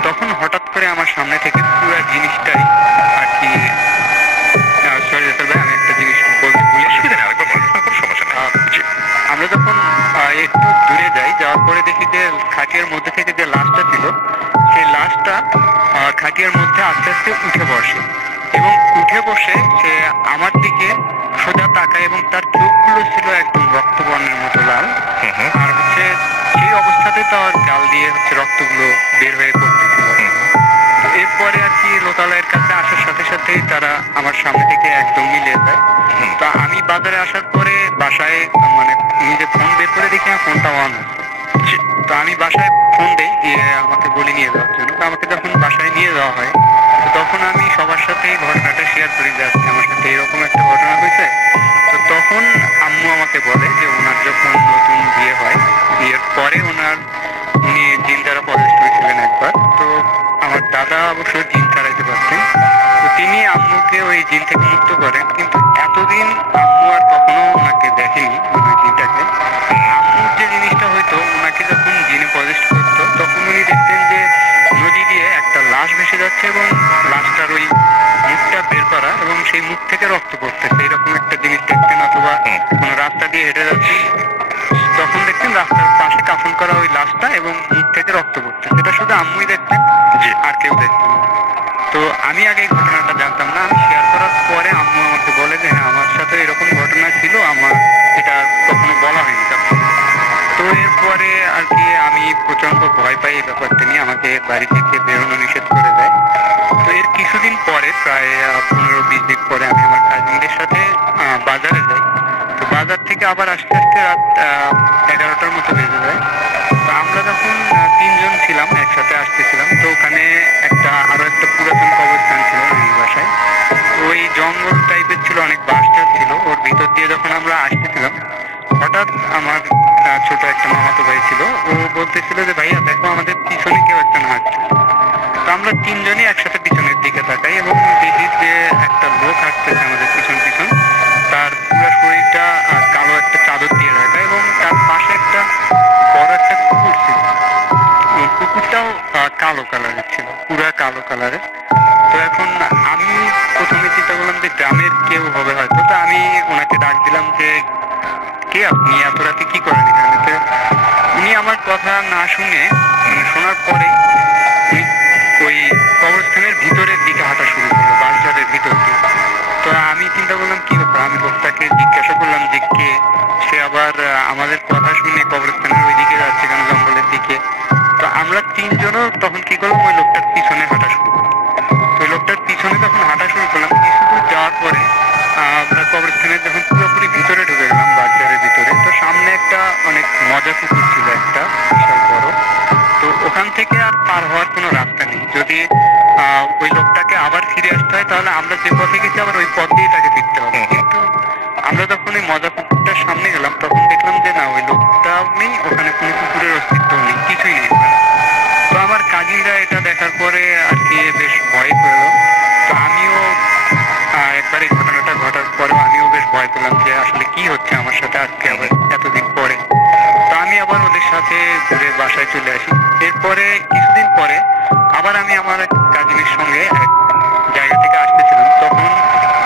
তখন হঠাৎ করে আমার সামনে থেকে পুরো জিনিসটাই আর কি একটু দূরে যাই, যাওয়ার পরে দেখি যে খাটিয়ার মধ্যে থেকে যে লাশটা ছিল সেই লাশটা খাটিয়ার মধ্যে আস্তে আস্তে উঠে বসে এবং উঠে বসে সে আমার দিকে সোজা তাকায় এবং তার চোখগুলো ছিল একদম রক্তবর্ণের মতো লাল। আর হচ্ছে সেই অবস্থাতে তার গাল দিয়ে হচ্ছে রক্তগুলো বের হয়ে পড়তেছিল। তো এরপরে আর কি লোকালয়ের কাছে আসার সাথে সাথেই তারা আমার সামনে থেকে একদম মিলিয়ে যায়। তা আমি বাজারে আসার পরে বাসায় মানে নিজে ফোন বের করে দেখি ফোনটা অন আছে। তো আমি বাসায় ফোন দেই দিয়ে আমাকে বলে নিয়ে যাওয়ার জন্য। তো আমাকে যখন বাসায় নিয়ে যাওয়া হয় তো তখন আমি সবার সাথে এই ঘটনাটা শেয়ার করি যে আজকে আমার সাথে এরকম একটা ঘটনা হয়েছে। তো তখন আম্মু আমাকে বলে যে ওনার যখন নতুন বিয়ে হয়, বিয়ের পরে উনি জিন দ্বারা পজেস্ট হয়েছিলেন একবার। তো আমার দাদা অবশ্য জিন তাড়াইতে পারতেন। তো তিনি আম্মুকে ওই জিন থেকে মুক্ত করেন, কিন্তু এতদিন আম্মু আর কখনো ওনাকে দেখেনি মানে জিনটাকে। আম্মুর যে জিনিসটা হয়তো ওনাকে যখন জিনে পজেস্ট করতো তখন উনি দেখতেন যে নদী দিয়ে একটা লাশ ভেসে যাচ্ছে এবং লাশটার ওই মুখটা বের করা এবং সেই মুখ থেকে রক্ত পড়তেছে এরকম একটা জিনিস দেখতেন। অথবা কোনো রাস্তা দিয়ে হেঁটে যাচ্ছে তখন দেখতেন রাস্তার পাশে কাফন করা ওই লাশটা এবং মুখ থেকে রক্ত পড়ছে। সেটা শুধু আম্মুই দেখতেন, আর কেউ দেখতেন না। তো আমি আগে এই ঘটনাটা জানতাম না। আমি শেয়ার করার পরে আম্মু আমাকে বলে যে হ্যাঁ আমার সাথে এরকম ঘটনা ছিল, আমার এটা কখনো বলা হয়নি তখন। তো এরপরে আর কি আমি প্রচন্ড ভয় পাই এই ব্যাপারটা নিয়ে, আমাকে বাড়ি থেকে বেরোনো নিষেধ করে দেয়। তো এর কিছুদিন পরে প্রায় 15-20 দিন পরে আমি আমার কাজিনদের সাথে বাজারে যাই। তো বাজার থেকে আবার আস্তে আস্তে রাত 11টার মতো বেজে যায়। তো আমরা যখন 3জন ছিলাম একসাথে আসতেছিলাম, তো ওখানে আরো একটা পুরাতন কবরস্থান ছিল এই বাসায়। তো ওই জঙ্গল টাইপের ছিল, অনেক বাঁশ ঝাড় ছিল, ওর ভিতর দিয়ে যখন আমরা আসতেছিলাম হঠাৎ আমার ছোট একটা মামাতো ভাই ছিল, ও বলতেছিল যে ভাইয়া দেখো আমাদের পিছনে কেউ একজন হাঁটছে। তো আমরা 3জনই একসাথে পিছনের দিকে তাকাই এবং দেখি যে একটা লোক হাঁটতেছে আমাদের পিছন পিছন। তার পুরো শরীরটা কালো একটা চাদর দিয়ে রাখা এবং তার পাশে একটা বড় একটা কুকুর ছিল। কুকুরটাও কালো কালারের ছিল, পুরা কালো কালারের। তো এখন আমি প্রথমে চিন্তা করলাম যে গ্রামের কেউ হবে হয়তো। তো আমি ওনাকে ডাক দিলাম যে কে আপনি, এত রাতে কি করেন এখানে? তো উনি আমার কথা না শুনে শোনার পরে উনি ওই কবরস্থানের ভিতরের দিকে হাঁটা শুরু করলো, বাঁশঝাড়ের ভিতর দিয়ে। তো আমি চিন্তা করলাম কি ব্যাপার, আমি লোকটাকে জিজ্ঞাসা করলাম যে কে। সে আবার আমাদের কথা শুনে কবরস্থানের ওই দিকে যাচ্ছে কেন, জঙ্গলের দিকে। তো আমরা 3জনও তখন কি করলাম, ওই লোকটার পিছনে হাঁটা শুরু করলাম। তো ওই লোকটার পিছনে যখন হাঁটা শুরু করলাম কিছু দূর যাওয়ার পরে আমরা কবরস্থানের যখন পুরোপুরি ভিতরে ঢুকে গেলাম বাজারের ভিতরে, তো সামনে একটা অনেক মজা পুকুর ছিল, একটা বিশাল বড়। তো ওখান থেকে আর পার হওয়ার কোনো রাস্তা নেই। যদি ওই লোকটাকে আবার ফিরে আসতে হয় তাহলে আমরা যে পথে গেছি আবার ওই পথ দিয়ে তাকে ফিরতে হবে। কিন্তু আমরা যখন ওই মজা পুকুরটার সামনে গেলাম তখন দেখলাম যে না, ওই লোকটাও নেই, ওখানে কোনো কুকুরের অস্তিত্ব নেই, কিছুই নেই ওখানে। তো আমার কাজিনরা এটা দেখার পরে আর কি বেশ ভয় পেল। তো আমিও একবার এই ঘটনাটা ঘটার পরেও আমিও বেশ ভয় পেলাম যে আসলে কি হচ্ছে আমার সাথে আজকে আবার এতদিন পরে। তো আমি আবার ওদের সাথে ঘুরে বাসায় চলে আসি। এরপরে কিছুদিন পরে আবার আমি আমার এক কাজিনের সঙ্গে এক জায়গা থেকে আসতেছিলাম, তখন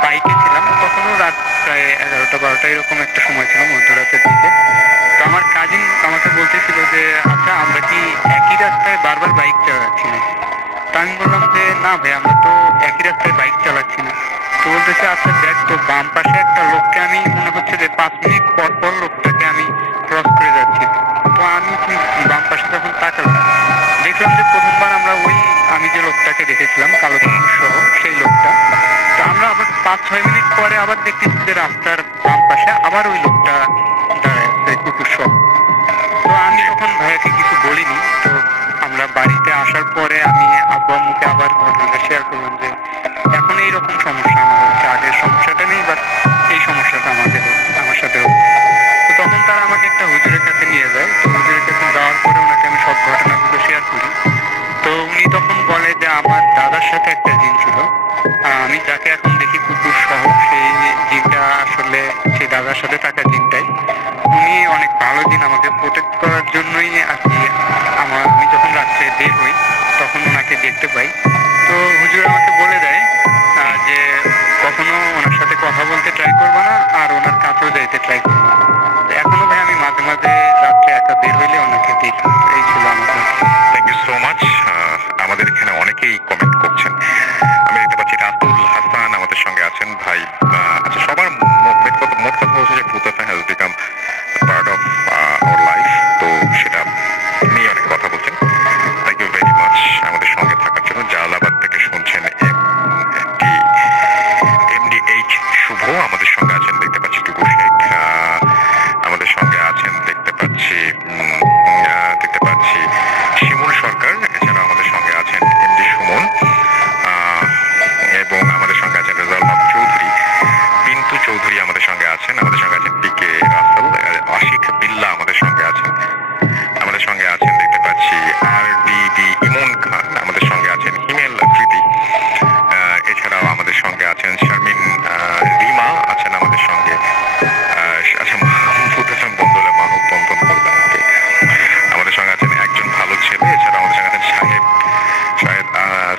বাইকে ছিলাম, তখনও রাত প্রায় 11টা-12টা এরকম একটা সময় ছিল, মধ্যরাতের দিকে। তো আমার কাজিন আমাকে বলতেছিল যে আচ্ছা আমরা কি একই রাস্তায় বারবার বাইক চালাচ্ছি নাকি? তো আমি বললাম যে না ভাই, আমরা তো একই রাস্তায় বাইক চালাচ্ছি না। তো বলতেছে আচ্ছা দেখ তো বাম পাশে একটা লোককে আমি মনে হচ্ছে যে 5 মিনিট পর পর লোকটাকে আমি ক্রস করে যাচ্ছি। তো আমি বাম পাশে যখন তাকালাম দেখলাম যে প্রথমবার আমরা আমি যে লোকটাকে দেখেছিলাম কালো কুকুর সহ সেই লোকটা। তো আমরা আবার 5-6 মিনিট পরে আবার দেখতেছি যে রাস্তার বাম পাশে আবার ওই লোকটা দাঁড়ায় আছে কুকুর সহ। তো আমি তখন ভাইয়াকে কিছু বলিনি। তো আমরা বাড়িতে আসার পরে আমি আব্বু আম্মুকে আবার ঘটনাটা শেয়ার করলাম যে এখন এইরকম সমস্যা আমার হচ্ছে, আগের সমস্যাটা নেই বাট এই সমস্যাটা আমার সাথে হচ্ছে। তো তখন তারা আমাকে একটা হুজুরের কাছে নিয়ে যায়। তো হুজুরের কাছে যাওয়ার পরে ওনাকে আমি সব ঘটনাগুলো শেয়ার করি। তো উনি তখন বলে যে আমার দাদার সাথে একটা জিন ছিল, আমি যাকে এখন দেখি কুকুর সহ, সেই জিনটা আসলে সেই দাদার সাথে থাকা জিনটাই। উনি অনেক ভালো জিন, আমাকে প্রোটেক্ট করার জন্যই আর কি আমি যখন রাত্রে বের হই তখন ওনাকে দেখতে পাই। তো হুজুর আমাকে বলে দেয় যে কখনো ওনার সাথে কথা বলতে ট্রাই করবো না আর ওনার কাছেও যাইতে ট্রাই করবো না। তো এখনো ভাই আমি মাঝে মাঝে রাত্রে পাচ্ছি শিমুল সরকার, এছাড়া আমাদের সঙ্গে আছেন এমডি সুমন, এবং আমাদের সঙ্গে আছেন রেজাউল হক চৌধুরী, পিন্টু চৌধুরী আমাদের সঙ্গে আছেন, আমাদের সঙ্গে আছেন পিকে রাসেল, আশিক বিল্লা আমাদের সঙ্গে আছেন, আমাদের সঙ্গে আছেন দেখতে পাচ্ছি RDB ইমন খান, আমাদের সঙ্গে আছেন হিমেল আফ্রিদি, এছাড়াও আমাদের সঙ্গে আছেন শারমিন রিমা আছেন আমাদের সঙ্গে, আচ্ছা মাহমুদ হাসান বন্দলে মানববন্ধন করবেন, আমাদের সঙ্গে আছেন একজন ভালো ছেলে, এছাড়া আমাদের সঙ্গে আছেন শাহেদ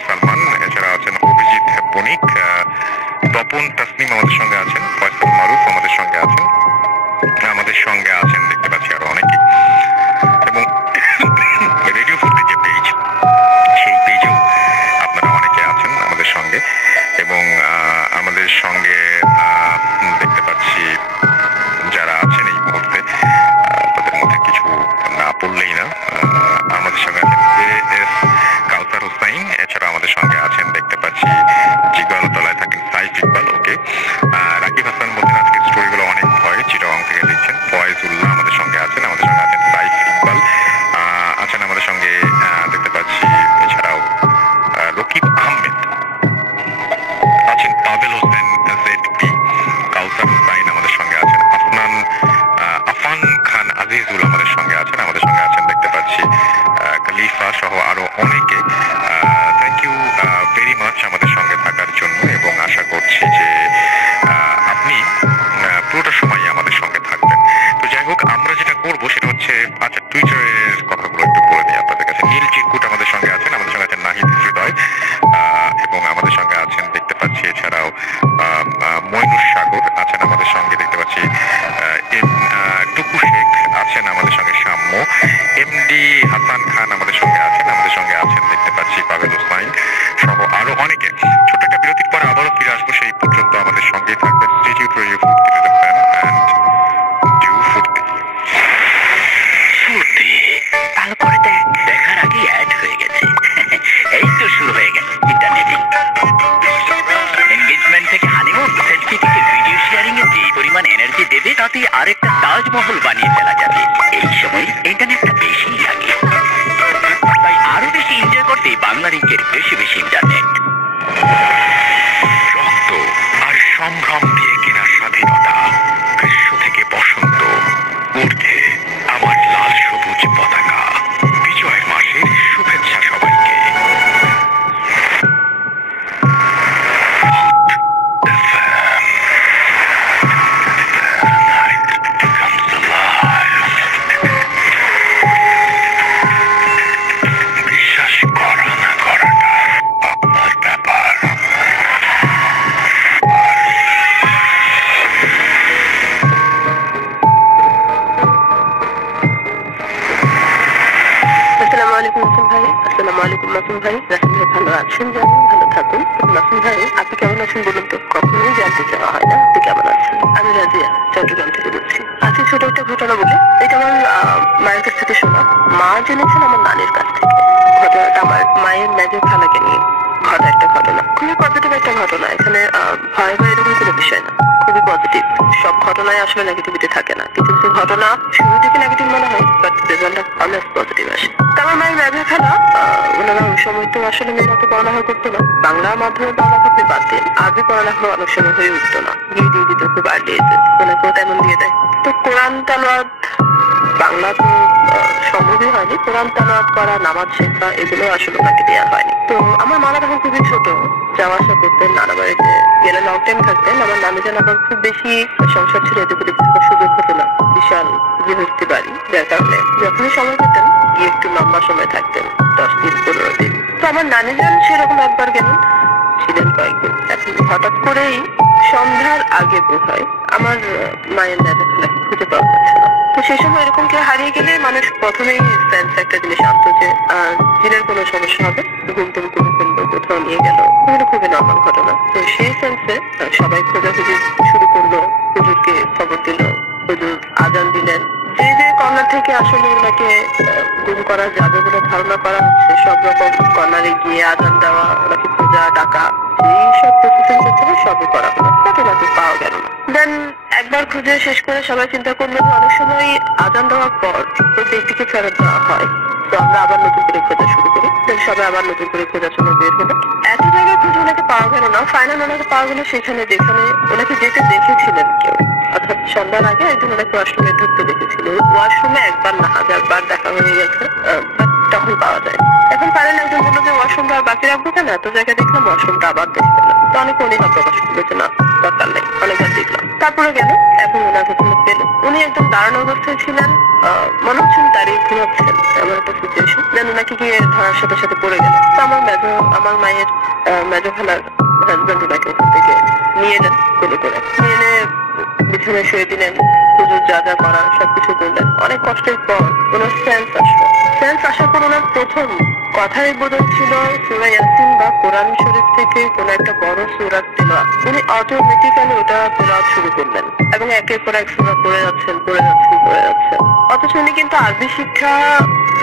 সালমান, এছাড়া আছেন অভিজিৎ বণিক, তপন তাসনিম আমাদের সঙ্গে আছেন, ফয়সাল মারুফ আমাদের সঙ্গে আছেন, আমাদের সঙ্গে আছেন দেখতে পাচ্ছি আরো অনেকে, এবং রেডিও ফুর্তি যে পেজ, সেই পেজেও আপনারা অনেকে আছেন আমাদের সঙ্গে, এবং আমাদের সঙ্গে দেখতে পাচ্ছি যারা আছেন এই মুহূর্তে তাদের মধ্যে কিছু না পড়লেই না, আমাদের সঙ্গে আছেন AS কাউসার হুসাইন, এছাড়া আমাদের সঙ্গে আছেন দেখতে পাচ্ছি জিগালতলায় থাকেন সাইফ ইকবাল, ওকে, রাকিব হাসান বলছেন আজকে স্টোরিগুলো অনেক ভয়, চিটাগং থেকে লিখছেন, ফয়েজুল্লাহ আমাদের সঙ্গে আছেন, আমাদের সঙ্গে আছেন সাইফ ইকবাল আছেন আমাদের সঙ্গে দেখতে পাচ্ছি, এছাড়াও রকিব আহমেদ আছেন, পাবেল হোসেন ZP, কাউসার হুসাইন আমাদের সঙ্গে আছেন, আফান খান আজিজুল আমাদের সঙ্গে আছেন, আমাদের সঙ্গে আছেন দেখতে পাচ্ছি খলিফা সহ আরো অনেকে। থ্যাংক ইউ ভেরি মাচ আমাদের সঙ্গে থাকার জন্য, এবং আশা করছি যে আপনি পুরোটা সময় আমাদের সঙ্গে থাকবেন। তো যাই হোক, আমরা যেটা করবো সেটা হচ্ছে, আচ্ছা টুইটারের কথাগুলো একটু বলে দিই আপনাদের কাছে। নীল চিকুট আমাদের সঙ্গে আছেন, আমাদের সঙ্গে আছেন নাহিদ হৃদয়, এবং আমাদের সঙ্গে আছেন দেখতে পাচ্ছি এছাড়াও মইনুর সাগর আছেন আমাদের সঙ্গে দেখতে পাচ্ছি, টুকু শেখ আছেন আমাদের সঙ্গে, সাম্য, এমডি হাসান খান আমাদের সঙ্গে আছেন, আমাদের সঙ্গে আছেন দেখতে পাচ্ছি পাবেল হোসাইন সহ আরো অনেকে। ছোট্ট একটা বিরতির পরে আবারও ফিরে আসবো, সেই পর্যন্ত আমাদের সঙ্গেই থাকবেন। স্টে টিউনড টু রেডিও ফুর্তি এন্ড ডু ফুর্তি। ফুর্তি ভালো করে দেখার আগে অ্যাড হয়ে গেছে। এই তো শুরু হয়ে গেছে ইন্টারনেটে এনগেজমেন্ট থেকে হানিমুন, সেলফি থেকে ভিডিও শেয়ারিং এ যে পরিমাণ এনার্জি দেবে তাতে আরেকটা তাজমহল বানিয়ে ফেলা যাবে। এই সময় ইন্টারনেটটা বেশি লাগে, তাই আরো বেশি এনজয় করতে বাংলা লিংকের বেশি বেশি ইন্টারনেট। রক্ত আর সম্ভ্রম দিয়ে কেনা স্বাধীনতা, গ্রীষ্ম থেকে বসন্ত, ঊর্ধ্বে আমার লাল সবুজ পতাকা। বিজয়ের মাসের শুভেচ্ছা সবাইকে। বিশ্বাস করা না করাটা আপনার ব্যাপার। আসসালামু আলাইকুম মাসুম ভাই। আসসালামু আলাইকুম মাসুম ভাই। রাসেল ভাই ভালো আছেন? জানি ভালো থাকুন। মাসুম ভাই আপনি কেমন আছেন বলুন তো? কখনোই জানতে চাওয়া হয় না আপনি কেমন আছেন। আমি রাজিয়া, চট্টগ্রাম থেকে বলছি। আজকে ছোট একটা ঘটনা বলি। এটা আমার মায়ের কাছ থেকে শোনা। মা জেনেছেন আমার নানির কাছ থেকে। ঘটনাটা আমার মায়ের মেজর খালাকে নিয়ে ঘটা একটা ঘটনা। খুবই পজিটিভ একটা ঘটনা। এখানে ভয় ভয় এরকম কোনো বিষয় না, খুবই পজিটিভ। সব ঘটনায় আসলে নেগেটিভিটি থাকে না, কিছু কিছু ঘটনা শুরু থেকে নেগেটিভ মনে হয়, বাট রেজাল্টটা অলওয়েজ পজিটিভ আসে। আমার মায়ের মেজর খালা, ওনারা ওই সময় তো আসলে মেয়েরা তো পড়ালেখা করতো না, বাংলা মাধ্যমে পড়ালেখা আপনি বাদ দেন, আরবি পড়ালেখা অনেক সময় হয়ে উঠতো না, গিয়ে দিয়ে দিত খুব আর্লি এজে, ওনাকেও তেমন দিয়ে দেয়। তো কোরআন তালাওয়াত বাংলা তো সম্ভবই হয়নি, কোরআন তালাওয়াত করা, নামাজ শেখা এগুলো আসলে ওনাকে দেওয়া হয়নি। তো আমার মারা তখন খুবই ছোট, যাওয়া আসা করতেন নানা বাড়িতে, গেলে লং টাইম থাকতেন। আমার নানি যেন আবার খুব বেশি সংসার ছিল, এদিকে থাকার সুযোগ হতো না, বিশাল গৃহস্থী বাড়ি, যার কারণে যখনই সময় পেতেন গিয়ে একটু লম্বা সময় থাকতেন, 10 দিন 15 দিন। তো আমার নানি যান সেরকম একবার গেলেন, ছিলেন কয়েকদিন। এখন হঠাৎ করেই সন্ধ্যার আগে বোধ হয় আমার মায়ের মেজর খালাকে খুঁজে পাওয়া যাচ্ছে না। তো সেই সময় এরকম কেউ হারিয়ে গেলে মানুষ প্রথমেই সেন্স একটা জিনিস আনতো যে জিনের কোনো সমস্যা হবে, ঘুম টুম করে ফেলবো, কোথাও নিয়ে গেল, এগুলো খুবই নর্মাল ঘটনা। তো সেই সেন্সে সবাই খোঁজাখুঁজি শুরু করলো, হুজুরকে খবর দিল, হুজুর আজান দিলেন। যে যে কর্নার থেকে আসলে ওনাকে গুম করা যাবে বলে ধারণা করা হচ্ছে, সব রকম কর্নারে গিয়ে আজান দেওয়া, ওনাকে খোঁজা ডাকা, এই সব প্রসেসিং করতে সবই করা হলো, বাট ওনাকে পাওয়া গেল না। দেন একবার খুঁজে শেষ করে সবাই চিন্তা করলো যে অনেক সময় আজান দেওয়ার পর ওই ব্যক্তিকে ফেরত দেওয়া হয়। তো আমরা আবার নতুন করে খোঁজা শুরু করি, সবাই আবার নতুন করে খোঁজার জন্য বের হলো। এত জায়গায় খুঁজে ওনাকে পাওয়া গেল না, ফাইনাল ওনাকে পাওয়া গেল সেখানে যেখানে ওনাকে যেতে দেখেছিলেন কেউ, অর্থাৎ সন্ধ্যার আগে একজন ওনাকে ওয়াশরুমে ঢুকতে দেখেছিল। ওয়াশরুমে একবার না 1000 বার দেখা হয়ে গেছে, তখন পাওয়া যায়। এখন ফাইনাল একজন বললো যে ওয়াশরুমটা বাকি রাখবো কেন, এত জায়গায় দেখলাম ওয়াশরুমটা আবার দেখতে পেলাম। তো অনেক অনীহা প্রকাশ করলো যে না দরকার নেই, অনেকবার দেখলাম। তারপরে গেল এবং ওনাকে কোনো পেল। উনি একদম দাঁড়ানো অবস্থায় ছিলেন, মনে হচ্ছে দাঁড়িয়ে ঘুমাচ্ছেন, এমন একটা সিচুয়েশন। দেন ওনাকে গিয়ে ধরার সাথে সাথে পড়ে গেল। তো আমার মায়ের মেজো খালার হাজব্যান্ড ওনাকে ওখান থেকে নিয়ে এলেন, কোলে করে নিয়ে এনে বিছানায় শুয়ে দিলেন। হুজুর যা যা করার সবকিছু করলেন। অনেক কষ্টের পর ওনার সেন্স আসলো। সেন্স আসার পর ওনার প্রথম কথাই বোধন ছিল সূরা ইয়াসিন বা কোরআন শরীফ থেকে কোন একটা বড় সূরা তেলাওয়াত। উনি অটোমেটিক্যালি ওটা তেলাওয়াত শুরু করলেন এবং একের পর এক সূরা পড়ে যাচ্ছেন। অথচ উনি কিন্তু আরবি শিক্ষা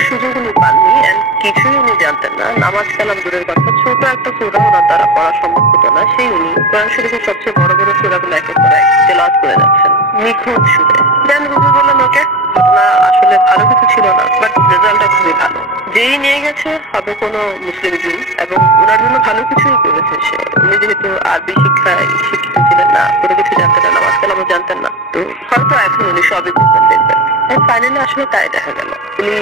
সুযোগ উনি পাননি, কিছুই উনি জানতেন না। নামাজ কালাম দূরের কথা, ছোট একটা সূরা ওনার দ্বারা পড়া সম্ভব হতো না। সেই উনি কোরআন শরীফের সবচেয়ে বড় বড় সূরাগুলো একের পর এক তেলাওয়াত করে যাচ্ছেন নিখুঁত সুরে। দেন হুজুর বললেন ওকে, ঘটনা আসলে ভালো কিছু ছিল না, বাট রেজাল্টটা খুবই ভালো। যেই নিয়ে গেছে হবে কোনো মুসলিম জিন এবং ওনার জন্য ভালো কিছুই করেছে সে। উনি যেহেতু আরবি শিক্ষায় শিক্ষিত ছিলেন না, কোনো কিছু জানতেন না, নামাজ কালামও জানতেন না, তো হয়তো এখন উনি সবই করতেন দেখবেন। ফাইনালি আসলে তাই দেখা গেল। উনি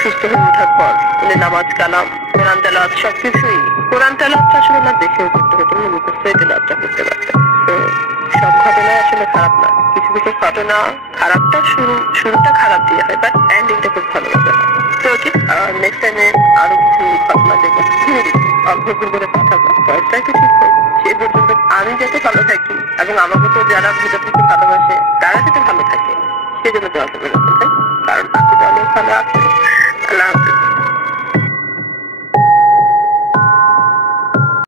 সুস্থ হয়ে ওঠার পর উনি নামাজ কালাম কোরআন তেলাওয়াত সবকিছুই, কোরআন তেলাওয়াতটা আসলে না দেখেও করতে হতো, উনি মুখস্থই তেলাওয়াতটা করতে পারতেন। তো সব ঘটনাই আসলে খারাপ না, কিছু কিছু ঘটনা খারাপটা শুরুটা খারাপ দিয়ে হয়, বাট এন্ডিংটা খুব ভালো হবে। তো ওকে, নেক্সট টাইমে আরো কিছু ঘটনা দেখবো, অল্প করে পাঠাবো, কয়েকটা কিছু সেই পর্যন্ত আমি যাতে ভালো থাকি এবং আমার মতো যারা ভিডিও থেকে ভালোবাসে তারা যাতে ভালো থাকে সেজন্য দোয়া করবেন, কারণ আপনি অনেক ভালো আছেন। আল্লাহ